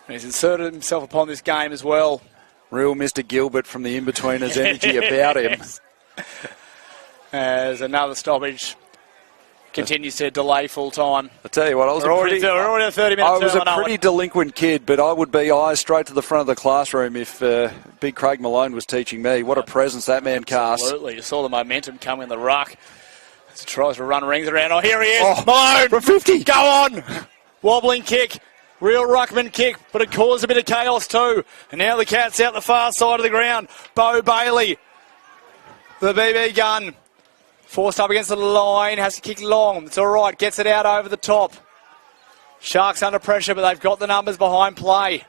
And he's inserted himself upon this game as well. Real Mr. Gilbert from the in-betweeners energy about him. There's another stoppage. Continues to delay full time. I tell you what, I was already a 30-minute pretty delinquent kid, but I would be eyes straight to the front of the classroom if Big Craig Malone was teaching me. What a presence that man casts. Absolutely. You saw the momentum come in the ruck as he tries to run rings around. Oh, here he is. Oh, Malone. for 50. Go on. Wobbling kick. Real ruckman kick, but it caused a bit of chaos too. And now the Cats out the far side of the ground. Bo Bailey, the BB gun. Forced up against the line, has to kick long. It's all right, gets it out over the top. Sharks under pressure, but they've got the numbers behind play.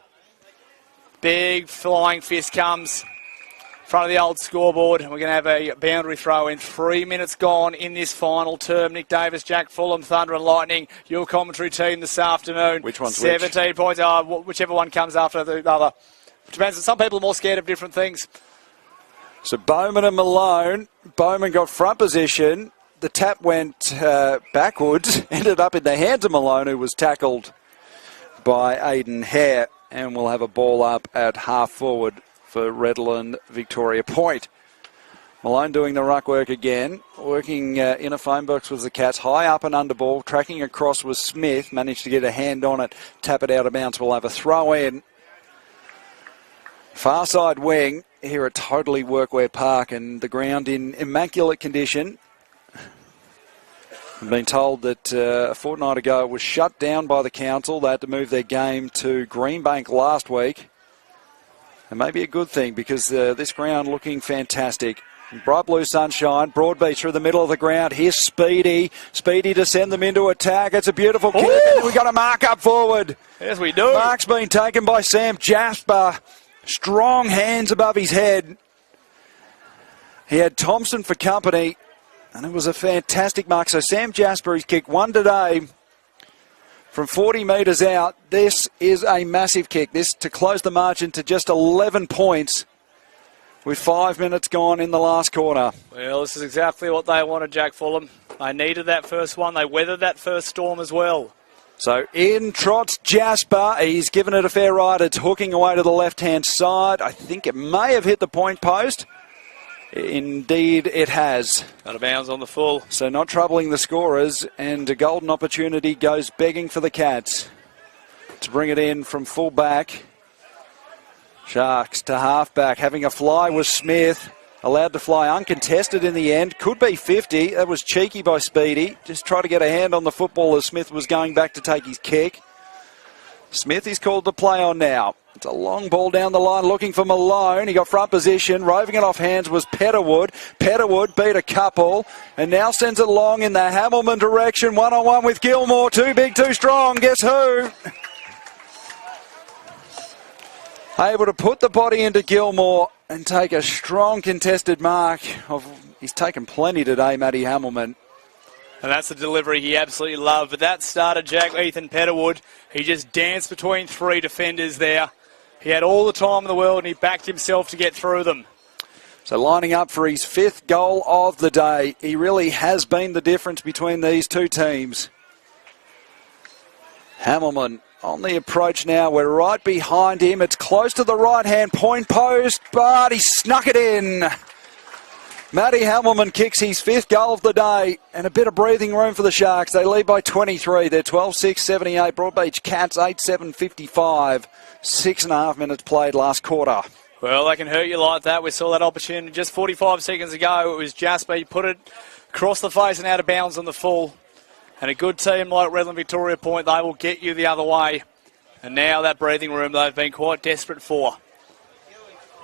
Big flying fist comes in front of the old scoreboard. And we're going to have a boundary throw in. 3 minutes gone in this final term. Nick Davis, Jack Fulham, Thunder and Lightning. Your commentary team this afternoon. Which one's 17 which? points. Whichever one comes after the other. Which depends. Some people are more scared of different things. So Bowman and Malone. Bowman got front position. The tap went backwards, ended up in the hands of Malone, who was tackled by Aiden Hare. And we'll have a ball up at half forward for Redland Victoria Point. Malone doing the ruck work again. Working in a phone box was the Cats. High up and under ball. Tracking across was Smith. Managed to get a hand on it. Tap it out of bounds. We'll have a throw in. Far side wing here at Totally Workwear Park, and the ground in immaculate condition. I've been told that a fortnight ago it was shut down by the council. They had to move their game to Greenbank last week. And maybe a good thing, because this ground looking fantastic. Bright blue sunshine, Broadbeach through the middle of the ground. Here's Speedy. Speedy to send them into attack. It's a beautiful kick. And we've got a mark up forward. Yes, we do. Mark's been taken by Sam Jasper. Strong hands above his head. He had Thompson for company, and it was a fantastic mark. So Sam Jasper, he's kicked one today from 40 metres out. This is a massive kick. This to close the margin to just 11 points with 5 minutes gone in the last quarter. Well, this is exactly what they wanted, Jack Fulham. They needed that first one. They weathered that first storm as well. So in trots Jasper. He's given it a fair ride. It's hooking away to the left-hand side. I think it may have hit the point post. Indeed, it has. Out of bounds on the full. So not troubling the scorers, and a golden opportunity goes begging for the Cats to bring it in from full back. Sharks to half-back. Having a fly was Smith. Allowed to fly uncontested in the end. Could be 50. That was cheeky by Speedy. Just try to get a hand on the football as Smith was going back to take his kick. Smith is called to play on now. It's a long ball down the line looking for Malone. He got front position. Roving it off hands was Petterwood. Petterwood beat a couple and now sends it long in the Hamilman direction. One-on-one with Gilmore. Too big, too strong. Guess who? Able to put the body into Gilmore and take a strong contested mark. He's taken plenty today, Matty Hamilman. And that's the delivery he absolutely loved. But that started Jack Ethan Petterwood. He just danced between three defenders there. He had all the time in the world and he backed himself to get through them. So lining up for his 5th goal of the day. He really has been the difference between these two teams. Hamilman on the approach now. We're right behind him. It's close to the right-hand point post, but he snuck it in. Matty Hamilman kicks his 5th goal of the day, and a bit of breathing room for the Sharks. They lead by 23. They're 12-6-78. Broadbeach Cats 8-7-55. 6.5 minutes played last quarter. Well, they can hurt you like that. We saw that opportunity just 45 seconds ago. It was Jasper. He put it across the face and out of bounds on the full. And a good team like Redland Victoria Point, they will get you the other way. And now that breathing room they've been quite desperate for.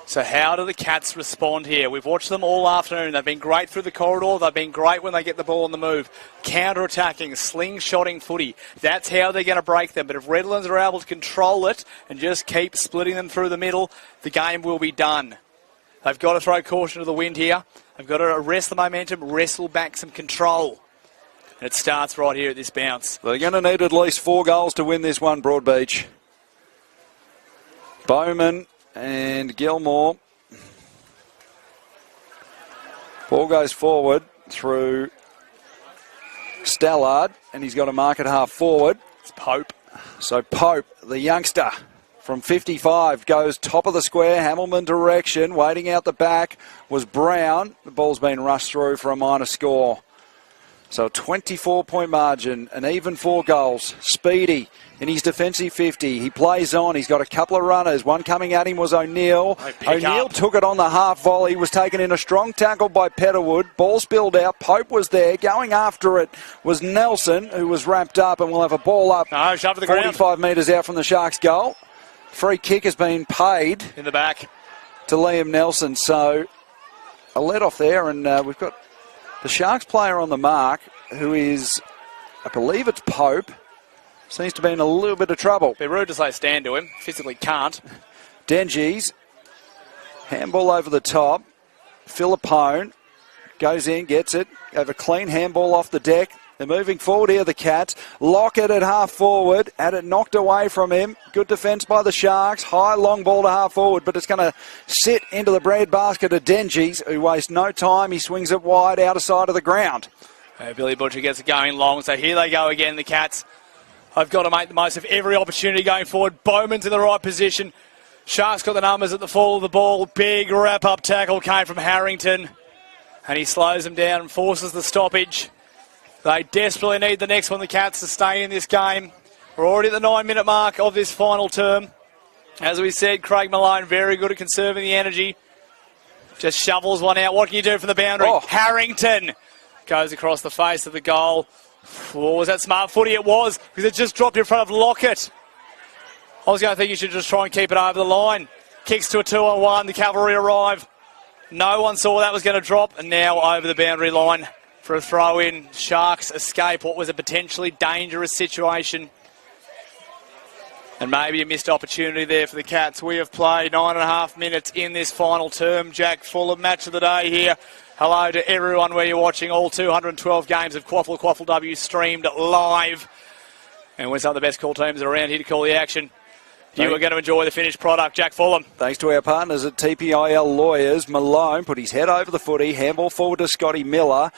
So how do the Cats respond here? We've watched them all afternoon. They've been great through the corridor. They've been great when they get the ball on the move. Counter-attacking, slingshotting footy. That's how they're going to break them. But if Redlands are able to control it and just keep splitting them through the middle, the game will be done. They've got to throw caution to the wind here. They've got to arrest the momentum, wrestle back some control. And it starts right here at this bounce. They're going to need at least 4 goals to win this one, Broadbeach. Bowman and Gilmore. Ball goes forward through Stallard, and he's got a mark at half forward. It's Pope. So Pope, the youngster from 55, goes top of the square, Hamilman direction. Waiting out the back was Brown. The ball's been rushed through for a minor score. So a 24-point margin, an even 4 goals. Speedy in his defensive 50. He plays on. He's got a couple of runners. One coming at him was O'Neill. O'Neill took it on the half volley. Was taken in a strong tackle by Petterwood. Ball spilled out. Pope was there. Going after it was Nelson, who was wrapped up, and will have a ball up. No, shove to the 45 ground. metres out from the Sharks' goal. Free kick has been paid In the back. to Liam Nelson. So a let off there, and we've got the Sharks player on the mark, who is, I believe it's Pope. Seems to be in a little bit of trouble. Be rude to say stand to him. Physically can't. Dengies, handball over the top. Philippone goes in, gets it. Have a clean handball off the deck. They're moving forward here, the Cats. Lockett at half forward. Had it knocked away from him. Good defence by the Sharks. High, long ball to half forward, but it's going to sit into the bread basket of Dengies, who wastes no time. He swings it wide, outer side of the ground. Billy Butcher gets it going long. So here they go again, the Cats. I've got to make the most of every opportunity going forward. Bowman's in the right position. Sharks got the numbers at the fall of the ball. Big wrap-up tackle came from Harrington. And he slows them down and forces the stoppage. They desperately need the next one, the Cats, to stay in this game. We're already at the 9-minute mark of this final term. As we said, Craig Malone very good at conserving the energy. Just shovels one out. What can you do from the boundary? Oh. Harrington goes across the face of the goal. Oh, was that smart footy? It was, because it just dropped in front of Lockett. I was going to think you should just try and keep it over the line. Kicks to a 2-on-1. The Cavalry arrive. No one saw that was going to drop, and now over the boundary line for a throw-in. Sharks escape what was a potentially dangerous situation. And maybe a missed opportunity there for the Cats. We have played 9.5 minutes in this final term. Jack Fulham, match of the day here. Hello to everyone where you're watching all 212 games of QAFL W streamed live. And we're some of the best call teams around here to call the action. You are going to enjoy the finished product, Jack Fulham. Thanks to our partners at TPIL Lawyers. Malone put his head over the footy. Handball forward to Scotty Miller.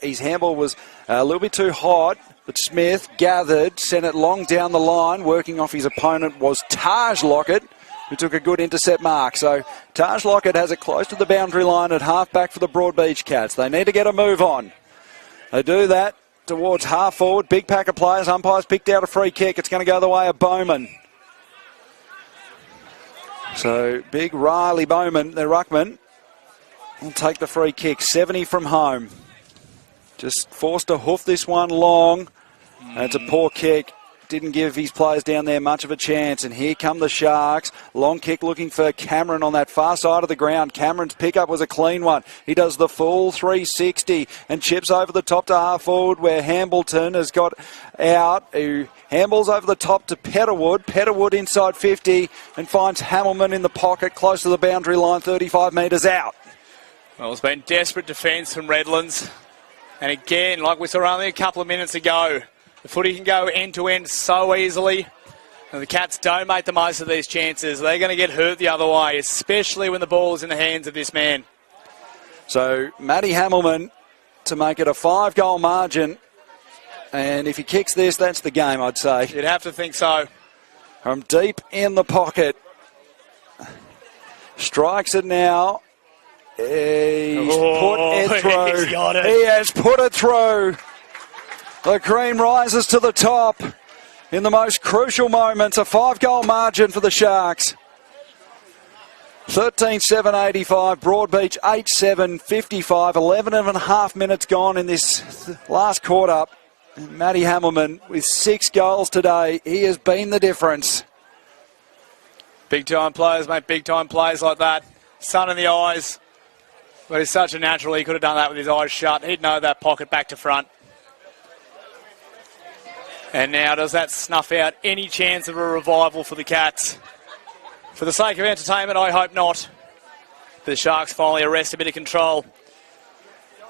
His handball was a little bit too hot. But Smith gathered, sent it long down the line. Working off his opponent was Taj Lockett, who took a good intercept mark. So Taj Lockett has it close to the boundary line at half-back for the Broadbeach Cats. They need to get a move on. They do that towards half-forward. Big pack of players. Umpires picked out a free kick. It's going to go the way of Bowman. So big Riley Bowman, the ruckman, will take the free kick. 70 from home. Just forced to hoof this one long. And it's a poor kick. Didn't give his players down there much of a chance. And here come the Sharks. Long kick looking for Cameron on that far side of the ground. Cameron's pickup was a clean one. He does the full 360 and chips over the top to half forward where Hambleton has got out. Who handballs over the top to Petterwood. Petterwood inside 50 and finds Hamilman in the pocket close to the boundary line, 35 metres out. Well, it's been desperate defence from Redlands. And again, like we saw only a couple of minutes ago, the footy can go end-to-end so easily. And the Cats don't make the most of these chances. They're going to get hurt the other way, especially when the ball is in the hands of this man. So, Matty Hamilman to make it a 5-goal margin. And if he kicks this, that's the game, I'd say. You'd have to think so. From deep in the pocket. Strikes it now. He's put it through. He has put it through. The cream rises to the top in the most crucial moments. A 5-goal margin for the Sharks. 13-7-85. Broadbeach 8-7-55. 11.5 minutes gone in this last quarter. Matty Hamilman with 6 goals today. He has been the difference. Big-time players make big-time plays like that. Sun in the eyes. But he's such a natural, he could have done that with his eyes shut. He'd know that pocket back to front. And now does that snuff out any chance of a revival for the Cats? For the sake of entertainment, I hope not. The Sharks finally arrest a bit of control.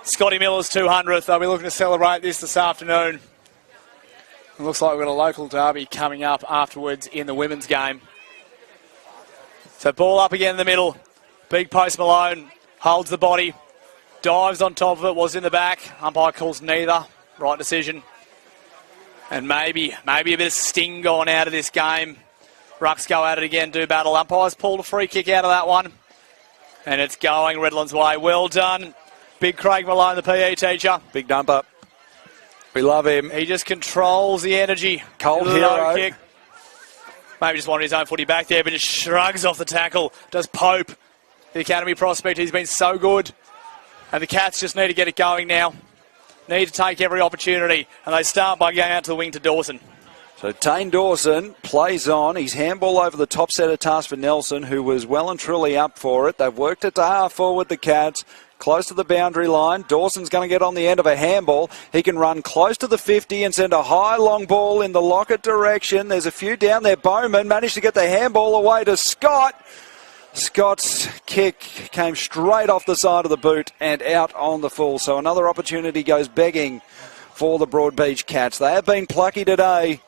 Scotty Miller's 200th. They'll be looking to celebrate this afternoon. It looks like we've got a local derby coming up afterwards in the women's game. So ball up again in the middle. Big post Malone. Holds the body, dives on top of it, was in the back. Umpire calls neither. Right decision. And maybe a bit of sting gone out of this game. Rucks go at it again, do battle. Umpires pulled a free kick out of that one. And it's going Redland's way. Well done. Big Craig Malone, the PE teacher. Big dumper. We love him. He just controls the energy. Cold hero. Kick. Maybe just wanted his own footy back there, but just shrugs off the tackle. Does Pope. The academy prospect, he's been so good. And the Cats just need to get it going now. Need to take every opportunity. And they start by going out to the wing to Dawson. So Tane Dawson plays on. He's handball over the top set of task for Nelson, who was well and truly up for it. They've worked it to half forward, the Cats. Close to the boundary line. Dawson's going to get on the end of a handball. He can run close to the 50 and send a high long ball in the Lockett direction. There's a few down there. Bowman managed to get the handball away to Scott. Scott's kick came straight off the side of the boot and out on the full. So another opportunity goes begging for the Broadbeach Cats. They have been plucky today.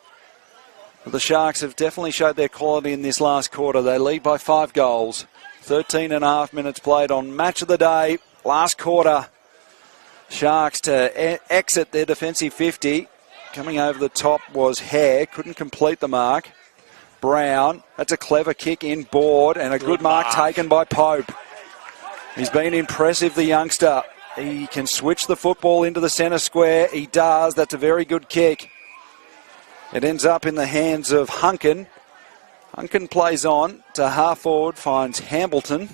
The Sharks have definitely showed their quality in this last quarter. They lead by 5 goals. 13.5 minutes played on match of the day. Last quarter. Sharks to exit their defensive 50. Coming over the top was Hare. Couldn't complete the mark. Brown, that's a clever kick inboard and a good mark taken by Pope. He's been impressive, the youngster. He can switch the football into the centre square. He does. That's a very good kick. It ends up in the hands of Hunkin. Hunkin plays on to half forward, finds Hambleton.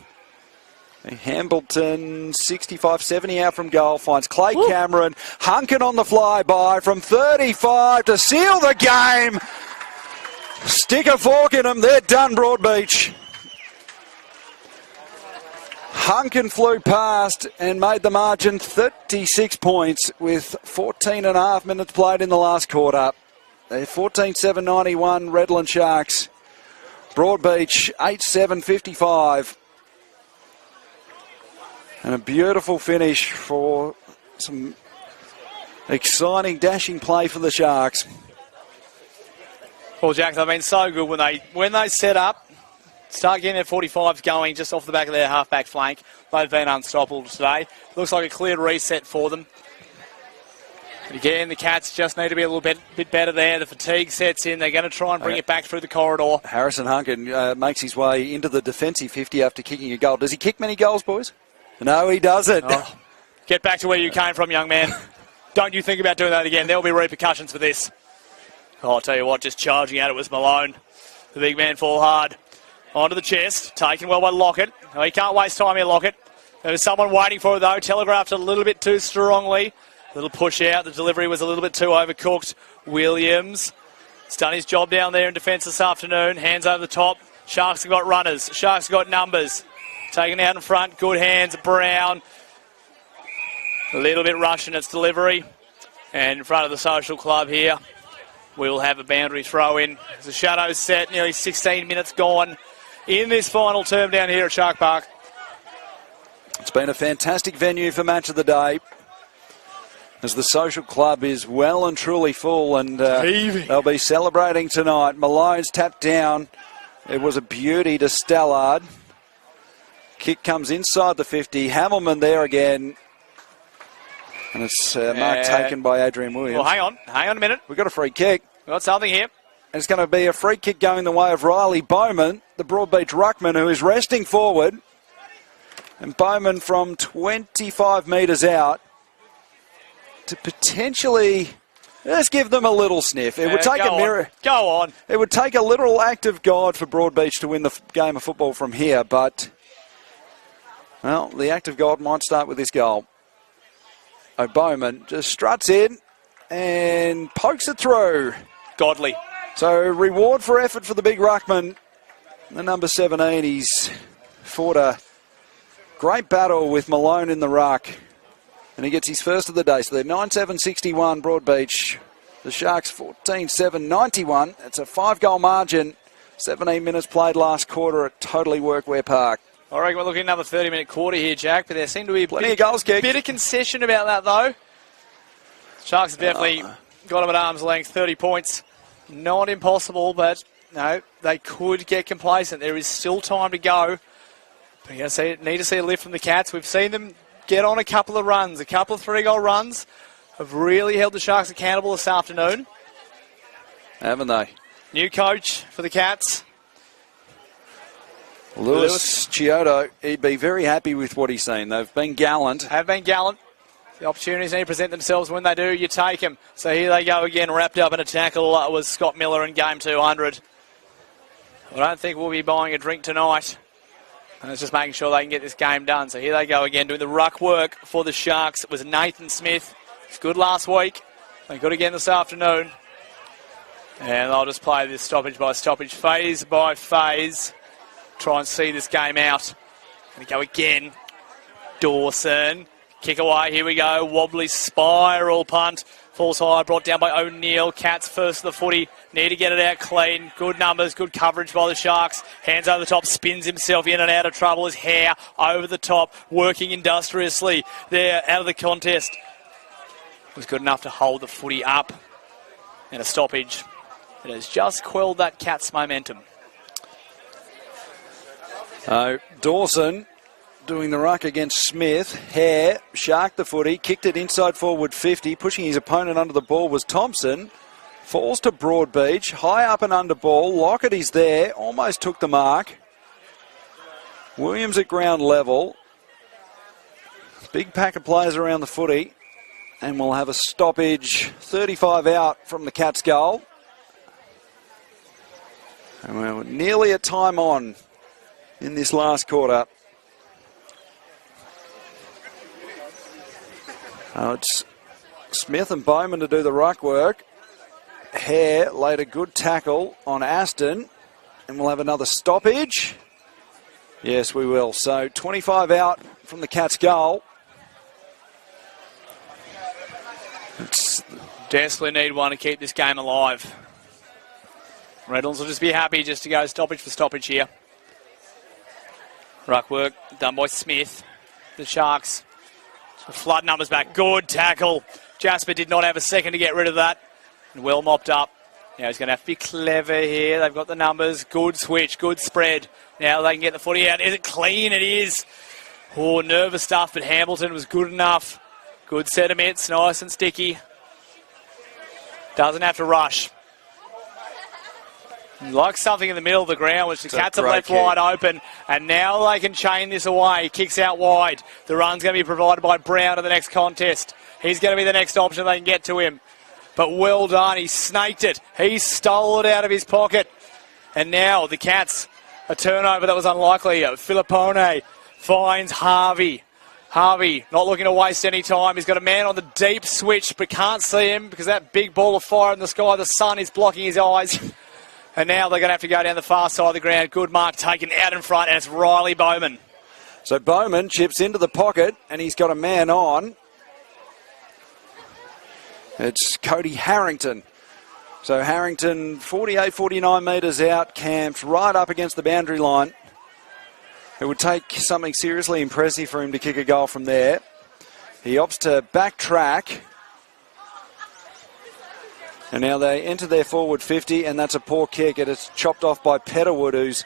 Hambleton, 65-70 out from goal, finds Clay Cameron. Hunkin on the flyby from 35 to seal the game. Stick a fork in them. They're done, Broadbeach. Hunkin flew past and made the margin 36 points with 14.5 minutes played in the last quarter. They're 14-7-91 Redland Sharks. Broadbeach 8-7-55. And a beautiful finish for some exciting, dashing play for the Sharks. Well, Jack, they've been so good when they set up, start getting their 45s going just off the back of their half-back flank. They've been unstoppable today. Looks like a clear reset for them. But again, the Cats just need to be a little bit better there. The fatigue sets in. They're going to try and bring it back through the corridor. Harrison Hunkin makes his way into the defensive 50 after kicking a goal. Does he kick many goals, boys? No, he doesn't. Oh, get back to where you came from, young man. Don't you think about doing that again. There'll be repercussions for this. Oh, I'll tell you what, just charging at it was Malone. The big man fall hard. Onto the chest, taken well by Lockett. Oh, he can't waste time here, Lockett. There was someone waiting for it, though. Telegraphed it a little bit too strongly. Little push out. The delivery was a little bit too overcooked. Williams has done his job down there in defence this afternoon. Hands over the top. Sharks have got runners. Sharks have got numbers. Taken out in front. Good hands. Brown. A little bit rush in its delivery. And in front of the Social Club here, we'll have a boundary throw in. The shadows set. Nearly 16 minutes gone in this final term down here at Shark Park. It's been a fantastic venue for Match of the Day, as the Social Club is well and truly full, and they'll be celebrating tonight. Malone's tapped down. It was a beauty to Stallard. Kick comes inside the 50. Hamelman there again. And it's mark taken by Adrian Williams. Well, hang on a minute. We've got a free kick. We've got something here. And it's going to be a free kick going the way of Riley Bowman, the Broadbeach ruckman, who is resting forward. And Bowman from 25 metres out to potentially just give them a little sniff. It would take a mirror. Go on. It would take a literal act of God for Broadbeach to win the game of football from here, but well, the act of God might start with this goal. Bowman just struts in and pokes it through. Godly. So reward for effort for the big ruckman. The number 17, he's fought a great battle with Malone in the ruck, and he gets his first of the day. So they're 9-7-61 Broadbeach. The Sharks 14-7-91. It's a 5-goal margin. 17 minutes played last quarter at Totally Workwear Park. I reckon we're looking at another 30-minute quarter here, Jack, but there seemed to be plenty of goals kicked. Bit of concession about that, though. Sharks have definitely got them at arm's length. 30 points. Not impossible, but no, they could get complacent. There is still time to go. But you need to see a lift from the Cats. We've seen them get on a couple of runs. A couple of 3-goal runs have really held the Sharks accountable this afternoon. Haven't they? New coach for the Cats. Lewis Chiodo, he'd be very happy with what he's seen. They've been gallant. Have been gallant. The opportunities need to present themselves. When they do, you take them. So here they go again, wrapped up in a tackle. Was Scott Miller in game 200. I don't think we'll be buying a drink tonight. And it's just making sure they can get this game done. So here they go again, doing the ruck work for the Sharks. It was Nathan Smith. He was good last week. They good again this afternoon. And they'll just play this stoppage by stoppage, phase by phase. Try and see this game out. Going to go again. Dawson. Kick away. Here we go. Wobbly spiral punt. Falls high. Brought down by O'Neill. Cats first to the footy. Need to get it out clean. Good numbers. Good coverage by the Sharks. Hands over the top. Spins himself in and out of trouble. His hair over the top. Working industriously. There out of the contest. Was good enough to hold the footy up. And a stoppage. It has just quelled that Cats momentum. Dawson doing the ruck against Smith. Hare sharked the footy, kicked it inside forward 50. Pushing his opponent under the ball was Thompson. Falls to Broadbeach. High up and under ball. Lockett is there. Almost took the mark. Williams at ground level. Big pack of players around the footy. And we'll have a stoppage, 35 out from the Cats' goal. And we're nearly at time on in this last quarter. It's Smith and Bowman to do the ruck work. Hare laid a good tackle on Aston. And we'll have another stoppage. Yes, we will. So 25 out from the Cats' goal. Desperately need one to keep this game alive. Redlands will just be happy just to go stoppage for stoppage here. Ruck work done by Smith. The Sharks flood numbers back. Good tackle. Jasper did not have a second to get rid of that. And well mopped up. Now he's going to have to be clever here. They've got the numbers. Good switch. Good spread. Now they can get the footy out. Is it clean? It is. Oh, nervous stuff, but Hamilton was good enough. Good set of mitts. Nice and sticky. Doesn't have to rush. Like something in the middle of the ground, which the Cats have left wide open. And now they can chain this away. Kicks out wide. The run's going to be provided by Brown in the next contest. He's going to be the next option they can get to him. But well done. He snaked it. He stole it out of his pocket. And now the Cats, a turnover that was unlikely. Filippone finds Harvey. Harvey not looking to waste any time. He's got a man on the deep switch, but can't see him because that big ball of fire in the sky, the sun is blocking his eyes. And now they're going to have to go down the far side of the ground. Good mark taken out in front, and it's Riley Bowman. So Bowman chips into the pocket, and he's got a man on. It's Cody Harrington. So Harrington, 48, 49 metres out, camped right up against the boundary line. It would take something seriously impressive for him to kick a goal from there. He opts to backtrack. And now they enter their forward 50, and that's a poor kick. And it's chopped off by Petterwood, who's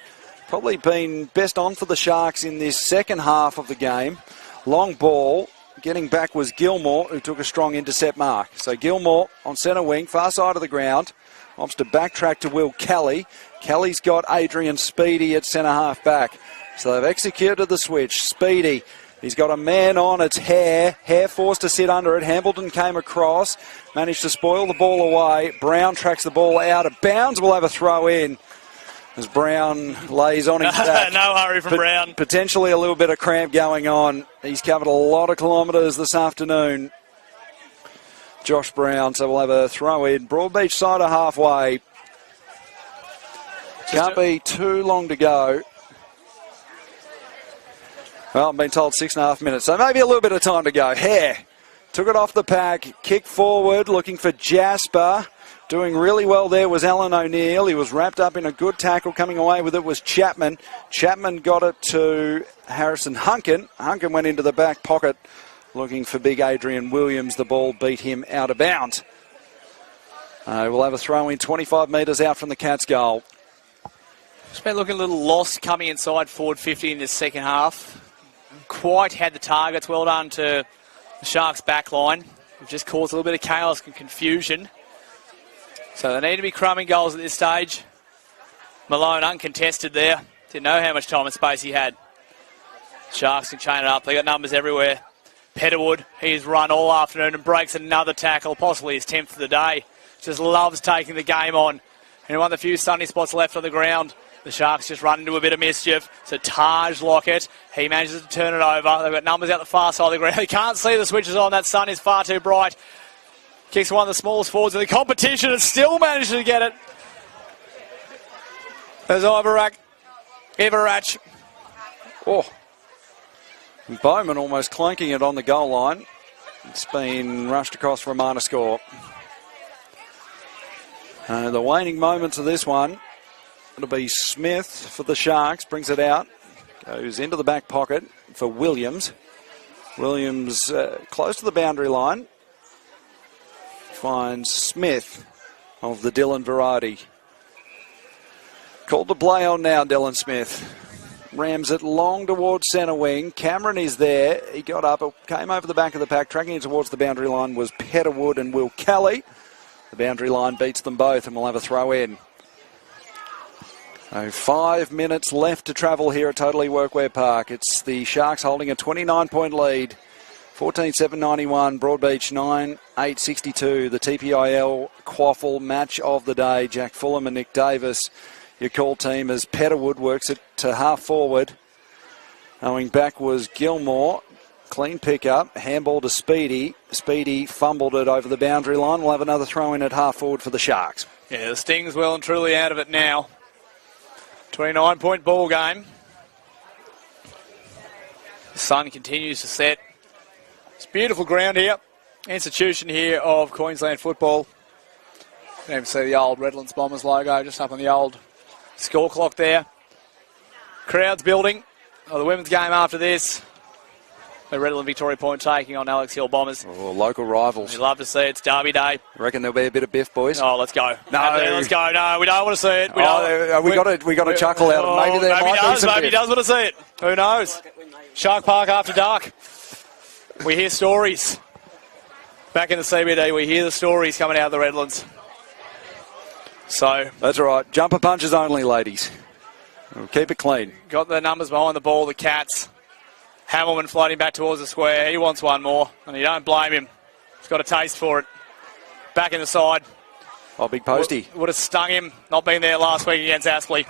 probably been best on for the Sharks in this second half of the game. Long ball. Getting back was Gilmore, who took a strong intercept mark. So Gilmore on centre wing, far side of the ground. Opts to backtrack to Will Kelly. Kelly's got Adrian Speedy at centre half back. So they've executed the switch. Speedy, he's got a man on. It's Hare. Hare forced to sit under it. Hambleton came across, managed to spoil the ball away. Brown tracks the ball out of bounds. We'll have a throw in as Brown lays on his back. No hurry from Brown. Potentially a little bit of cramp going on. He's covered a lot of kilometres this afternoon, Josh Brown. So we'll have a throw in. Broadbeach side of halfway. Can't be too long to go. Well, I've been told 6.5 minutes, so maybe a little bit of time to go. Hare took it off the pack, kick forward, looking for Jasper. Doing really well there was Alan O'Neill. He was wrapped up in a good tackle. Coming away with it was Chapman. Chapman got it to Harrison Hunkin. Hunkin went into the back pocket looking for big Adrian Williams. The ball beat him out of bounds. We'll have a throw in 25 metres out from the Cats' goal. Just been looking a little lost coming inside forward 50 in this second half. Quite had the targets. Well done to the Sharks' back line. We've just caused a little bit of chaos and confusion. So they need to be crumbing goals at this stage. Malone uncontested there. Didn't know how much time and space he had. Sharks can chain it up. They got numbers everywhere. Petterwood, he's run all afternoon and breaks another tackle, possibly his 10th of the day. Just loves taking the game on. And one of the few sunny spots left on the ground. The Sharks just run into a bit of mischief. So Taj Lockett, he manages to turn it over. They've got numbers out the far side of the ground. They can't see the switches on. That sun is far too bright. Kicks one of the smallest forwards in the competition and still manages to get it. There's Ivarach. Oh. Bowman almost clanking it on the goal line. It's been rushed across for a minor score. The waning moments of this one. It'll be Smith for the Sharks. Brings it out. Goes into the back pocket for Williams. Williams close to the boundary line. Finds Smith of the Dillon variety. Called to play on now, Dylan Smith. Rams it long towards centre wing. Cameron is there. He got up, came over the back of the pack. Tracking it towards the boundary line was Petterwood and Will Kelly. The boundary line beats them both and we'll have a throw in. So 5 minutes left to travel here at Totally Workwear Park. It's the Sharks holding a 29-point lead. 14-7-91, Broadbeach 9-8-62. The TPIL QAFL match of the day. Jack Fulham and Nick Davis, your call team, as Petterwood works it to half forward. Going back was Gilmore. Clean pickup, handball to Speedy. Speedy fumbled it over the boundary line. We'll have another throw in at half forward for the Sharks. Yeah, the Sting's well and truly out of it now. 29-point ball game. The sun continues to set. It's beautiful ground here. Institution here of Queensland football. You can even see the old Redlands Bombers logo just up on the old score clock there. Crowds building. Oh, the women's game after this. The Redland Victoria Point taking on Alex Hill Bombers. Oh, local rivals. You'd love to see it. It's Derby Day. Reckon there'll be a bit of biff, boys? Oh, let's go. No. Let's go. No, we don't want to see it. We got a chuckle out of maybe there might be some maybe he does want to see it. Who knows? Shark Park after dark. We hear stories. Back in the CBD, we hear the stories coming out of the Redlands. So that's all right. Jumper punches only, ladies. We'll keep it clean. Got the numbers behind the ball, the Cats. Hamilman floating back towards the square. He wants one more, and you don't blame him. He's got a taste for it. Back in the side. Oh, big postie. Would have stung him, not being there last week against Aspley.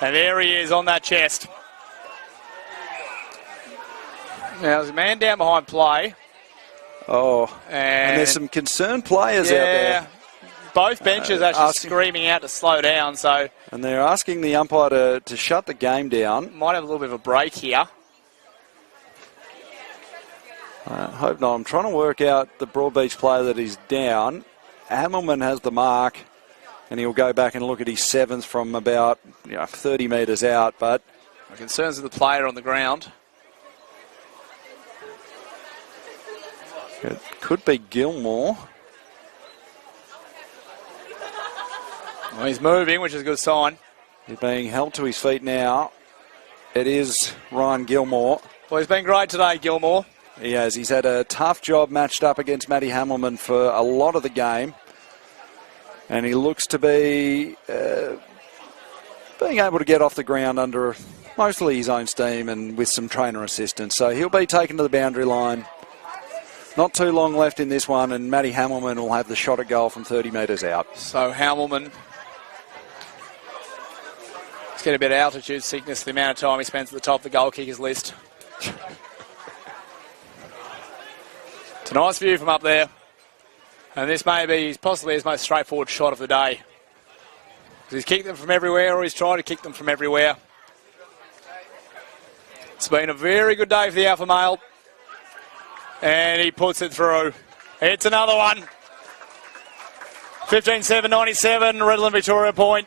And there he is on that chest. Now, there's a man down behind play. Oh, and there's some concerned players out there. Both benches actually screaming out to slow down. So, and they're asking the umpire to shut the game down. Might have a little bit of a break here. Hope not. I'm trying to work out the Broadbeach player that is down. Hamilman has the mark, and he'll go back and look at his seventh from about 30 metres out. But my concerns with the player on the ground. It could be Gilmore. Well, he's moving, which is a good sign. He's being held to his feet now. It is Ryan Gilmore. Well, he's been great today, Gilmore. He has. He's had a tough job matched up against Matty Hamilman for a lot of the game. And he looks to be being able to get off the ground under mostly his own steam and with some trainer assistance. So he'll be taken to the boundary line. Not too long left in this one, and Matty Hamilman will have the shot at goal from 30 metres out. So Hamilman, he's getting a bit of altitude sickness the amount of time he spends at the top of the goal kickers list. It's a nice view from up there. And this may be possibly his most straightforward shot of the day. He's kicked them from everywhere, or he's tried to kick them from everywhere. It's been a very good day for the alpha male. And he puts it through. It's another one. 15-7-97, Redland Victoria Point.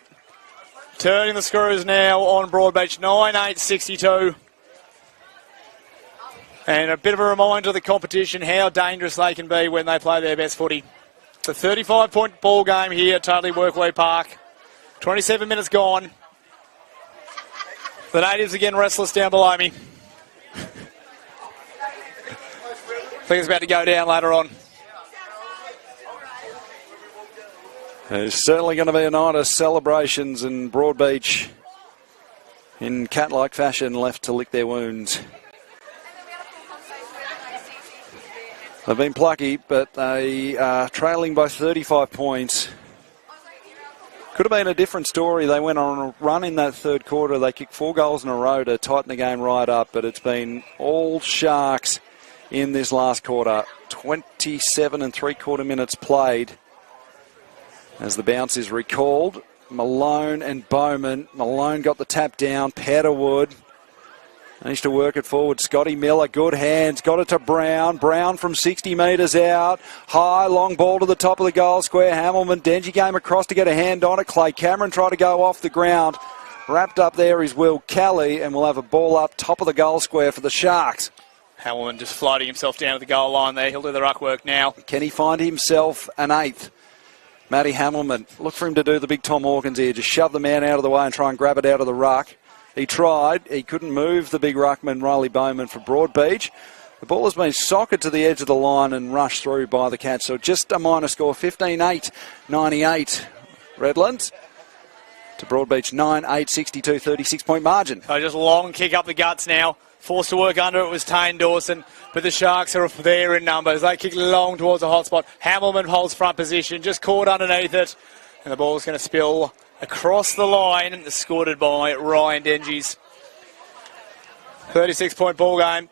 Turning the screws now on Broadbeach, 9-8-62. And a bit of a reminder of the competition, how dangerous they can be when they play their best footy. It's a 35-point ball game here at Totally Workway Park. 27 minutes gone. The natives again restless down below me. I think it's about to go down later on. There's certainly going to be a night of celebrations, and Broadbeach in cat-like fashion left to lick their wounds. They've been plucky, but they are trailing by 35 points. Could have been a different story. They went on a run in that third quarter. They kicked 4 goals in a row to tighten the game right up, but it's been all Sharks in this last quarter. 27 3/4 minutes played as the bounce is recalled. Malone and Bowman. Malone got the tap down. Petterwood managed to work it forward. Scotty Miller, good hands. Got it to Brown. Brown from 60 metres out. High, long ball to the top of the goal square. Hamilman, Denji came across to get a hand on it. Clay Cameron tried to go off the ground. Wrapped up there is Will Kelly, and we'll have a ball up top of the goal square for the Sharks. Hamilman just floating himself down to the goal line there. He'll do the ruck work now. Can he find himself an eighth? Matty Hamilman, look for him to do the big Tom Hawkins here. Just shove the man out of the way and try and grab it out of the ruck. He tried. He couldn't move the big ruckman, Riley Bowman, for Broadbeach. The ball has been socked to the edge of the line and rushed through by the Cats. So just a minor score, 15-8-98. Redlands to Broadbeach, 9-8-62, 36-point margin. So just long kick up the guts now. Forced to work under it was Tane Dawson, but the Sharks are there in numbers. They kick long towards the hot spot. Hamilman holds front position, just caught underneath it, and the ball's going to spill across the line, escorted by Ryan Dengies. 36-point ball game.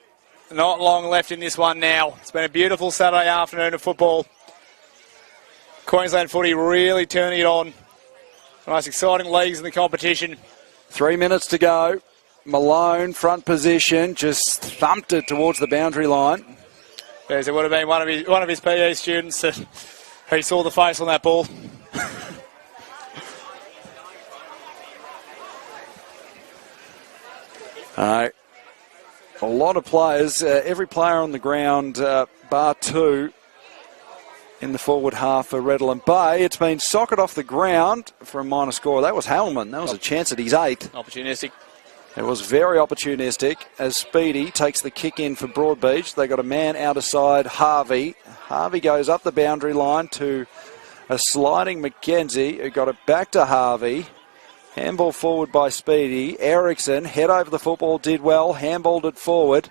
Not long left in this one now. It's been a beautiful Saturday afternoon of football. Queensland footy really turning it on. Nice exciting leagues in the competition. 3 minutes to go. Malone, front position, just thumped it towards the boundary line. Yes, it would have been one of his PE students that he saw the face on that ball. A lot of players, every player on the ground, bar two in the forward half for Redland Bay. It's been socket off the ground for a minor score. That was Hellman. That was a chance at his 8th. Opportunistic. It was very opportunistic as Speedy takes the kick in for Broadbeach. They got a man out of side, Harvey. Harvey goes up the boundary line to a sliding McKenzie, who got it back to Harvey. Handball forward by Speedy. Ericsson, head over the football, did well, handballed it forward.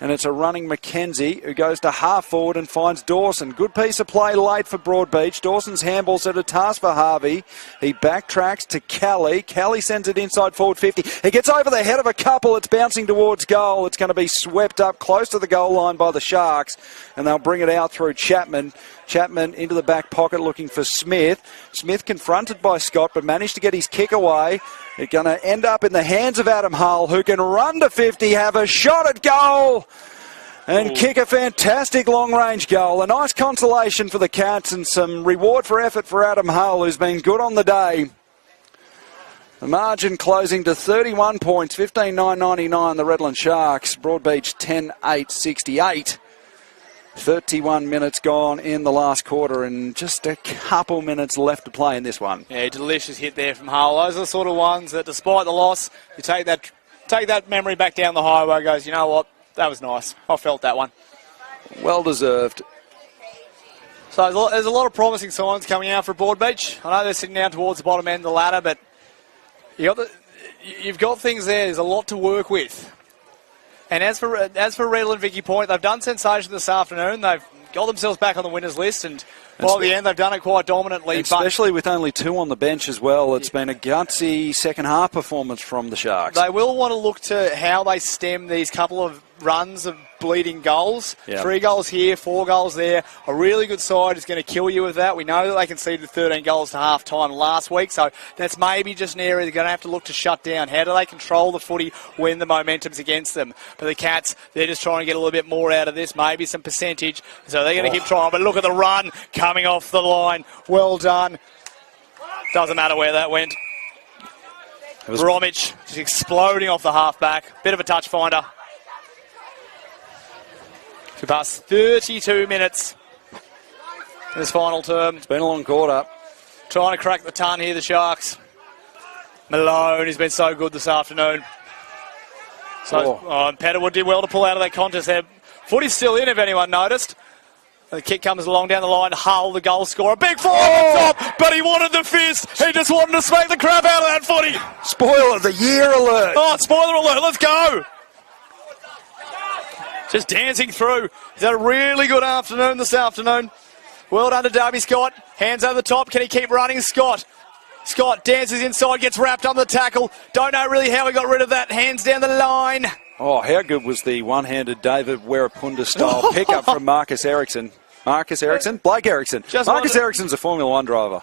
And it's a running McKenzie who goes to half forward and finds Dawson. Good piece of play late for Broadbeach. Dawson's handball's at a task for Harvey. He backtracks to Kelly. Kelly sends it inside forward 50. He gets over the head of a couple. It's bouncing towards goal. It's going to be swept up close to the goal line by the Sharks. And they'll bring it out through Chapman. Chapman into the back pocket looking for Smith. Smith confronted by Scott but managed to get his kick away. It's going to end up in the hands of Adam Hull, who can run to 50, have a shot at goal and kick a fantastic long-range goal. A nice consolation for the Cats and some reward for effort for Adam Hull, who's been good on the day. The margin closing to 31 points, 15,999 the Redland Sharks. Broadbeach 10-8-68. 31 minutes gone in the last quarter and just a couple minutes left to play in this one. Yeah, delicious hit there from Hull. Those are the sort of ones that, despite the loss, you take that memory back down the highway, goes, you know what, that was nice. I felt that one. Well deserved. So there's a lot of promising signs coming out for Broadbeach. I know they're sitting down towards the bottom end of the ladder, but you've got things there. There's a lot to work with. And as for Redland Vicky Point, they've done sensation this afternoon. They've got themselves back on the winners list, and by the end, they've done it quite dominantly. Especially with only 2 on the bench as well. It's been a gutsy second half performance from the Sharks. They will want to look to how they stem these couple of runs of bleeding goals. Yep. 3 goals here, 4 goals there. A really good side is going to kill you with that. We know that they conceded 13 goals to half-time last week, so that's maybe just an area they're going to have to look to shut down. How do they control the footy when the momentum's against them? But the Cats, they're just trying to get a little bit more out of this, maybe some percentage. So they're going to keep trying. But look at the run coming off the line. Well done. Doesn't matter where that went. Bromwich just exploding off the halfback. Bit of a touch finder. We passed 32 minutes in this final term. It's been a long quarter. Trying to crack the ton here, the Sharks. Malone has been so good this afternoon. So and Petterwood did well to pull out of that contest there. Footy's still in, if anyone noticed. And the kick comes along down the line. Hull, the goal scorer. Big forward on top, but he wanted the fist. He just wanted to smack the crap out of that footy. Spoiler of the year alert. Oh, spoiler alert. Let's go. Just dancing through. He's had a really good afternoon this afternoon. Well done to Darby Scott. Hands over the top. Can he keep running? Scott dances inside, gets wrapped on the tackle. Don't know really how he got rid of that. Hands down the line. Oh, how good was the one-handed David Werapunda style pickup from Marcus Ericsson? Blake Ericsson. Marcus Ericsson's a Formula 1 driver.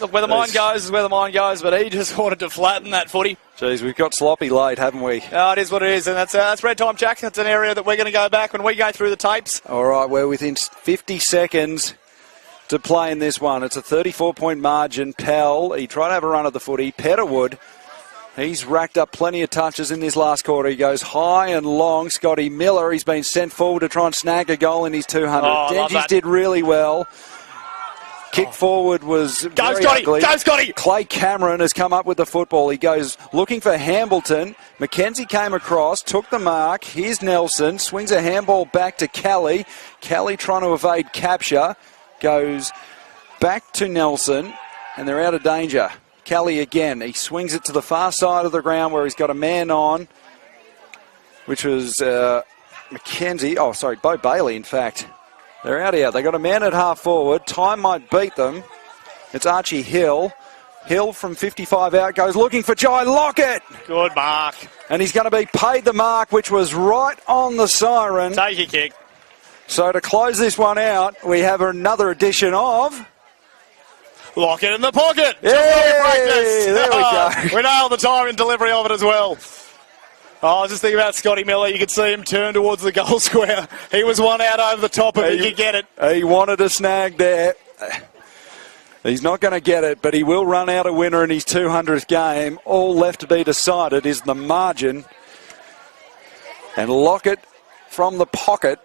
Look, where the mind goes is where the mind goes, but he just wanted to flatten that footy. Jeez, we've got sloppy late, haven't we? Oh, it is what it is, and that's red time, Jack. That's an area that we're going to go back when we go through the tapes. All right, we're within 50 seconds to play in this one. It's a 34-point margin. Pell, he tried to have a run at the footy. Petterwood, he's racked up plenty of touches in this last quarter. He goes high and long. Scotty Miller, he's been sent forward to try and snag a goal in his 200. Dengies did really well. Kick forward was very ugly. Go, Scotty! Clay Cameron has come up with the football. He goes looking for Hambleton. McKenzie came across, took the mark. Here's Nelson. Swings a handball back to Kelly. Kelly trying to evade capture. Goes back to Nelson, and they're out of danger. Kelly again. He swings it to the far side of the ground where he's got a man on. which was Mackenzie. Oh, sorry, Bo Bailey, in fact. They're out here. They got a man at half forward. Time might beat them. It's Archie Hill. Hill from 55 out goes looking for Jai Lockett. Good mark. And he's going to be paid the mark, which was right on the siren. Take your kick. So to close this one out, we have another edition of... Lockett in the pocket. Yay! There we go. We nailed the time and delivery of it as well. Oh, I was just thinking about Scotty Miller. You could see him turn towards the goal square. He was one out over the top of it. He could get it. He wanted a snag there. He's not going to get it, but he will run out a winner in his 200th game. All left to be decided is the margin. And Lockett from the pocket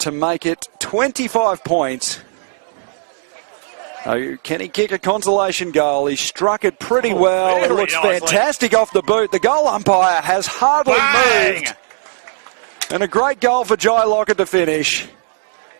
to make it 25 points. Can he kick a consolation goal? He struck it pretty well. It looks fantastic off the boot. The goal umpire has hardly moved. And a great goal for Jai Lockett to finish.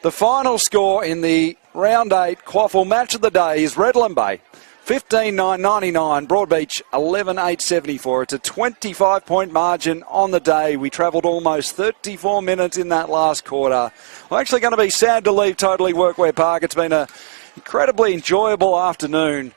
The final score in the Round 8 QAFL match of the day is Redland Bay 15-9-99, Broadbeach 11-8-74. It's a 25-point margin on the day. We travelled almost 34 minutes in that last quarter. I'm actually going to be sad to leave Totally Workwear Park. It's been an incredibly enjoyable afternoon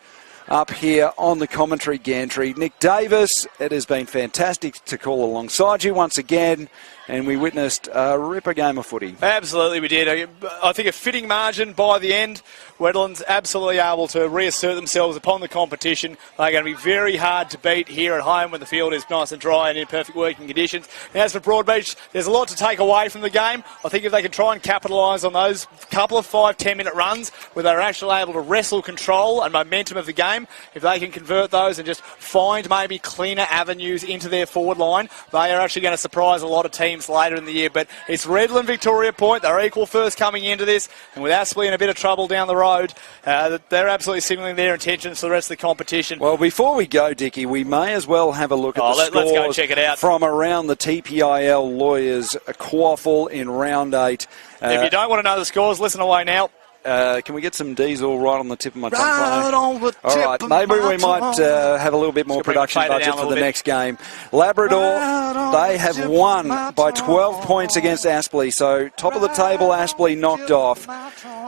up here on the commentary gantry. Nick Davis, it has been fantastic to call alongside you once again, and we witnessed a ripper game of footy. Absolutely we did. I think a fitting margin by the end. Redland's absolutely able to reassert themselves upon the competition. They're going to be very hard to beat here at home when the field is nice and dry and in perfect working conditions. And as for Broadbeach, there's a lot to take away from the game. I think if they can try and capitalise on those couple of 5-10 minute runs where they're actually able to wrestle control and momentum of the game, if they can convert those and just find maybe cleaner avenues into their forward line, they are actually going to surprise a lot of teams later in the year. But it's Redland Victoria Point. They're equal first coming into this, and with Aspley in a bit of trouble down the road, they're absolutely signalling their intentions for the rest of the competition. Well, before we go, Dickie, we may as well have a look at the scores. Let's go check it out. From around the TPIL Lawyers QAFL in Round 8. If you don't want to know the scores, listen away now. Can we get some diesel right on the tip of my tongue? All right, maybe we might have a little bit more production budget for the next game. Labrador, they have won by 12 points against Aspley, so top of the table, Aspley knocked off.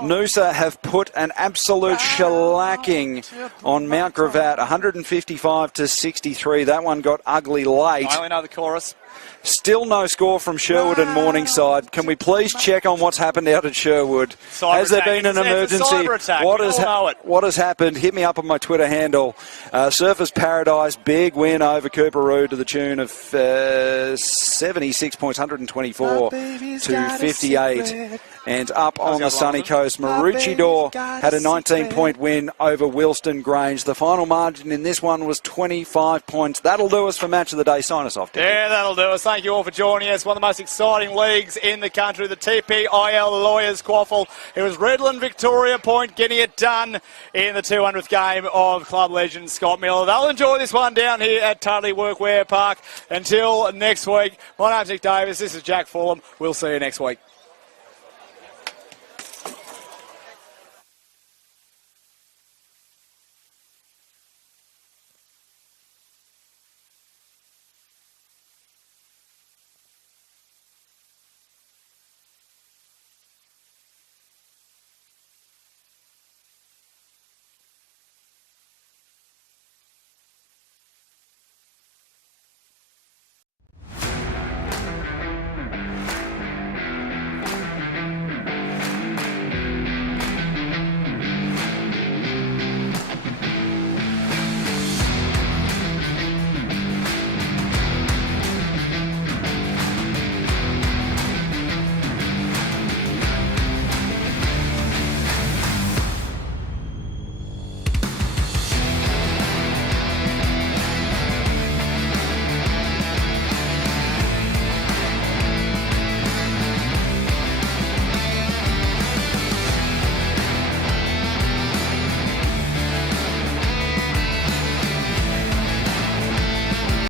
Noosa have put an absolute shellacking on Mount Gravatt, 155-63. That one got ugly late. I only know the chorus. Still no score from Sherwood and Morningside. Can we please check on what's happened out at Sherwood? Has there been an emergency? What has happened? Hit me up on my Twitter handle. Surfers Paradise, big win over Cooperoo to the tune of 76 points, 124 to 58. And up on the sunny coast, Maroochydore had a 19-point win over Wilston Grange. The final margin in this one was 25 points. That'll do us for Match of the Day. Sign us off, Dickie. Yeah, that'll do us. Thank you all for joining us. One of the most exciting leagues in the country, the TPIL Lawyers QAFL. It was Redland Victoria Point getting it done in the 200th game of club legend Scott Miller. They'll enjoy this one down here at Totally Workwear Park. Until next week, my name's Nick Davis. This is Jack Fulham. We'll see you next week.